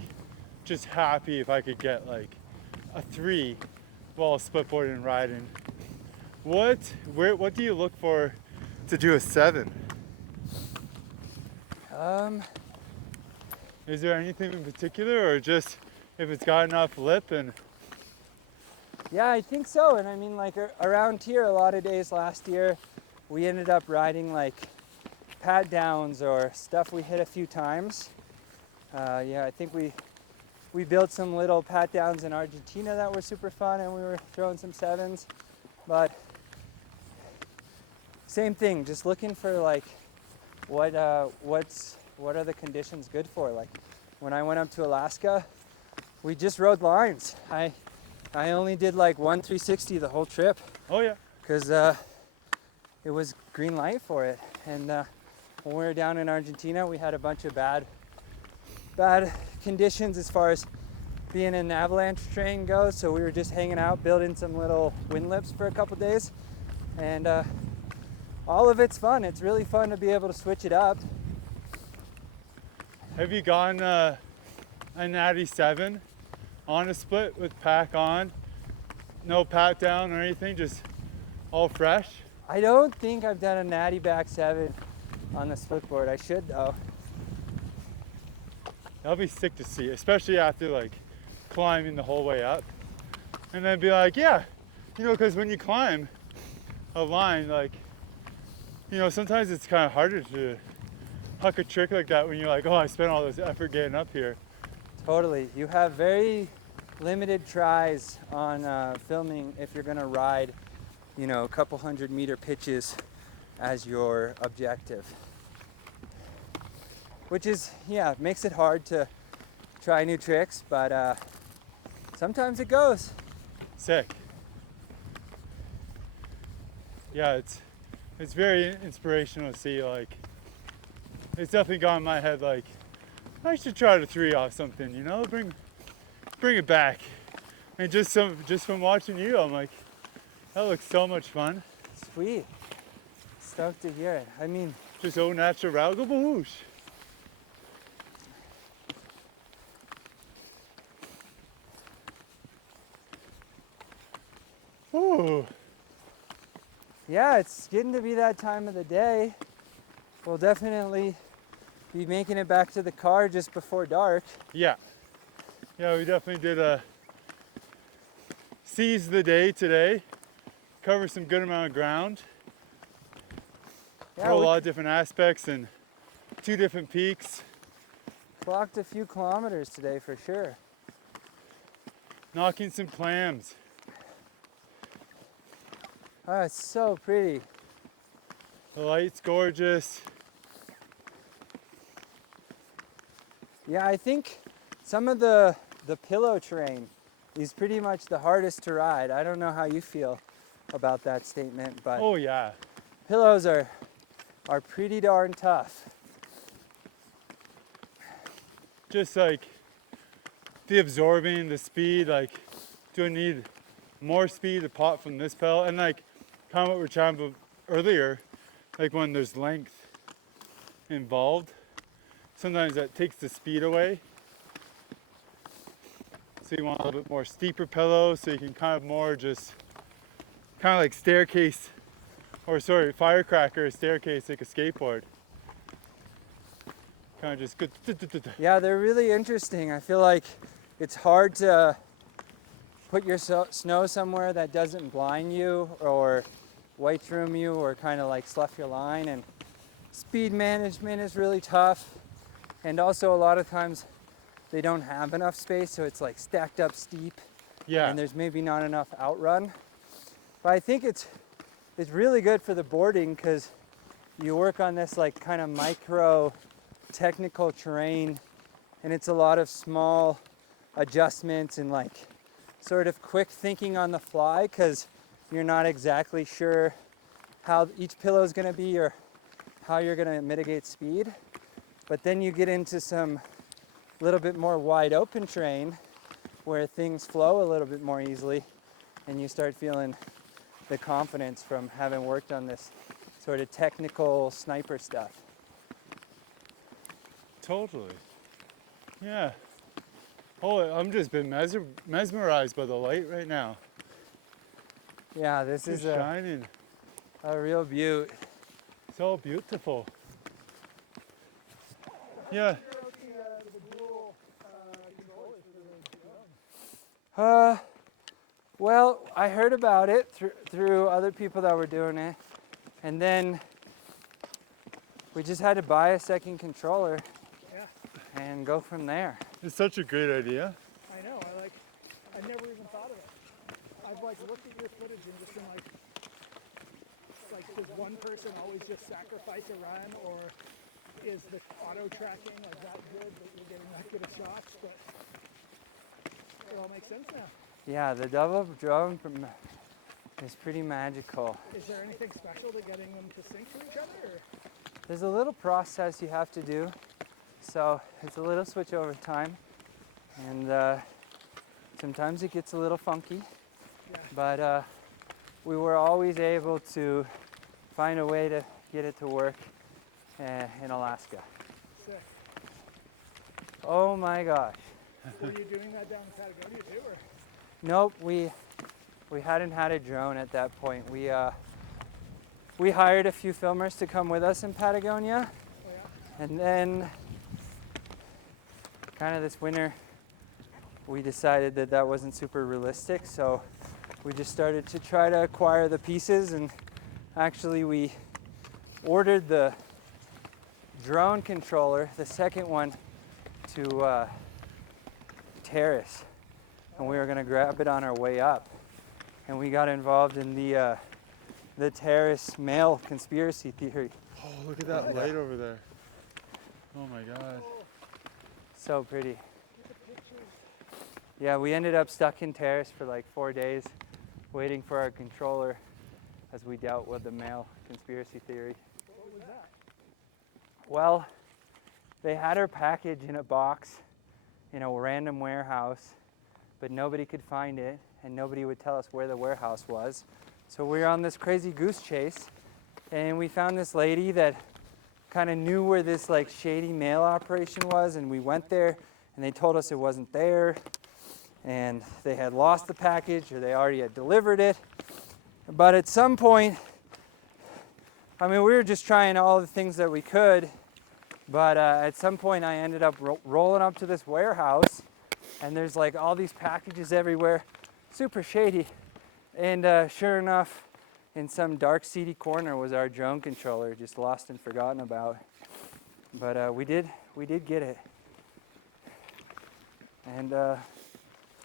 just happy if I could get like a 3 while splitboarding and riding. What do you look for to do a 7? Is there anything in particular, or just if it's got enough lip? And yeah, I think so. And I mean, like around here, a lot of days last year, we ended up riding like pat downs or stuff we hit a few times. Yeah, I think we built some little pat downs in Argentina that were super fun, and we were throwing some 7s. But same thing, just looking for like what are the conditions good for? Like when I went up to Alaska, we just rode lines. I only did like 1 360 the whole trip. oh yeah, Because it was green light for it. And when we were down in Argentina, we had a bunch of bad conditions as far as being an avalanche terrain goes. So we were just hanging out, building some little wind lips for a couple days. And all of it's fun. It's really fun to be able to switch it up. have you gone a natty 7 on a split with pack on, no pat down or anything, just all fresh? I don't think I've done a natty back 7 on the split board. I should though. That'll be sick to see, especially after like climbing the whole way up. And then be like, yeah, you know, because when you climb a line, like, you know, sometimes it's kind of harder to huck a trick like that when you're like, oh, I spent all this effort getting up here. Totally. You have very limited tries on filming if you're gonna ride, you know, a couple 100-meter pitches as your objective. Which is, yeah, makes it hard to try new tricks, but sometimes it goes. Sick. Yeah, it's very inspirational to see. Like, it's definitely got in my head like, I should try to 3 off something, you know, bring it back. And just from watching you, I'm like, that looks so much fun. Sweet. Stoked to hear it. I mean, Just au natural, go bahoosh. Ooh. Yeah, it's getting to be that time of the day. We'll definitely be making it back to the car just before dark. Yeah. Yeah, we definitely did seize the day today. Cover some good amount of ground. Yeah, A we lot of different aspects and 2 different peaks. clocked a few kilometers today for sure. Knocking some clams. Oh, it's so pretty. The light's gorgeous. Yeah, I think some of the pillow terrain is pretty much the hardest to ride. I don't know how you feel about that statement, but Oh yeah. pillows are pretty darn tough. Just like the absorbing, the speed, like do I need more speed to pop from this pedal? And like kind of what we were talking about earlier, like when there's length involved, sometimes that takes the speed away. So you want a little bit more steeper pillow so you can kind of more just kind of like staircase, or sorry, firecracker staircase like a skateboard. Kind of just good. Yeah, they're really interesting. I feel like it's hard to put your snow somewhere that doesn't blind you or white room you or kind of like slough your line, and speed management is really tough. And also a lot of times they don't have enough space, so it's like stacked up steep. Yeah. And there's maybe not enough outrun. But I think it's really good for the boarding because you work on this like kind of micro technical terrain, and it's a lot of small adjustments and like sort of quick thinking on the fly because you're not exactly sure how each pillow is going to be or how you're going to mitigate speed. But then you get into some little bit more wide open terrain where things flow a little bit more easily, and you start feeling the confidence from having worked on this sort of technical sniper stuff. Totally. Yeah. Oh, I'm just been mesmerized by the light right now. Yeah, this It's is a shining. real beaut. So beautiful. Yeah. Well, I heard about it through other people that were doing it, and then we just had to buy a second controller and go from there. It's such a great idea. I know. I never even thought of it. I've like looked at your footage and just been like, does one person always just sacrifice a run, or is the auto tracking like that good that you're getting that good of shots? But it all makes sense now. Yeah, the double drum is pretty magical. Is there anything special to getting them to sync to each other? Or? There's a little process you have to do, so it's a little switch over time, and sometimes it gets a little funky, but we were always able to find a way to get it to work in Alaska. Sick. Oh my gosh. Were you doing that down in Patagonia too, or? Nope, we hadn't had a drone at that point. We hired a few filmers to come with us in Patagonia, and then kind of this winter we decided that wasn't super realistic, so we just started to try to acquire the pieces, and actually we ordered the drone controller, the second one, to Terrace, and we were going to grab it on our way up, and we got involved in the Terrace mail conspiracy theory. Oh, look at that light over there. Oh my God. So pretty. Yeah, we ended up stuck in Terrace for like 4 days waiting for our controller as we dealt with the mail conspiracy theory. What was that? Well, they had our package in a box in a random warehouse, but nobody could find it and nobody would tell us where the warehouse was. So we were on this crazy goose chase, and we found this lady that kind of knew where this like shady mail operation was, and we went there and they told us it wasn't there. and they had lost the package or they already had delivered it. But at some point, I mean, we were just trying all the things that we could, but at some point I ended up rolling up to this warehouse, and there's like all these packages everywhere, super shady. And sure enough, in some dark, seedy corner was our drone controller, just lost and forgotten about. But we did get it. And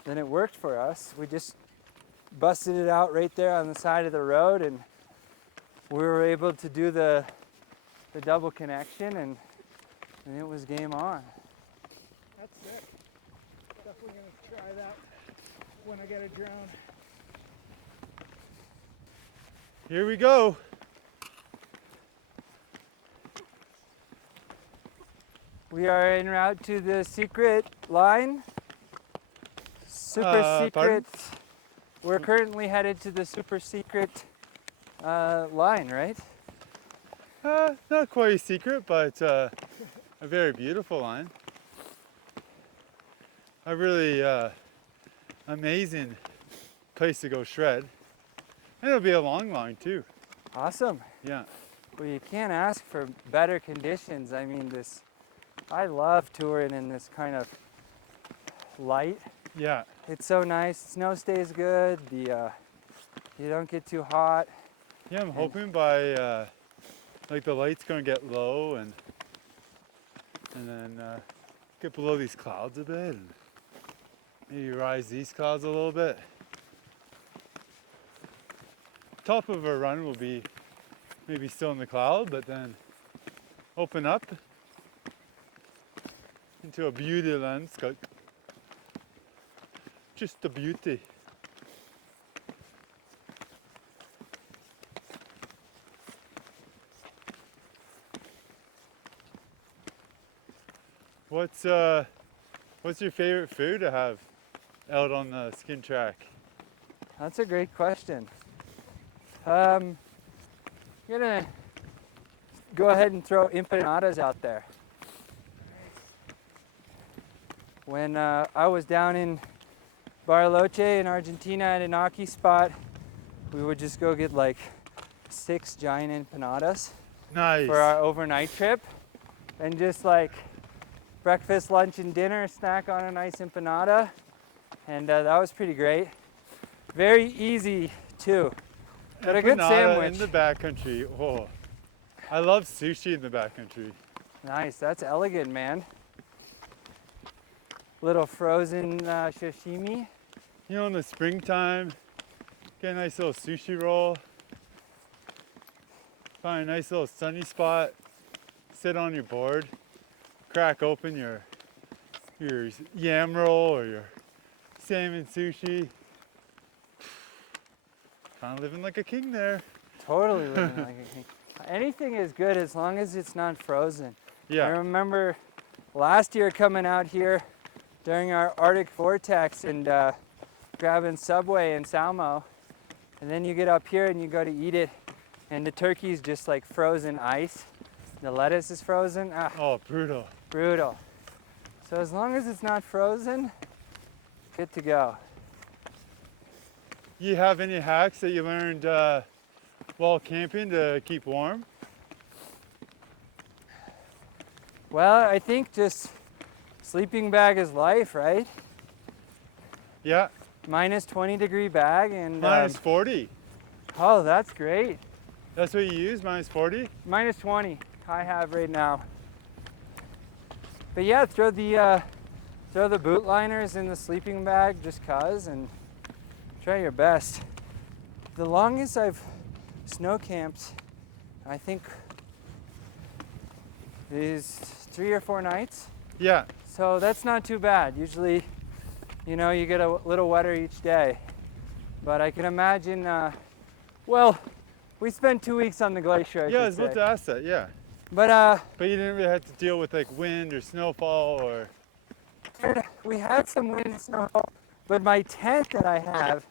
then it worked for us. We just busted it out right there on the side of the road, and we were able to do the double connection, and it was game on. That's sick. Definitely gonna try that when I get a drone. Here we go. We are en route to the secret line. Super secret. Pardon? We're currently headed to the super secret line, right? Not quite a secret, but a very beautiful line. A really amazing place to go shred. And it'll be a long line too. Awesome. Yeah. Well, you can't ask for better conditions. I mean, I love touring in this kind of light. Yeah. It's so nice. Snow stays good. You don't get too hot. Yeah, I'm hoping by like the light's gonna get low and then get below these clouds a bit and maybe rise these clouds a little bit. Top of our run will be maybe still in the cloud, but then open up into a beauty landscape. Just a beauty. What's your favorite food to have out on the skin track? That's a great question. I'm gonna go ahead and throw empanadas out there. When I was down in Bariloche in Argentina at an Aki spot, we would just go get like 6 giant empanadas Nice. for our overnight trip, and just like breakfast, lunch, and dinner, snack on a nice empanada, and that was pretty great. Very easy too, but a good Empanada sandwich. in the backcountry. Oh, I love sushi in the backcountry. Nice, that's elegant, man. Little frozen sashimi. You know, in the springtime, get a nice little sushi roll. Find a nice little sunny spot. Sit on your board. Crack open your yam roll or your salmon sushi. Kind of living like a king there. Totally living like a king. Anything is good as long as it's not frozen. I Yeah. remember last year coming out here during our Arctic vortex and grabbing Subway in Salmo, and then you get up here and you go to eat it, and the turkey's just like frozen ice. The lettuce is frozen. Ah, Oh, brutal. brutal. So as long as it's not frozen, good to go. You have any hacks that you learned while camping to keep warm? Well, I think just sleeping bag is life, right? Yeah. Minus 20-degree bag and Minus 40. oh, that's great. That's what you use, minus 40? Minus 20 I have right now. But yeah, throw the boot liners in the sleeping bag just cause, and try your best. The longest I've snow camped, I think, is 3 or 4 nights. Yeah. So that's not too bad. Usually, you know, you get a little wetter each day. But I can imagine, well, we spent 2 weeks on the glacier, Yeah, I I was should about say. to ask that, yeah. But But you didn't really have to deal with like wind or snowfall or... we had some wind and snow, but my tent that I have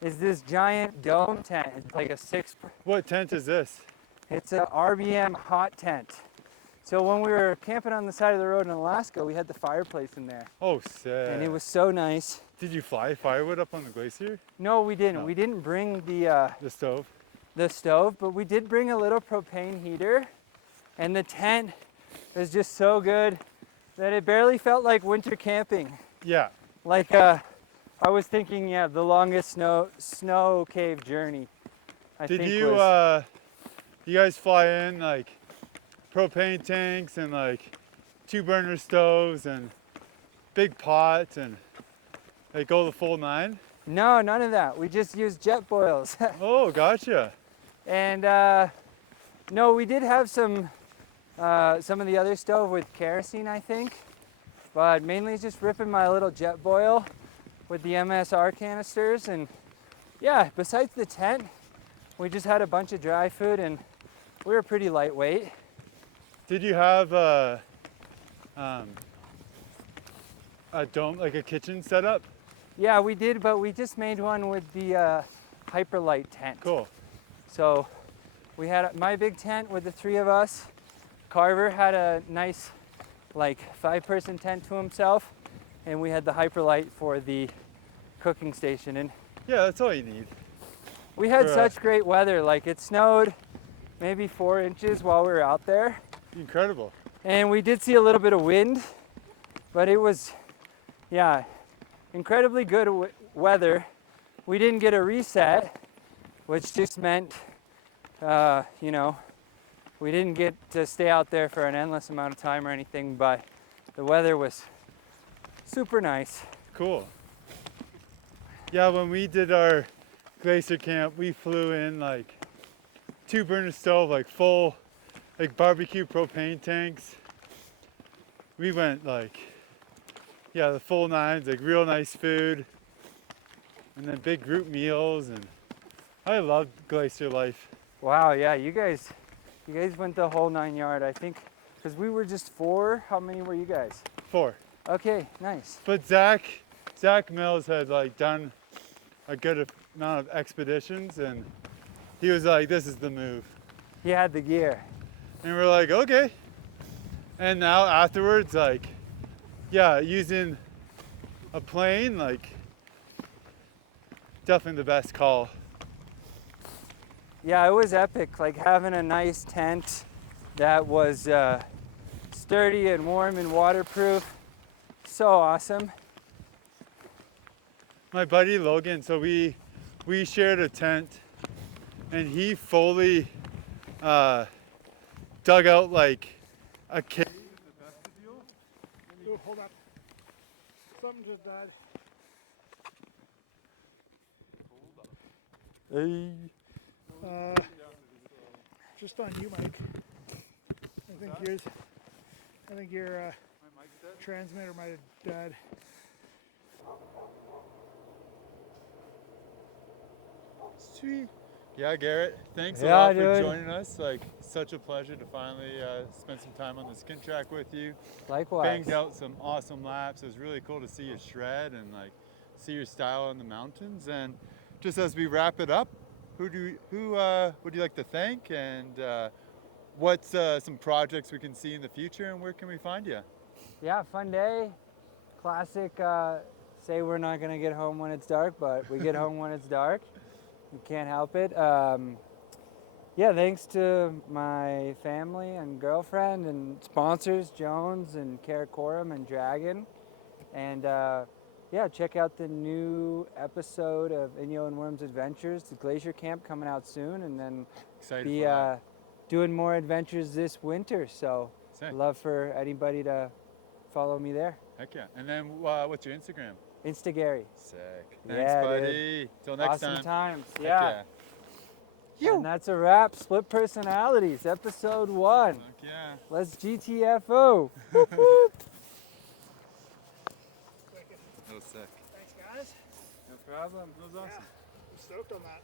is this giant dome tent. It's like a 6, What tent is this? it's an RBM hot tent. So when we were camping on the side of the road in Alaska, we had the fireplace in there. Oh, sick. And it was so nice. Did you fly firewood up on the glacier? No, we didn't. No. We didn't bring the stove? but we did bring a little propane heater. And the tent was just so good that it barely felt like winter camping. Yeah. Like I was thinking, yeah, the longest snow cave journey. Did you guys fly in like propane tanks and like 2-burner stoves and big pots and like go the full 9? No, none of that. We just used jet boils. Oh, gotcha. And no, we did have some of the other stove with kerosene, I think, but mainly just ripping my little jet boil with the MSR canisters. And yeah, besides the tent, we just had a bunch of dry food and we were pretty lightweight. Did you have a dome, like a kitchen setup? Yeah, we did, but we just made one with the Hyperlight tent. Cool. So we had my big tent with the 3 of us. Carver had a nice, like 5-person tent to himself, and we had the Hyperlight for the cooking station. And yeah, that's all you need. we had such great weather. Like it snowed maybe 4 inches while we were out there. Incredible. And we did see a little bit of wind, but it was, yeah, incredibly good weather. We didn't get a reset, which just meant, you know, we didn't get to stay out there for an endless amount of time or anything, but the weather was super nice. Cool. Yeah, when we did our glacier camp, we flew in like 2-burner stove, like full, like barbecue propane tanks. We went like, yeah, the full 9s, like real nice food, and then big group meals, and I loved glacier life. Wow, yeah, you guys went the whole 9 yard, I think, because we were just 4. How many were you guys? 4. Okay, nice. But Zach Mills had like done a good amount of expeditions, and he was like, this is the move. He had the gear. And we're like, okay. And now afterwards, like, yeah, using a plane, like, definitely the best call. Yeah, it was epic, like having a nice tent that was sturdy and warm and waterproof. So awesome. My buddy Logan, so we shared a tent, and he fully dug out like a cave in the vestibule. Oh, hold on. Something just died. Hey. Just on you, Mike. I think your transmitter might have died. Sweet. Yeah, Garrett, thanks a Yeah, lot for dude. joining us. Like, such a pleasure to finally spend some time on the skin track with you. Likewise. Banged out some awesome laps. It was really cool to see you shred and like see your style in the mountains. And just as we wrap it up, who would you like to thank, and what's some projects we can see in the future, and where can we find you? Yeah, fun day. Classic, say we're not gonna get home when it's dark, but we get home when it's dark. You can't help it. Yeah, thanks to my family and girlfriend and sponsors, Jones and Karakoram and Dragon. And yeah, check out the new episode of Inyo and Worms Adventures, the Glacier Camp coming out soon, and then Excited be for that. doing more adventures this winter. So Sick. love for anybody to follow me there. Heck yeah. And then what's your Instagram? Instagary. Sick. Thanks, Yeah, buddy. Till next Awesome time. times. Heck Yeah. And that's a wrap. Split Personalities, episode 1. Heck yeah. Let's GTFO. That was sick. Thanks, guys. No problem. That was awesome. I'm stoked on that.